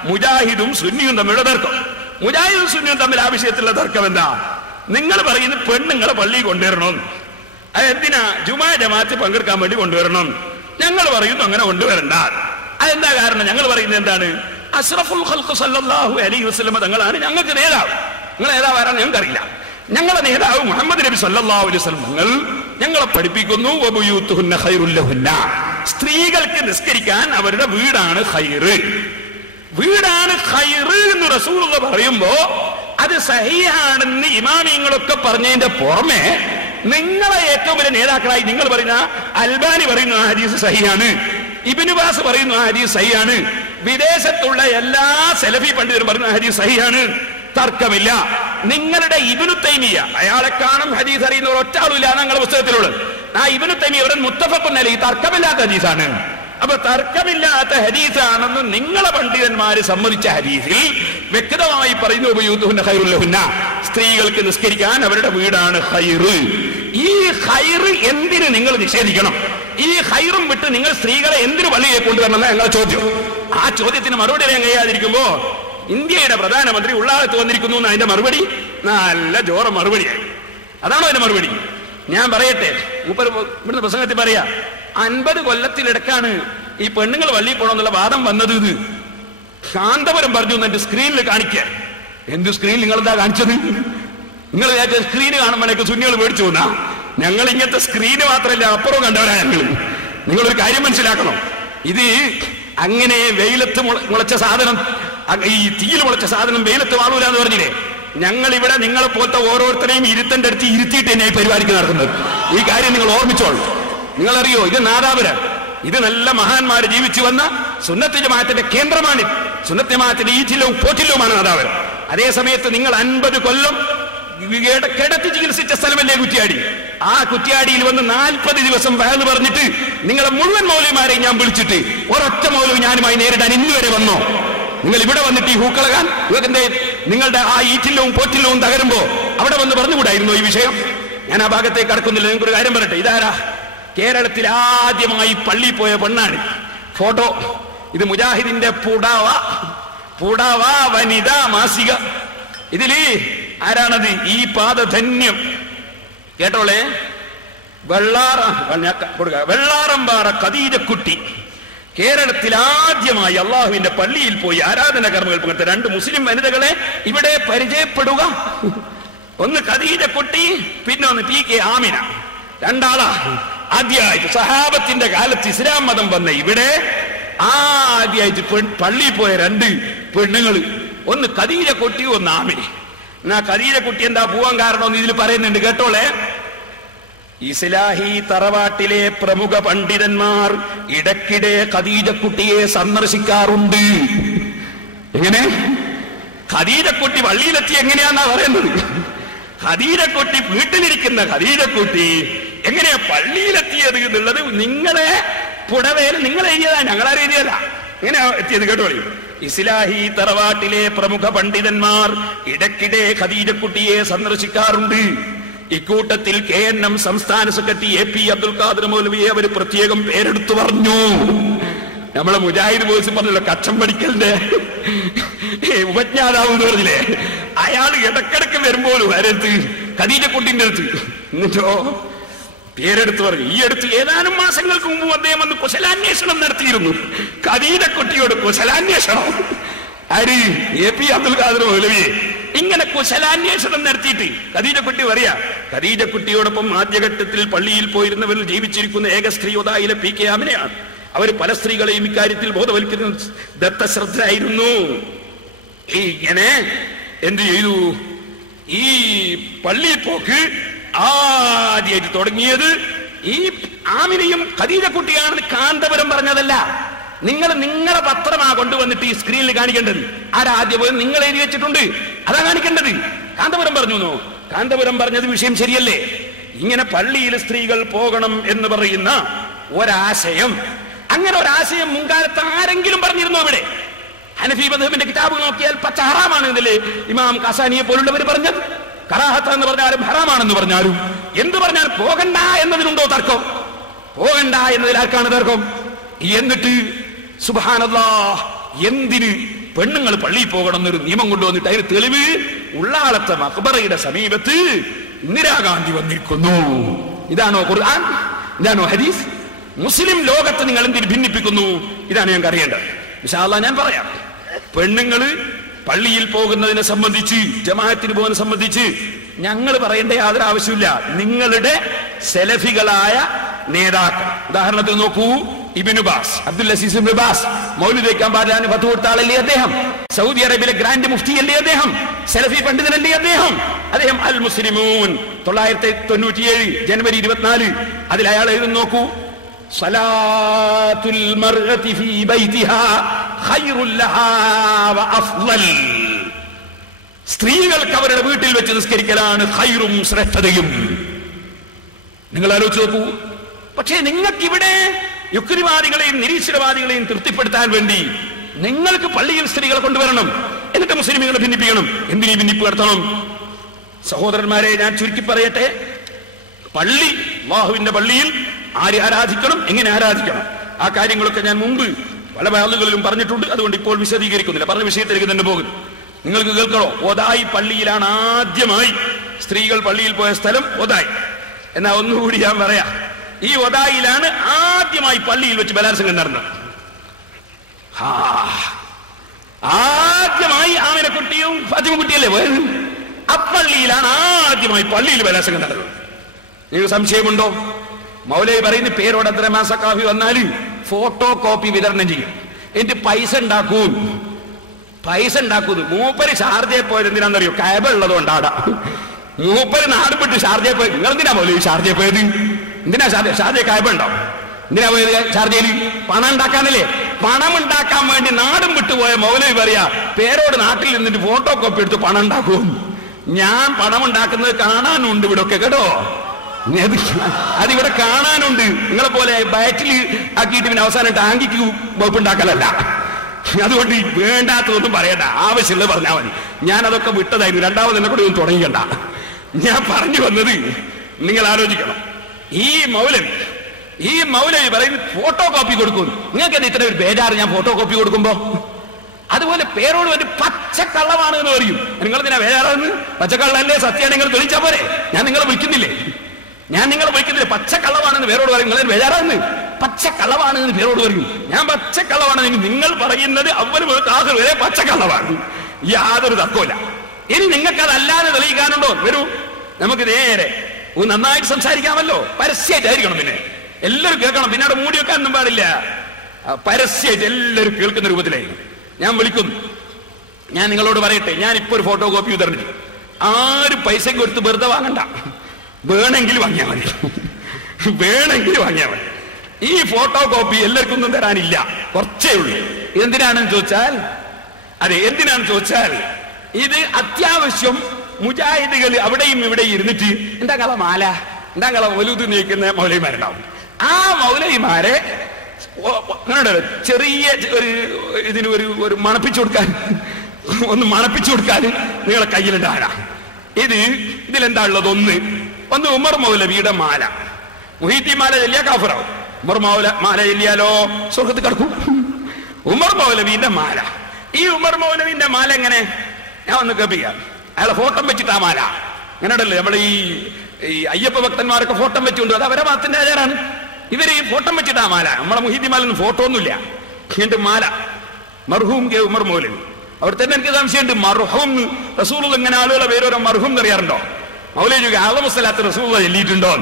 മുജാഹിദും സുന്നിയും തമ്മിലുള്ള തർക്കം. മുജാഹിദും സുന്നിയും തമ്മിൽ ആ വിഷയത്തിലുള്ള തർക്കം എന്താ? നിങ്ങൾ പറയുന്നത് പെണ്ണുങ്ങളെ പള്ളി കൊണ്ടുവരണം. അതെന്തിനാ? ജുമാ ജമാഅത്ത് പങ്കെടുക്കാൻ വേണ്ടി കൊണ്ടുവരണം. ഞങ്ങൾ പറയുന്നു അങ്ങനെ കൊണ്ടുവരണ്ട. അതെന്താ കാരണം? ഞങ്ങൾ പറയുന്നത് എന്താണ്? അഷ്റഫുൽ ഖൽഖ് സല്ലല്ലാഹു അലൈഹി വസല്ലം തങ്ങളാണ് ഞങ്ങൾക്ക് നേതാവ്. നിങ്ങൾ നേതാവാരാണ് ഞങ്ങൾക്കറിയില്ല. ഞങ്ങളുടെ നേതാവ് മുഹമ്മദ് നബി സല്ലല്ലാഹു അലൈഹി വസല്ലം തങ്ങൾ ഞങ്ങളെ പഠിപ്പിക്കുന്നു, വബുയൂത്തുഹുന്ന ഖൈറുൽ ലഹുന്ന, സ്ത്രീകൾക്ക് നിസ്കരിക്കാൻ അവരുടെ വീടാണ് ഖൈറ്. വീടാണ് ഖൈറ് എന്ന് റസൂലുള്ളാഹി പറയുമ്പോ അത് സഹിയാണെന്ന് ഇമാമിങ്ങളൊക്കെ പറഞ്ഞതിന്റെ പുറമെ നിങ്ങളെ ഏറ്റവും വലിയ നേതാക്കളായി നിങ്ങൾ പറയുന്ന അൽബാനി പറയുന്നു ആ ഹദീസ് സഹിയാണ്, ഇബ്നു ബാസ് പറയുന്നു ആ ഹദീസ് സഹിയാണ്, വിദേശത്തുള്ള എല്ലാ സലഫി പണ്ഡിതരും പറയുന്ന ഹദീസ് സഹിയാണ്. തർക്കമില്ല. നിങ്ങളുടെ ഇബ്നു തൈമിയ, അയാളെ കാണും ഹദീസ് അറിയുന്ന ഒറ്റ ആളുമില്ല ഞങ്ങളുടെ പുസ്തകത്തിലുള്ളത്. ആ ഇബ്നു തൈമിയ ഇവിടെ മുത്തഫഖുൻ അലൈഹി തർക്കമില്ലാത്ത ഹദീസാണ്. അപ്പൊ തർക്കമില്ലാത്ത ഹദീസാണെന്ന് നിങ്ങളെ പണ്ഡിതന്മാര് സമ്മതിച്ച ഹദീസിൽ വ്യക്തമായി പറയുന്നു, വബുയൂത്തുഹുന്ന ഖൈറുൽ ലഹുന്ന, സ്ത്രീകൾക്ക് നിസ്കരിക്കാൻ അവരുടെ വീടാണ് ഖൈറ്. ഈ ഖൈറ് എന്തിന് നിങ്ങൾ നിഷേധിക്കണം? ഈ ഖൈറും വിട്ട് നിങ്ങൾ സ്ത്രീകളെ എന്തിനു പള്ളിയെ കൊണ്ടുവരണം എന്നാണ് ഞങ്ങളുടെ ചോദ്യം. ആ ചോദ്യത്തിന് മറുപടി അറിയാൻ കഴിയാതിരിക്കുമ്പോ ഇന്ത്യയുടെ പ്രധാനമന്ത്രി ഉള്ളാളത്ത് വന്നിരിക്കുന്നു എന്ന് അതിന്റെ മറുപടി നല്ല ജോറ മറുപടിയായി. അതാണോ അതിന്റെ മറുപടി? ഞാൻ പറയട്ടെ, ഇവിടുന്ന് പ്രസംഗത്തിൽ പറയാ, 50 കൊല്ലത്തിലിടക്കാണ് ഈ പെണ്ണുങ്ങൾ വള്ളിയിൽ പോകണമെന്നുള്ള വാദം വന്നത്. ഇത് ശാന്തപുരം പറഞ്ഞു എന്റെ സ്ക്രീനിൽ കാണിക്കാൻ. എന്ത് സ്ക്രീൻ നിങ്ങൾ എന്താ കാണിച്ചത്? നിങ്ങൾ സ്ക്രീന് കാണുമ്പോഴേക്ക് സുന്നികൾ മേടിച്ചു പോന്നാ? ഞങ്ങൾ ഇങ്ങനത്തെ സ്ക്രീന് മാത്രമല്ല അപ്പുറവും കണ്ടവരാ ഞങ്ങൾ. നിങ്ങളൊരു കാര്യം മനസ്സിലാക്കണം. ഇത് അങ്ങനെ വെയിലത്ത് മുളച്ച സാധനം, ഈ തീയിൽ മുളച്ച സാധനം വെയിലത്ത് വാളൂല എന്ന് പറഞ്ഞില്ലേ? ഞങ്ങൾ ഇവിടെ നിങ്ങളെ പോലത്തെ ഓരോരുത്തരെയും ഇരുത്തന്റെ അടുത്ത് ഇരുത്തിയിട്ട് തന്നെ ഈ പരിപാടിക്ക് നടക്കുന്നത്. ഈ കാര്യം നിങ്ങൾ ഓർമ്മിച്ചോളൂ. നിങ്ങളറിയോ, ഇത് നാദാപുരം, ഇത് നല്ല മഹാന്മാര് ജീവിച്ചു വന്ന സുന്നത്ത് ജമാഅത്തിന്റെ കേന്ദ്രമാണ്. സുന്നത്ത് ജമാഅത്തിന്റെ ഈറ്റിലവും പോറ്റിലവുമാണ് നാദാപുരം. അതേ സമയത്ത് നിങ്ങൾ 50 കൊല്ലം കിടത്തി ചികിത്സിച്ച സ്ഥലമല്ലേ കുറ്റ്യാടി? ആ കുറ്റ്യാടിയിൽ വന്ന് 40 ദിവസം വയല് പറഞ്ഞിട്ട് നിങ്ങളെ മുഴുവൻ മൗലവിമാരെയും ഞാൻ വിളിച്ചിട്ട് ഒരൊറ്റ മൗലവി ഞാനുമായി നേരിടാൻ ഇന്നുവരെ വന്നോ? നിങ്ങൾ ഇവിടെ വന്നിട്ട് ഈ ഹൂക്കളകാൻ നിങ്ങളുടെ ആ ഈറ്റില്ലവും പോറ്റില്ലവും തകരുമ്പോ അവിടെ വന്ന് പറഞ്ഞുകൂടായിരുന്നോ ഈ വിഷയം? ഞാൻ ആ ഭാഗത്തേക്ക് കടക്കുന്നില്ല. നിങ്ങൾക്കൊരു കാര്യം പറയട്ടെ. ഇതാരാ? കേരളത്തിൽ ആദ്യമായി പള്ളി പോയ പെണ്ണാണ്. ഫോട്ടോ ഇത് മുജാഹിദിന്റെ പുടവ വനിതാ മാസിക. ഇതില് ആരാണത്? ഈ പാദധന്യം കേട്ടോളെ, വെള്ളാറമ്പാറ ഖദീജക്കുട്ടി കേരളത്തിൽ ആദ്യമായി അള്ളാഹുവിന്റെ പള്ളിയിൽ പോയി ആരാധന കർമ്മങ്ങൾ പങ്കെടുത്ത 2 മുസ്ലിം വനിതകളെ ഇവിടെ പരിചയപ്പെടുക. ഒന്ന് ഖദീജക്കുട്ടി, പിന്നെ ഒന്ന് PK ആമിന. 2 ആളാ ആദ്യമായിട്ട് സഹാബത്തിന്റെ കാലത്ത് ഇസ്ലാം മതം വന്ന ഇവിടെ ആദ്യമായിട്ട് പള്ളിയിൽ പോയ 2 പെണ്ണുങ്ങൾ. ഒന്ന് ഖദീജക്കുട്ടി, ഒന്ന് ആമിന. എന്നാ ഖദീജക്കുട്ടി എന്താ പോവാൻ കാരണം ഇതിൽ പറയുന്നുണ്ട് കേട്ടോളെ. ഇസ്ലാഹി തറവാട്ടിലെ പ്രമുഖ പണ്ഡിതന്മാർ ഇടയ്ക്കിടെ ഖദീജക്കുട്ടിയെ സന്ദർശിക്കാറുണ്ട്. എങ്ങനെ? ഖദീജക്കുട്ടി പള്ളിയിലെത്തി എങ്ങനെയാന്നാ പറയുന്നത്? ഖദീജക്കുട്ടി വീട്ടിലിരിക്കുന്ന ഖദീജക്കുട്ടി എങ്ങനെയാ പള്ളിയിലെത്തിയത് എന്നുള്ളത് നിങ്ങളെ പുടവേല് നിങ്ങൾ എഴുതിയതാ, ഞങ്ങളറിയതല്ല. എങ്ങനെയാ എത്തിയത് കേട്ടോളി. ഇസ്ലാഹി തറവാട്ടിലെ പ്രമുഖ പണ്ഡിതന്മാർ ഇടയ്ക്കിടെ ഖദീജക്കുട്ടിയെ സന്ദർശിക്കാറുണ്ട്. ഇക്കൂട്ടത്തിൽ KNM സംസ്ഥാന സെക്രട്ടറി AP അബ്ദുൽ ഖാദർ മൗലവിയെ അവർ പ്രത്യേകം പേരെടുത്തു പറഞ്ഞു. നമ്മളെ മുജാഹിദ് ബോയ്സ് പറഞ്ഞല്ലോ, കച്ചം പഠിക്കലിന്റെ ഉപജ്ഞാതാവ് എന്ന് പറഞ്ഞില്ലേ, അയാൾ ഇടക്കിടക്ക് വരുമ്പോഴും ആരടുത്ത്? ഖദീജക്കുട്ടിന്റെ അടുത്ത്. എന്നിട്ടോ പേരെടുത്ത് പറഞ്ഞു. ഈ അടുത്ത് ഏതാനും മാസങ്ങൾക്ക് മുമ്പ് അദ്ദേഹം വന്ന് കുശലാന്വേഷണം നടത്തിയിരുന്നു. ഖദീജക്കുട്ടിയോട് കുശലാന്വേഷണം. ആര്? AP അബ്ദുൽ ഖാദർ മൗലവിയെ ഇങ്ങനെ കുശലാന്വേഷണം നടത്തിയിട്ട് ഖദീജക്കുട്ടി പറയാ, ഖദീജക്കുട്ടിയോടൊപ്പം ആദ്യഘട്ടത്തിൽ പള്ളിയിൽ പോയിരുന്നവരിൽ ജീവിച്ചിരിക്കുന്ന ഏക സ്ത്രീ ഒതായിലെ PK ആമിനയാണ്. അവർ പല സ്ത്രീകളെയും ഇക്കാര്യത്തിൽ ബോധവൽക്കരണ ദത്തശ്രദ്ധരായിരുന്നു. ഇങ്ങനെ എന്ത് ചെയ്തു? ഈ പള്ളിയിൽ പോക്ക് ആദ്യമായിട്ട് തുടങ്ങിയത് ഈ ആമിനയും ഖദീജക്കുട്ടിയാണെന്ന് കാന്തപുരം പറഞ്ഞതല്ല. നിങ്ങളെ പത്രമാ കൊണ്ടുവന്നിട്ട് ഈ സ്ക്രീനിൽ കാണിക്കേണ്ടത്. ആരാദ്യം നിങ്ങൾ എഴുതി വെച്ചിട്ടുണ്ട്, അതാ കാണിക്കേണ്ടത്. കാന്തപുരം പറഞ്ഞു. കാന്തപുരം പറഞ്ഞത് വിഷയം ശരിയല്ലേ? ഇങ്ങനെ പള്ളിയിൽ സ്ത്രീകൾ പോകണം എന്ന് പറയുന്ന ഒരാശയം, അങ്ങനെ ഒരാശയം മുൻകാലത്ത് ആരെങ്കിലും പറഞ്ഞിരുന്നോ? ഇവിടെ ഹനഫി മദ്ഹബിന്റെ കിതാബ് നോക്കിയാൽ പച്ച ഹറാമാണ് എന്നല്ലേ ഇമാം ഖസാനിയെ പോലുള്ളവർ പറഞ്ഞത്. കറാഹത്ത് എന്ന് പറഞ്ഞാലും ഹറാമാണെന്ന് പറഞ്ഞാലും എന്ത് പറഞ്ഞാലും പോകണ്ട എന്നതിനുണ്ടോ തർക്കം? പോകണ്ട എന്നതിൽ ആർക്കാണ് തർക്കം? എന്നിട്ട് സുബ്ഹാനല്ലാഹ്, എന്തിന് പെണ്ണുങ്ങൾ പള്ളിയിൽ പോകണം എന്നൊരു നിയമം കൊണ്ടുവന്നിട്ട് അതിന് തെളിവ് ഉള്ളാളത്തെ മഖ്ബറയുടെ സമീപത്ത് ഇന്ദിരാഗാന്ധി വന്നിരിക്കുന്നു. ഇതാണോ ഖുർആൻ? ഇതാണോ ഹദീസ്? മുസ്ലിം ലോകത്ത് നിങ്ങൾ എന്തിന് ഭിന്നിപ്പിക്കുന്നു? ഇതാണ് ഞങ്ങൾക്ക് അറിയേണ്ടത്. ഇൻഷാ അല്ലാഹ് ഞാൻ പറയാം. പെണ്ണുങ്ങള് പള്ളിയിൽ പോകുന്നതിനെ സംബന്ധിച്ച്, ജമാഅത്തിന് പോകുന്നതിനെ സംബന്ധിച്ച് ഞങ്ങൾ പറയേണ്ട യാതൊരു ആവശ്യമില്ല. നിങ്ങളുടെ സെലഫികളായ നേതാക്കൾ, ഉദാഹരണത്തിന് നോക്കൂ, Ibn Baz, Abdul Aziz Ibn Baz, മൗലിദ് വയ്ക്കാൻ പാടില്ല ഫത്വ കൊടുത്ത ആളല്ലേ അദ്ദേഹം? സൗദി അറേബ്യയിലെ ഗ്രാൻഡ് മുഫ്തി അല്ലേ അദ്ദേഹം? സലഫി പണ്ഡിതനല്ലേ അദ്ദേഹം? അദ്ദേഹം അൽ മുസ്ലിമൂൻ 1997 ജനുവരി 24 അതിൽ അയാൾ എഴുതുന്നു. നോക്കൂ, സലാത്തുൽ മർഅതി ഫീ ബൈതിഹാ ഖൈറുൽ ലഹാ വ അഫ്ളൽ. സ്ത്രീകൾക്ക് അവരുടെ വീട്ടിൽ വെച്ച് നിസ്കരിക്കലാണ് ഖൈറും ശ്രേഷ്ഠതയും. നിങ്ങൾ ആലോചിച്ച് നോക്കൂ. പക്ഷേ നിങ്ങൾക്കിവിടെ യുക്തിവാദികളെയും നിരീശ്വരവാദികളെയും തൃപ്തിപ്പെടുത്താൻ വേണ്ടി നിങ്ങൾക്ക് പള്ളിയിൽ സ്ത്രീകളെ കൊണ്ടുവരണം, എന്നിട്ട് മുസ്ലിമുകളെ ഭിന്നിപ്പിക്കണം. എന്തിനീ ഭിന്നിപ്പ് നടത്തണം? സഹോദരന്മാരെ, ഞാൻ ചുരുക്കി പറയട്ടെ. പള്ളി, അല്ലാഹുവിന്റെ പള്ളിയിൽ ആരെ ആരാധിക്കണം, എങ്ങനെ ആരാധിക്കണം, ആ കാര്യങ്ങളൊക്കെ ഞാൻ മുമ്പ് പല ആളുകളിലും പറഞ്ഞിട്ടുണ്ട്. അതുകൊണ്ട് ഇപ്പോൾ വിശദീകരിക്കുന്നില്ല, പറഞ്ഞ വിഷയത്തിലേക്ക് തന്നെ പോകുന്നു. നിങ്ങൾക്ക് കേൾക്കണോ? ഒതായി പള്ളിയിലാണ് ആദ്യമായി സ്ത്രീകൾ പള്ളിയിൽ പോയ സ്ഥലം ഒതായി. എന്നാ ഒന്നുകൂടി ഞാൻ പറയാം. ഈ ഒതായിലാണ് ആദ്യമായി പള്ളിയിൽ വെച്ച് ബലാത്സംഗം നടന്നത്. ആദ്യമായി ആമിനക്കുട്ടിയും ഫാത്തിമക്കുട്ടിയല്ലേ പോയത്? അപ്പള്ളിയിലാണ് ആദ്യമായി പള്ളിയിൽ ബലാത്സംഗം നടന്നത്. നിങ്ങൾക്ക് സംശയമുണ്ടോ? മൗലവി പറയുന്ന പേരോട് അബ്ദുറഹ്മാൻ സഖാഫി വന്നാല് ഫോട്ടോ കോപ്പി വിതരണം ചെയ്യും, എന്നിട്ട് പൈസ ഉണ്ടാക്കുന്നു. മൂപ്പര് ഷാർജയിൽ പോയത് എന്തിനാണെന്നറിയോ? കഅബ ഉള്ളതുകൊണ്ടാടാ. മൂപ്പര് നാട് വിട്ട് ഷാർജയിൽ പോയത്. നിങ്ങൾ എന്തിനാ മൗലവി ഷാർജയിൽ പോയത്? എന്തിനാ ഷാർജയിൽ കഅബ ഉണ്ടാവും? എന്തിനാ പോയത് ഷാർജയിൽ? പണം ഉണ്ടാക്കാനല്ലേ? പണം ഉണ്ടാക്കാൻ വേണ്ടി നാടും വിട്ടുപോയ മൗലവി പറയാ പേരോട് നാട്ടിൽ നിന്നിട്ട് ഫോട്ടോ കോപ്പി എടുത്ത് പണം ഉണ്ടാക്കും. ഞാൻ പണം ഉണ്ടാക്കുന്നത് കാണാനുണ്ട് ഇവിടെ ഒക്കെ കേട്ടോ. അതിവിടെ കാണാനുണ്ട്. നിങ്ങളെ പോലെ ബാറ്റിൽ ആക്കിയിട്ട് പിന്നെ അവസാനം ടാങ്കിക്ക് വകുപ്പുണ്ടാക്കലല്ല. അതുകൊണ്ട് വേണ്ടാത്തതൊന്നും പറയണ്ട, ആവശ്യമുള്ളത് പറഞ്ഞാൽ മതി. ഞാനതൊക്കെ വിട്ടതായിരുന്നു. രണ്ടാമത് എന്നെ കൂടെ ഒന്നും തുടങ്ങിക്കണ്ട. ഞാൻ പറഞ്ഞു വന്നത് നിങ്ങൾ ആലോചിക്കണം. ഈ മൗലവി പറയും ഫോട്ടോ കോപ്പി കൊടുക്കും. നിങ്ങൾക്ക് എന്താ ഇത്ര ഒരു ബേജാറ് ഞാൻ ഫോട്ടോ കോപ്പി കൊടുക്കുമ്പോ? അതുപോലെ പേരോട് ഒരു പച്ചക്കള്ളമാണ് എന്ന് പറയും. നിങ്ങൾ ഇതിനാ ബേജാറാന്ന്? പച്ചക്കള്ളല്ലേ സത്യം നിങ്ങൾ തെളിച്ചാ പോരെ? ഞാൻ നിങ്ങളെ വിളിക്കുന്നില്ലേ? പച്ചക്കള്ളമാണെന്ന് പേരോട് പറയും. നിങ്ങൾ ബേജാറാന്ന്? പച്ചക്കള്ളമാണെന്ന് പേരോട് പറയും. ഞാൻ പച്ചക്കള്ളമാണെന്ന് നിങ്ങൾ പറയുന്നത് അവര് വരെ പച്ചക്കള്ളമാണ്. യാതൊരു തർക്കമില്ല. ഇനി നിങ്ങൾക്ക് അതല്ലാതെ തെളിയിക്കാനുണ്ടോ? വരൂ, നമുക്ക് നേരെ നന്നായിട്ട് സംസാരിക്കാമല്ലോ. പരസ്യമായിട്ടായിരിക്കണം. പിന്നെ എല്ലാവരും കേൾക്കണം. പിന്നെ അവിടെ മൂടി വെക്കാനൊന്നും പാടില്ല. പരസ്യമായിട്ട് എല്ലാവരും കേൾക്കുന്ന രൂപത്തിലായിരിക്കും ഞാൻ വിളിക്കുന്നു. ഞാൻ നിങ്ങളോട് പറയട്ടെ, ഞാനിപ്പോ ഒരു ഫോട്ടോ കോപ്പി തന്നിട്ട് ആരും പൈസ കൊടുത്ത് വെറുതെ വാങ്ങണ്ട. വേണമെങ്കിൽ വാങ്ങിയാൽ മതി. ഈ ഫോട്ടോ കോപ്പി എല്ലാവർക്കും ഒന്നും തരാനില്ല, കുറച്ചേ ഉള്ളൂ. എന്തിനാണെന്ന് ചോദിച്ചാൽ ഇത് അത്യാവശ്യം മുജാഹിദുകൾ അവിടെയും ഇവിടെയും ഇരുന്നിട്ട് എന്താ കള മാല, എന്താ കള വലുത് നീക്കുന്ന മൗലവിമാരുണ്ടാവും. ആ മൗലവിമാരെ ചെറിയ ഇതിന് ഒരു മണപ്പിച്ചു കൊടുക്കാൻ നിങ്ങളെ കയ്യിലുണ്ടാകാ. ഇതിലെന്താ ഉള്ളത്? ഒന്ന് ഉമർ മൗലവിയുടെ മാല. മുഹീദ്ദീൻ മാല ചെല്ലിയ കാഫിറാവും. ഉമർ മാല ചെല്ലിയാലോ സ്വർഗത്ത് കിടക്കും. ഉമർ മൗലവിന്റെ മാല. ഈ ഉമർ മൗലവിന്റെ മാല എങ്ങനെ? ഞാൻ ഒന്ന് കേൾപ്പിക്കാം. അയാളെ ഫോട്ടോ വെച്ചിട്ട് ആ മാല അങ്ങനെയല്ലേ നമ്മൾ ഈ അയ്യപ്പ ഭക്തന്മാരൊക്കെ ഫോട്ടോ വെച്ചുകൊണ്ട്, അത് അവരെ മതത്തിന്റെ ആചാരാണ്. ഇവര് ഈ ഫോട്ടോ വെച്ചിട്ട് ആ മാല. നമ്മളെ മുഹീദ്ദീൻ മാലൊന്നും ഫോട്ടോ ഒന്നുമില്ല. എന്റെ മാല മർഹൂം കെ ഉമർ മൗലവി. അവിടെ തന്നെ എനിക്ക് സംശയമുണ്ട്. മർഹൂം റസൂലുള്ള എങ്ങനെ ആളുകളെ പേരോരോ മർഹൂം എന്നറിയാറുണ്ടോ? മൗലവി ആലമുസ്സലാത്ത് റസൂലുള്ള ചൊല്ലിയിട്ടുണ്ടോ?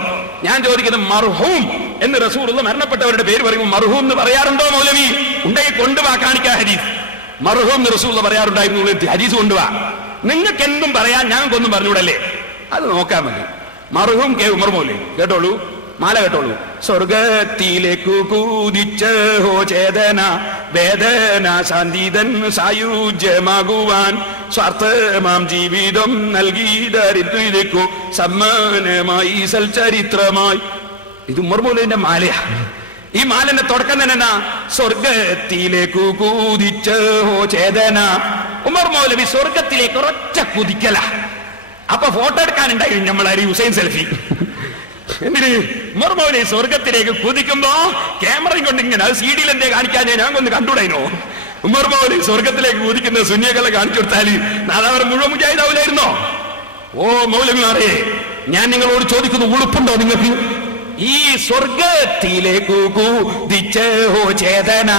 ഞാൻ ചോദിക്കുന്നത് മർഹൂം എന്ന് റസൂലുള്ള മരണപ്പെട്ടവരുടെ പേര് പറയുമ്പോൾ മർഹൂം എന്ന് പറയാറുണ്ടോ മൗലവി? ഉണ്ടെങ്കിൽ കൊണ്ടുവാ, കാണിക്കാ ഹദീസ്. മർഹൂം എന്ന് റസൂലുള്ള പറയാറുണ്ടായിരുന്നു, ഹദീസ് കൊണ്ടുവാ. നിങ്ങൾക്ക് എന്തും പറയാൻ, ഞങ്ങൾക്കൊന്നും പറഞ്ഞൂടല്ലേ? അത് നോക്കാൻ മതി. മർഹൂം കെ ഉമർ മൗലവി. കേട്ടോളൂ, മാല കേട്ടോളൂ. സ്വർഗത്തിലേക്കു കൂതിച്ച് ഹോ ചേതന വേദന ശാന്തിതൻ സായുജ്യമാകുവാൻ സ്വാർത്ഥമാം ജീവിതം നൽകി ദരിദ്രർക്കു സമ്മാനമായി സൽചരിത്രമായി. ഇത് ഉമർ മൗലവിന്റെ മാലയാ. ഈ മാലന്റെ തുടക്കം തന്നെ സ്വർഗത്തിലേക്കു കൂതിച്ച് ഹോ ചേതന. ഉമർ മൗലവി സ്വർഗത്തിലേക്ക് ഒരൊറ്റ കുതിക്കല. അപ്പൊ ഫോട്ടോ എടുക്കാനുണ്ടായി നമ്മളാരി ഹുസൈൻ സെൽഫി. എന്തിന്? ഉമർ മൗലവി സ്വർഗത്തിലേക്ക് കുതിക്കുമ്പോ ക്യാമറയും കൊണ്ട് ഇങ്ങനെ, അത് CD എന്തേ കാണിക്കാൻ ഞാൻ ഒന്ന് കണ്ടുകൂടായിനോ? ഉമർ മൗലവി സ്വർഗത്തിലേക്ക് കുതിക്കുന്ന സുന്നികളെ കാണിച്ചു കൊടുത്താല് നാദാവർ മുഴുവൻ മുജാഹിദാവൂലായിരുന്നോ? ഓ മൗലവിമാരെ, ഞാൻ നിങ്ങളോട് ചോദിക്കുന്നു, ഉളുപ്പുണ്ടോ നിങ്ങൾക്ക്? ഈ സ്വർഗത്തിലേക്കു കൂതിച്ച് ഹോ ചേതന,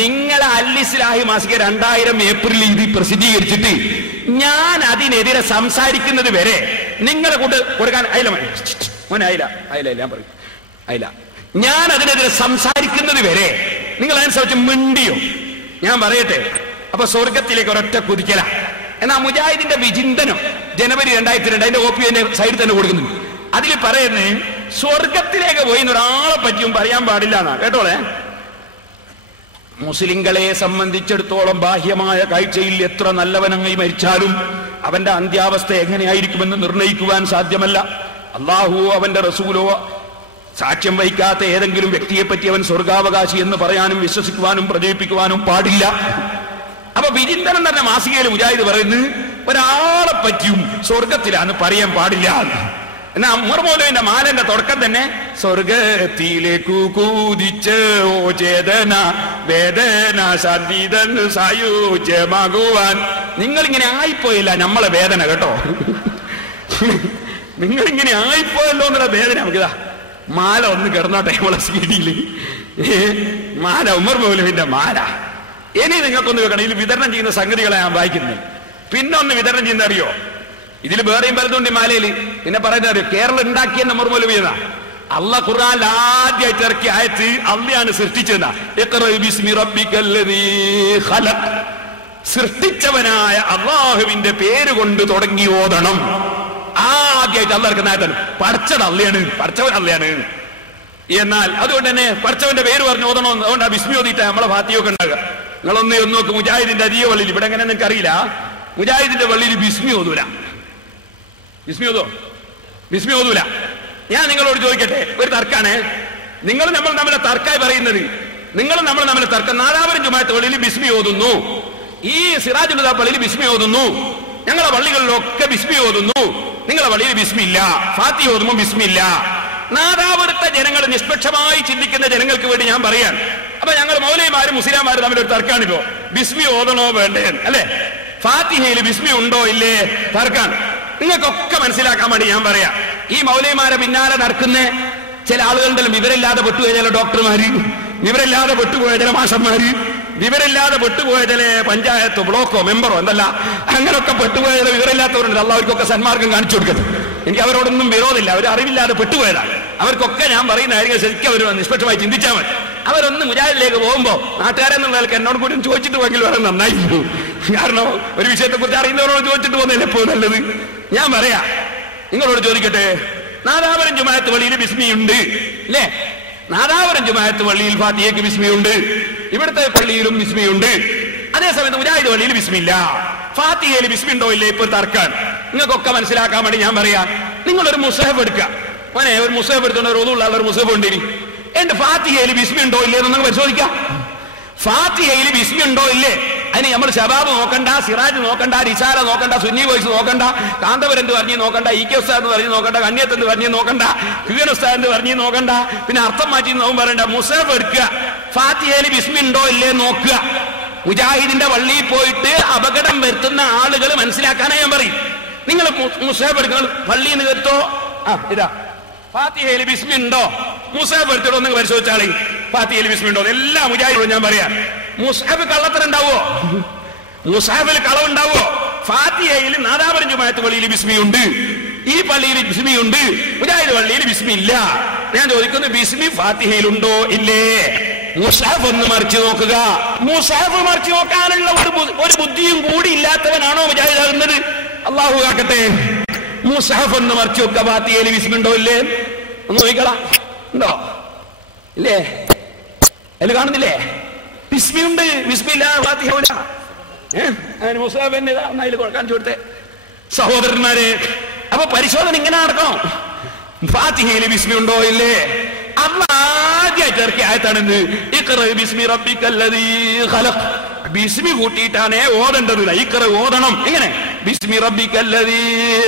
നിങ്ങളെ അൽ-ഇസ്ലാഹി മാസിക 2000 ഏപ്രിൽ ഇത് പ്രസിദ്ധീകരിച്ചിട്ട് ഞാൻ അതിനെതിരെ സംസാരിക്കുന്നത് വരെ നിങ്ങളെ കൊടുക്കാൻ ഞാൻ അതിനെതിരെ സംസാരിക്കുന്നത് വരെ നിങ്ങൾ അതിനനുസരിച്ച് മിണ്ടിയോ? ഞാൻ പറയട്ടെ. അപ്പൊ സ്വർഗത്തിലേക്ക് ഒരൊറ്റ കുതിക്കല. എന്നാ മുജാഹിദിന്റെ വിചിന്തനം ജനുവരി 2002 അതിന്റെ കോപ്പി എന്റെ സൈഡിൽ തന്നെ കൊടുക്കുന്നുണ്ട്. അതിൽ പറയുന്നേ സ്വർഗത്തിലേക്ക് പോയി ഒരാളെ പറ്റിയും പറയാൻ പാടില്ല എന്നാ. കേട്ടോളെ, മുസ്ലിങ്ങളെ സംബന്ധിച്ചിടത്തോളം ബാഹ്യമായ കാഴ്ചയിൽ എത്ര നല്ലവനായി മരിച്ചാലും അവന്റെ അന്ത്യാവസ്ഥ എങ്ങനെയായിരിക്കുമെന്ന് നിർണയിക്കുവാൻ സാധ്യമല്ല. അള്ളാഹു അവന്റെ റസൂലോ സാക്ഷ്യം വഹിക്കാത്ത ഏതെങ്കിലും വ്യക്തിയെ പറ്റി അവൻ സ്വർഗാവകാശി എന്ന് പറയാനും വിശ്വസിക്കുവാനും പ്രചരിപ്പിക്കുവാനും പാടില്ല. അപ്പൊ വിചിന്തനം തന്നെ മാസികയിൽ മുജാഹിദ് പറയുന്നത് ഒരാളെ പറ്റിയും സ്വർഗത്തിലാന്ന് പറയാൻ പാടില്ല. എന്നാ ഉമർ മൗലവിന്റെ മാലന്റെ തുടക്കം തന്നെ സ്വർഗത്തിലേക്കു കൂതിച്ച് ഓ ചേതന വേദന ശാന്തിതൻ സായുജ്യമാകുവാൻ. നിങ്ങളിങ്ങനെ ആയിപ്പോയില്ല നമ്മളെ വേദന, കേട്ടോ. നിങ്ങളിങ്ങനെ ആയിപ്പോയല്ലോ എന്നുള്ള വേദന നമുക്കിതാ. മാല ഒന്ന് കിടന്നോട്ടെ നമ്മളെ CD-യിൽ. മാല, ഉമർ മൗലവിന്റെ മാല. ഇനി നിങ്ങൾക്കൊന്ന് വെക്കണം. ഇതിൽ വിതരണം ചെയ്യുന്ന സംഗതികളെ ഞാൻ വായിക്കുന്നത്. പിന്നെ ഒന്ന് വിതരണം ചെയ്യുന്ന അറിയോ? ഇതിൽ വേറെയും പലതുണ്ട് മാലയിൽ. പിന്നെ പറയുന്നത് അറിയോ? കേരളം ഉണ്ടാക്കിയെന്ന് ഉമർ മൗലവി എന്നാ. അള്ളാഹ് ഖുർആനിൽ ആദ്യമായിട്ട് ഇറക്കിയ ആയത്ത് അള്ളയാണ് സൃഷ്ടിച്ചതെന്നാ. സൃഷ്ടിച്ചവനായ അള്ളാഹുവിന്റെ പേര് കൊണ്ട് തുടങ്ങി ഓതണം. ആദ്യമായിട്ട് അള്ളാഹ് ഇറക്കുന്ന ആയത്താണ്. പഠിച്ചത് അള്ളയാണ്, പഠിച്ചവൻ അള്ളയാണ്. എന്നാൽ അതുകൊണ്ട് തന്നെ പഠിച്ചവന്റെ പേര് പറഞ്ഞ് ഓതണം. അതുകൊണ്ട് ആ ബിസ്മി ഓതിയിട്ട് നമ്മളെ ഭാത്തിയൊക്കെ ഉണ്ടാകുക. നിങ്ങളൊന്ന് നോക്ക്, മുജാഹിദിന്റെ അരിയ പള്ളിയിൽ, ഇവിടെ എങ്ങനെ നിങ്ങൾക്ക് അറിയില്ല, മുജാഹിദിന്റെ പള്ളിയിൽ ബിസ്മി ഓതൂല. ബിസ്മി ഓതൂല. ഞാൻ നിങ്ങളോട് ചോദിക്കട്ടെ, ഒരു തർക്കാണ്. നിങ്ങൾ നമ്മൾ നമ്മളെ തർക്കായി പറയുന്നത്. നിങ്ങൾ നമ്മൾ നമ്മളെ തർക്കം. നാദാപുരം ജുമാഅത്ത് പള്ളിയിൽ ബിസ്മി ഓതുന്നു, ഈ സിറാജുൽ ഹുദ പള്ളിയിൽ ബിസ്മി ഓതുന്നു. ഞങ്ങളെ പള്ളികളിലൊക്കെ ബിസ്മി ഓതുന്നു, നിങ്ങളെ പള്ളിയിൽ ബിസ്മില്ല. ഫാത്തിഹ ഓതുമ്പോൾ ബിസ്മില്ല. നാദാവൃത്ത ജനങ്ങൾ, നിഷ്പക്ഷമായി ചിന്തിക്കുന്ന ജനങ്ങൾക്ക് വേണ്ടി ഞാൻ പറയാൻ. അപ്പൊ ഞങ്ങൾ മൗലവിമാരും മുസ്ലിംമാരും തമ്മിൽ ഒരു തർക്കാണിപ്പോ, ബിസ്മി ഓതണോ വേണ്ടേ അല്ലെ? ഫാത്തിഹയിൽ ബിസ്മി ഉണ്ടോ ഇല്ലേ തർക്കാണ്. നിങ്ങൾക്കൊക്കെ മനസ്സിലാക്കാൻ വേണ്ടി ഞാൻ പറയാം. ഈ മൗലവിമാരെ പിന്നാലെ നടക്കുന്ന ചില ആളുകളുടെ വിവരമില്ലാതെ പെട്ടുപോയ ചില ഡോക്ടർമാര്, വിവരമില്ലാതെ പെട്ടുപോയ ചില മാഷന്മാര്, വിവരമില്ലാതെ പെട്ടുപോയ ചില പഞ്ചായത്തോ ബ്ലോക്കോ മെമ്പറോ എന്തല്ല, അങ്ങനൊക്കെ പെട്ടുപോയ ചില വിവരമില്ലാത്തവരുണ്ട്. അവർക്കൊക്കെ സന്മാർഗം കാണിച്ചു കൊടുക്കരുത്. എനിക്ക് അവരോടൊന്നും വിരോധമില്ല, അവർ അറിവില്ലാതെ പെട്ടുപോയതാണ്. അവർക്കൊക്കെ ഞാൻ പറയുന്ന കാര്യങ്ങൾ ശരിക്കും അവർ നിഷ്പക്ഷമായി ചിന്തിച്ചാൽ മതി. അവരൊന്ന് മുജാഹിദിലേക്ക് പോകുമ്പോ നാട്ടുകാരെന്നുള്ള ആൾക്ക് എന്നോട് കൂടി ചോദിച്ചിട്ട് പോയെങ്കിൽ വളരെ നന്നായിരുന്നു. കാരണം ഒരു വിഷയത്തെ കുറിച്ച് അറിയുന്നവരോട് ചോദിച്ചിട്ട് പോകുന്നതിൽ എപ്പോ നല്ലത്. ഞാൻ പറയാ, നിങ്ങളോട് ചോദിക്കട്ടെ, നാദാപുരം ജുമാഅത്ത് പള്ളിയിൽ ബിസ്മിയുണ്ട് അല്ലേ? നാദാപുരം ജുമാഅത്ത് പള്ളിയിൽ ഫാത്തിഹയ്ക്ക് ബിസ്മിയുണ്ട്, ഇവിടുത്തെ പള്ളിയിലും ബിസ്മിയുണ്ട്. അതേസമയത്ത് മുജാഹിദ് പള്ളിയിൽ ബിസ്മില്ല. ഫാത്തിഹയിൽ ബിസ്മി ഉണ്ടോ ഇല്ലേ ഇപ്പൊ തർക്കാൻ. നിങ്ങൾക്കൊക്കെ മനസ്സിലാക്കാൻ വേണ്ടി ഞാൻ പറയാം, നിങ്ങളൊരു മുസഹഫ് എടുക്കുക. മോനെ, ഒരു മുസഹഫ് എടുത്തുകൊണ്ട് ഒരു ഒതുള്ള ഒരു മുസഹഫ് ഉണ്ടിനി, എന്റെ ഫാത്തിഹയിൽ ബിസ്മി ഉണ്ടോ ഇല്ലേ എന്ന് പരിശോധിക്കാം. ഫാത്തിഹയിൽ ബിസ്മി ഉണ്ടോ ഇല്ലേ? അതിന് നമ്മൾ ശബാബ് നോക്കണ്ട, സിറാജ് നോക്കണ്ട, റിസാല നോക്കണ്ട, സുന്നി വോയിസ് നോക്കണ്ട, കാന്തപുരം എന്ന് പറഞ്ഞ് നോക്കണ്ട, ഇ.കെ. ഉസ്താദ് എന്ന് പറഞ്ഞ് നോക്കണ്ട, കണ്ണിയത്ത് എന്ന് പറഞ്ഞ് നോക്കണ്ട, ക്യൂൻ ഉസ്താദ് എന്ന് പറഞ്ഞ് നോക്കണ്ട, പിന്നെ അർത്ഥം മാറ്റി നോക്കും പറയണ്ട. മുസഹഫ് എടുക്കുക, ഫാത്തിഹയിൽ ബിസ്മി ഉണ്ടോ ഇല്ലേ നോക്കുക. മുജാഹിദിന്റെ പള്ളിയിൽ പോയിട്ട് അപകടം വരുത്തുന്ന ആളുകൾ മനസ്സിലാക്കാനായി ഞാൻ പറയും. നിങ്ങൾ മുസഹഫ് എടുക്കുക, പള്ളിയിൽ നിന്ന് കേട്ടോ, ഇതാ ഫാത്തിഹയിൽ ബിസ്മി ഉണ്ടോ, മുസഹഫ് എടുത്തിട്ടോ നിങ്ങൾ പരിശോധിച്ചാളി. ഫാത്തിഹയിൽ ബിസ്മി ഉണ്ടോ? എല്ലാ മുജാഹിദും ഞാൻ പറയാം. മുസഹഫ് കള്ളത്തരുണ്ടാവോ? മുസഹഫിൽ കളവുണ്ടാവോ? ഫാത്തിഹയിൽ നാദാപുരം ജുമാഅത്ത് പള്ളിയിൽ ബിസ്മിയുണ്ട്, ഈ പള്ളിയിൽ ബിസ്മിയുണ്ട്, മുജാഹിദ് പള്ളിയിൽ ബിസ്മി ഇല്ല. ഞാൻ ചോദിക്കുന്നു, ബിസ്മി ഫാത്തിഹയിലുണ്ടോ ഇല്ലേ? മുസഹഫ് ഒന്ന് മറിച്ച് നോക്കുക. മുസഹഫ് മറിച്ച് നോക്കാനുള്ള ഒരു ബുദ്ധിയും കൂടി ഇല്ലാത്തവനാണോ മുജാഹിദ് ആകുന്നത്? അള്ളാഹു കാക്കട്ടെ. മുസഹഫ് ഒന്ന് മറിച്ച് നോക്കുക, ഫാത്തിഹയിൽ ബിസ്മി ഉണ്ടോ ഇല്ലേ ഒന്ന് നോക്കിക്കളാ. ഉണ്ടോ ഇല്ലേ? അതിൽ കാണുന്നില്ലേ? ബിസ്മിയുണ്ട്, ബിസ്മില്ല, ഫാത്തിഹ ഇല്ല. മുസഹഫ് തന്നെ അതിൽ കാണിച്ചു കൊടുത്തേ സഹോദരന്മാരെ. അപ്പൊ പരിശോധന ഇങ്ങനെ നടക്കണം. ഫാത്തിഹയിൽ ബിസ്മി ഉണ്ടോ ഇല്ലേ? ആദ്യമായിട്ട് ഇറക്കിയ ആയത്താണെന്ന്, ഇഖ്റ ബിസ്മി റബ്ബിക്കല്ലദീ ഖലഖ്. ബിസ്മി കൂട്ടിയിട്ടാണ് ഓതേണ്ടത്. ഇഖ്റ ഓതണം. എങ്ങനെ? ബിസ്മി റബ്ബിക്കല്ലദീ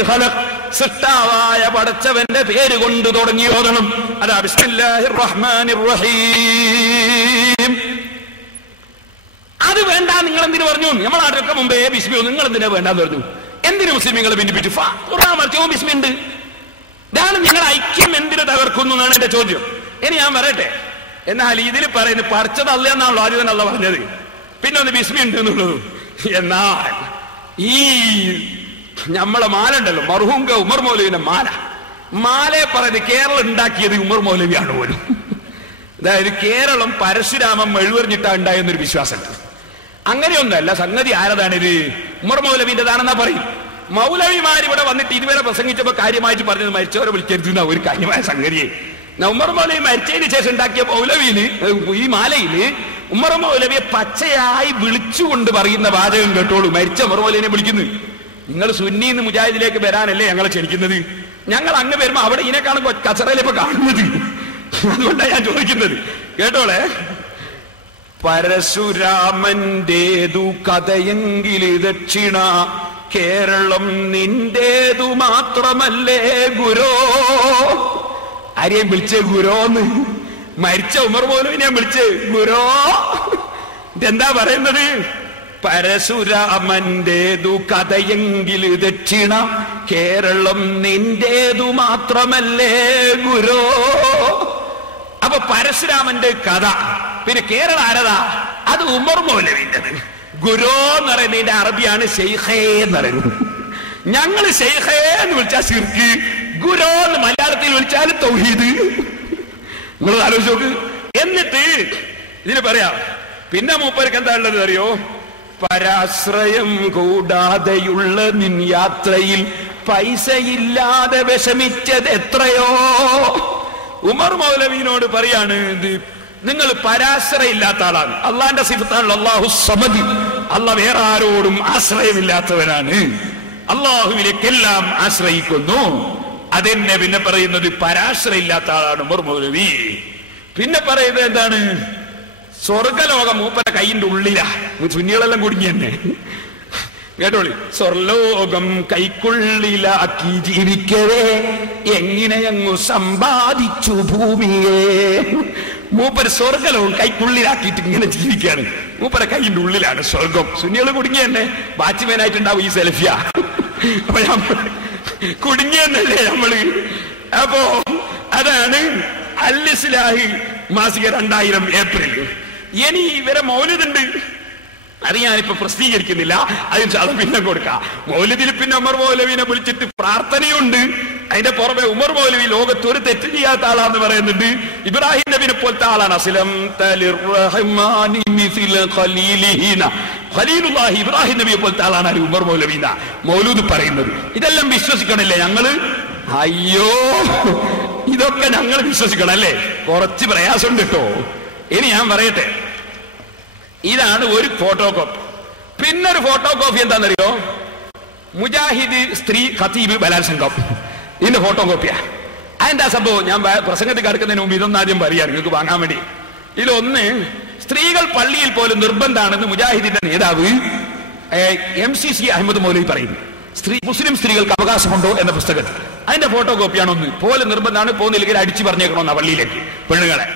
ഖലഖ്, സൃഷ്ടാവായ പടച്ചവന്റെ പേര് കൊണ്ട് തുടങ്ങി ഓതണം. അതാ ബിസ്മില്ലാഹിർ റഹ്മാനിർ റഹീം. അത് വേണ്ട, നിങ്ങൾ എന്തിനു പറഞ്ഞു? നമ്മളെ നാട്ടിലൊക്കെ മുമ്പേ ബിസ്മി, നിങ്ങൾ എന്തിനാ വേണ്ടെന്ന് പറഞ്ഞു? എന്തിനു മുസ്ലിമീങ്ങളെ ഭിന്നിപ്പിച്ചു? ഖുർആൻ മറിച്ചോ ബിസ്മി ഉണ്ട്. ഇതാണ് നിങ്ങളുടെ ഐക്യം എന്തിനു തകർക്കുന്നു എന്നാണ് എന്റെ ചോദ്യം. ഇനി ഞാൻ പറയട്ടെ, എന്നാൽ ഇതിൽ പറയുന്നത് പറിച്ചത് അല്ല എന്നാണല്ലോ ആദ്യം തന്നെ അല്ല പറഞ്ഞത്, പിന്നെ ഒന്ന് ബിസ്മി ഉണ്ട് എന്നുള്ളത്. എന്നാൽ ഈ നമ്മളെ മാല ഉണ്ടല്ലോ, മർഹൂം ഉമർ മൗലവിന്റെ മാലയെ പറയുന്നത് കേരളം ഉണ്ടാക്കിയത് ഉമർ മൗലവിയാണ് പോലും. അതായത് കേരളം പരശുരാമൻ മെഴുവറിഞ്ഞിട്ടാ ഉണ്ടായെന്നൊരു വിശ്വാസമുണ്ട്. അങ്ങനെയൊന്നല്ല സംഗതി. ആരതാണിത്? ഉമർ മൗലവിന്റെതാണെന്നാ പറയും. മൗലവിമാർ ഇവിടെ വന്നിട്ട് ഇതുവരെ പ്രസംഗിച്ചപ്പോ കാര്യമായിട്ട് പറഞ്ഞത് മരിച്ചവരെ വിളിക്കരുത് ഒരു കാര്യമായ സംഗതിയെ. ഉമർ മൗലവി മരിച്ചതിന് ശേഷം ഉണ്ടാക്കിയ മൗലവിയില്, ഈ മാലയില് ഉമർ മൗലവിയെ പച്ചയായി വിളിച്ചുകൊണ്ട് പറയുന്ന വാചകം കേട്ടോളൂ. മരിച്ച ഉമർ മൗലവിനെ വിളിക്കുന്നു. നിങ്ങൾ സുന്നിന്ന് മുജാഹിദിലേക്ക് വരാനല്ലേ ഞങ്ങളെ ക്ഷണിക്കുന്നത്? ഞങ്ങൾ അങ്ങ് വരുമ്പോ അവിടെ ഇതിനെക്കാളും കച്ചറയിലിപ്പോ കാണുന്നത്. അതുകൊണ്ടാണ് ഞാൻ ചോദിക്കുന്നത്, കേട്ടോളെ. പരശുരാമന്റേതു കഥയെങ്കിൽ ദക്ഷിണ, കേരളം നിന്റേതു മാത്രമല്ലേ ഗുരോ. ആരെയും വിളിച്ചേ ഗുരോന്ന്? മരിച്ച ഉമർ മൗലവിനെ വിളിച്ചേ ഗുരോ. ഇതെന്താ പറയുന്നത്? പരശുരാമന്റേതു കഥയെങ്കിൽ ദക്ഷിണ, കേരളം നിന്റേതു മാത്രമല്ലേ ഗുരോ. അപ്പൊ പരശുരാമന്റെ കഥ, പിന്നെ കേരളം ആരതാ? അത് ഉമർ മൗലവിന്റേത്. ഗുരോ എന്ന് പറയുന്നതിന്റെ അറബിയാണ് ശൈഖേ എന്ന് പറയുന്നത്. ഞങ്ങൾ ശൈഖേ എന്ന് വിളിച്ചാൽ ശിർക്ക്, ഗുരോ എന്ന് മലയാളത്തിൽ വിളിച്ചാൽ തൗഹീദ്. നിങ്ങൾ ആലോചിച്ച് നോക്ക്. എന്നിട്ട് ഇതിന് പറയാം, പിന്നെ മൂപ്പർക്ക് എന്താ ഉള്ളത് അറിയോ? പരാശ്രയം കൂടാതെയുള്ള നിൻ യാത്രയിൽ പൈസയില്ലാതെ വിഷമിച്ചത് എത്രയോ. ഉമർ മൗലവിനോട് പറയാണ്, നിങ്ങൾ പരാശ്രയില്ലാത്ത ആളാണ്. അള്ളാന്റെ സിഫത്താണല്ലോ അല്ലാഹു സമദ്. അള്ളാഹ് വേറെ ആരോടും ആശ്രയമില്ലാത്തവനാണ്. അള്ളാഹുവിലേക്കെല്ലാം ആശ്രയിക്കുന്നു. അതെന്നെ പിന്നെ പറയുന്നത് പരാശ്രയില്ലാത്ത ആളാണ് ഉമർ മൗലവി. പിന്നെ പറയുന്നത് എന്താണ്? സ്വർഗലോകം മൂപ്പര കൈയിന്റെ ഉള്ളിലാ. സുന്നികളെല്ലാം കുടുങ്ങി തന്നെ. കേട്ടോളി. സ്വർലോകം കൈക്കുള്ളിലാക്കി ജീവിക്കവേ എങ്ങനെയങ്ങു സമ്പാദിച്ചു ഭൂമിയെ. മൂപ്പര് സ്വർഗലവും കൈക്കുള്ളിലാക്കിയിട്ട് ഇങ്ങനെ ജീവിക്കാണ്. മൂപ്പരെ കൈയിന്റെ ഉള്ളിലാണ് സ്വർഗം. സുന്നികൾ കുടുങ്ങിയെന്നെ വാച്ച്മാനായിട്ടുണ്ടാവും ഈ സെൽഫിയ. അപ്പൊ കുടുങ്ങിയെന്നല്ലേ നമ്മള്. അപ്പോ അതാണ് അൽ ഇസ്ലാഹി മാസിക 2000 ഏപ്രിൽ. ഇനി ഇവരെ മൗലിദുണ്ട്, അത് ഞാനിപ്പോ പ്രസിദ്ധീകരിക്കുന്നില്ല, അതിന് പിന്നെ കൊടുക്കാം. മൗലിദിൽ പിന്നെ ഉമർ മൗലവിനെ വിളിച്ചിട്ട് പ്രാർത്ഥനയുണ്ട്. അതിന്റെ പുറമെ ഉമർ മൗലവി ലോകത്ത് ഒരു തെറ്റ് ചെയ്യാത്ത ആളാന്ന് പറയുന്നുണ്ട്. ഇബ്രാഹിം നബിനെ പോലത്തെ ആളാണ്. ഖലീലുല്ലാഹി ഇബ്രാഹിം നബിയെ പോലത്തെ ആളാണ് ഉമർ മൗലവീന മൗലൂദ് പറയുന്നത്. ഇതെല്ലാം വിശ്വസിക്കണില്ലേ ഞങ്ങള്? അയ്യോ, ഇതൊക്കെ ഞങ്ങൾ വിശ്വസിക്കണം അല്ലേ? കുറച്ച് പ്രയാസമുണ്ട് കേട്ടോ. ഇനി ഞാൻ പറയട്ടെ, ഇതാണ് ഒരു ഫോട്ടോ കോപ്പി. പിന്നൊരു ഫോട്ടോ കോപ്പി എന്താണെന്നറിയോ? മുജാഹിദ് സ്ത്രീ ഖതീബ് ബലാത്സംഗം, ഇതിന്റെ ഫോട്ടോ കോപ്പിയാ. അതിന്റെ സംഭവം ഞാൻ പ്രസംഗത്തിൽ കടക്കുന്നതിന് മുമ്പ് ഇതൊന്നും ആദ്യം പറയാം നിങ്ങൾക്ക് വാങ്ങാൻ വേണ്ടി. ഇതിലൊന്ന്, സ്ത്രീകൾ പള്ളിയിൽ പോലും നിർബന്ധമാണെന്ന് മുജാഹിദിന്റെ നേതാവ് MCC അഹമ്മദ് മൗലവി പറയുന്നു. മുസ്ലിം സ്ത്രീകൾക്ക് അവകാശമുണ്ടോ എന്ന പുസ്തകത്തിൽ അതിന്റെ ഫോട്ടോ കോപ്പിയാണ് ഒന്ന്. പോലെ നിർബന്ധമാണ്, പോകുന്നില്ലെങ്കിൽ അടിച്ചു പറഞ്ഞേക്കണമെന്നാ പള്ളിയിലേക്ക് പെണ്ണുങ്ങളെ.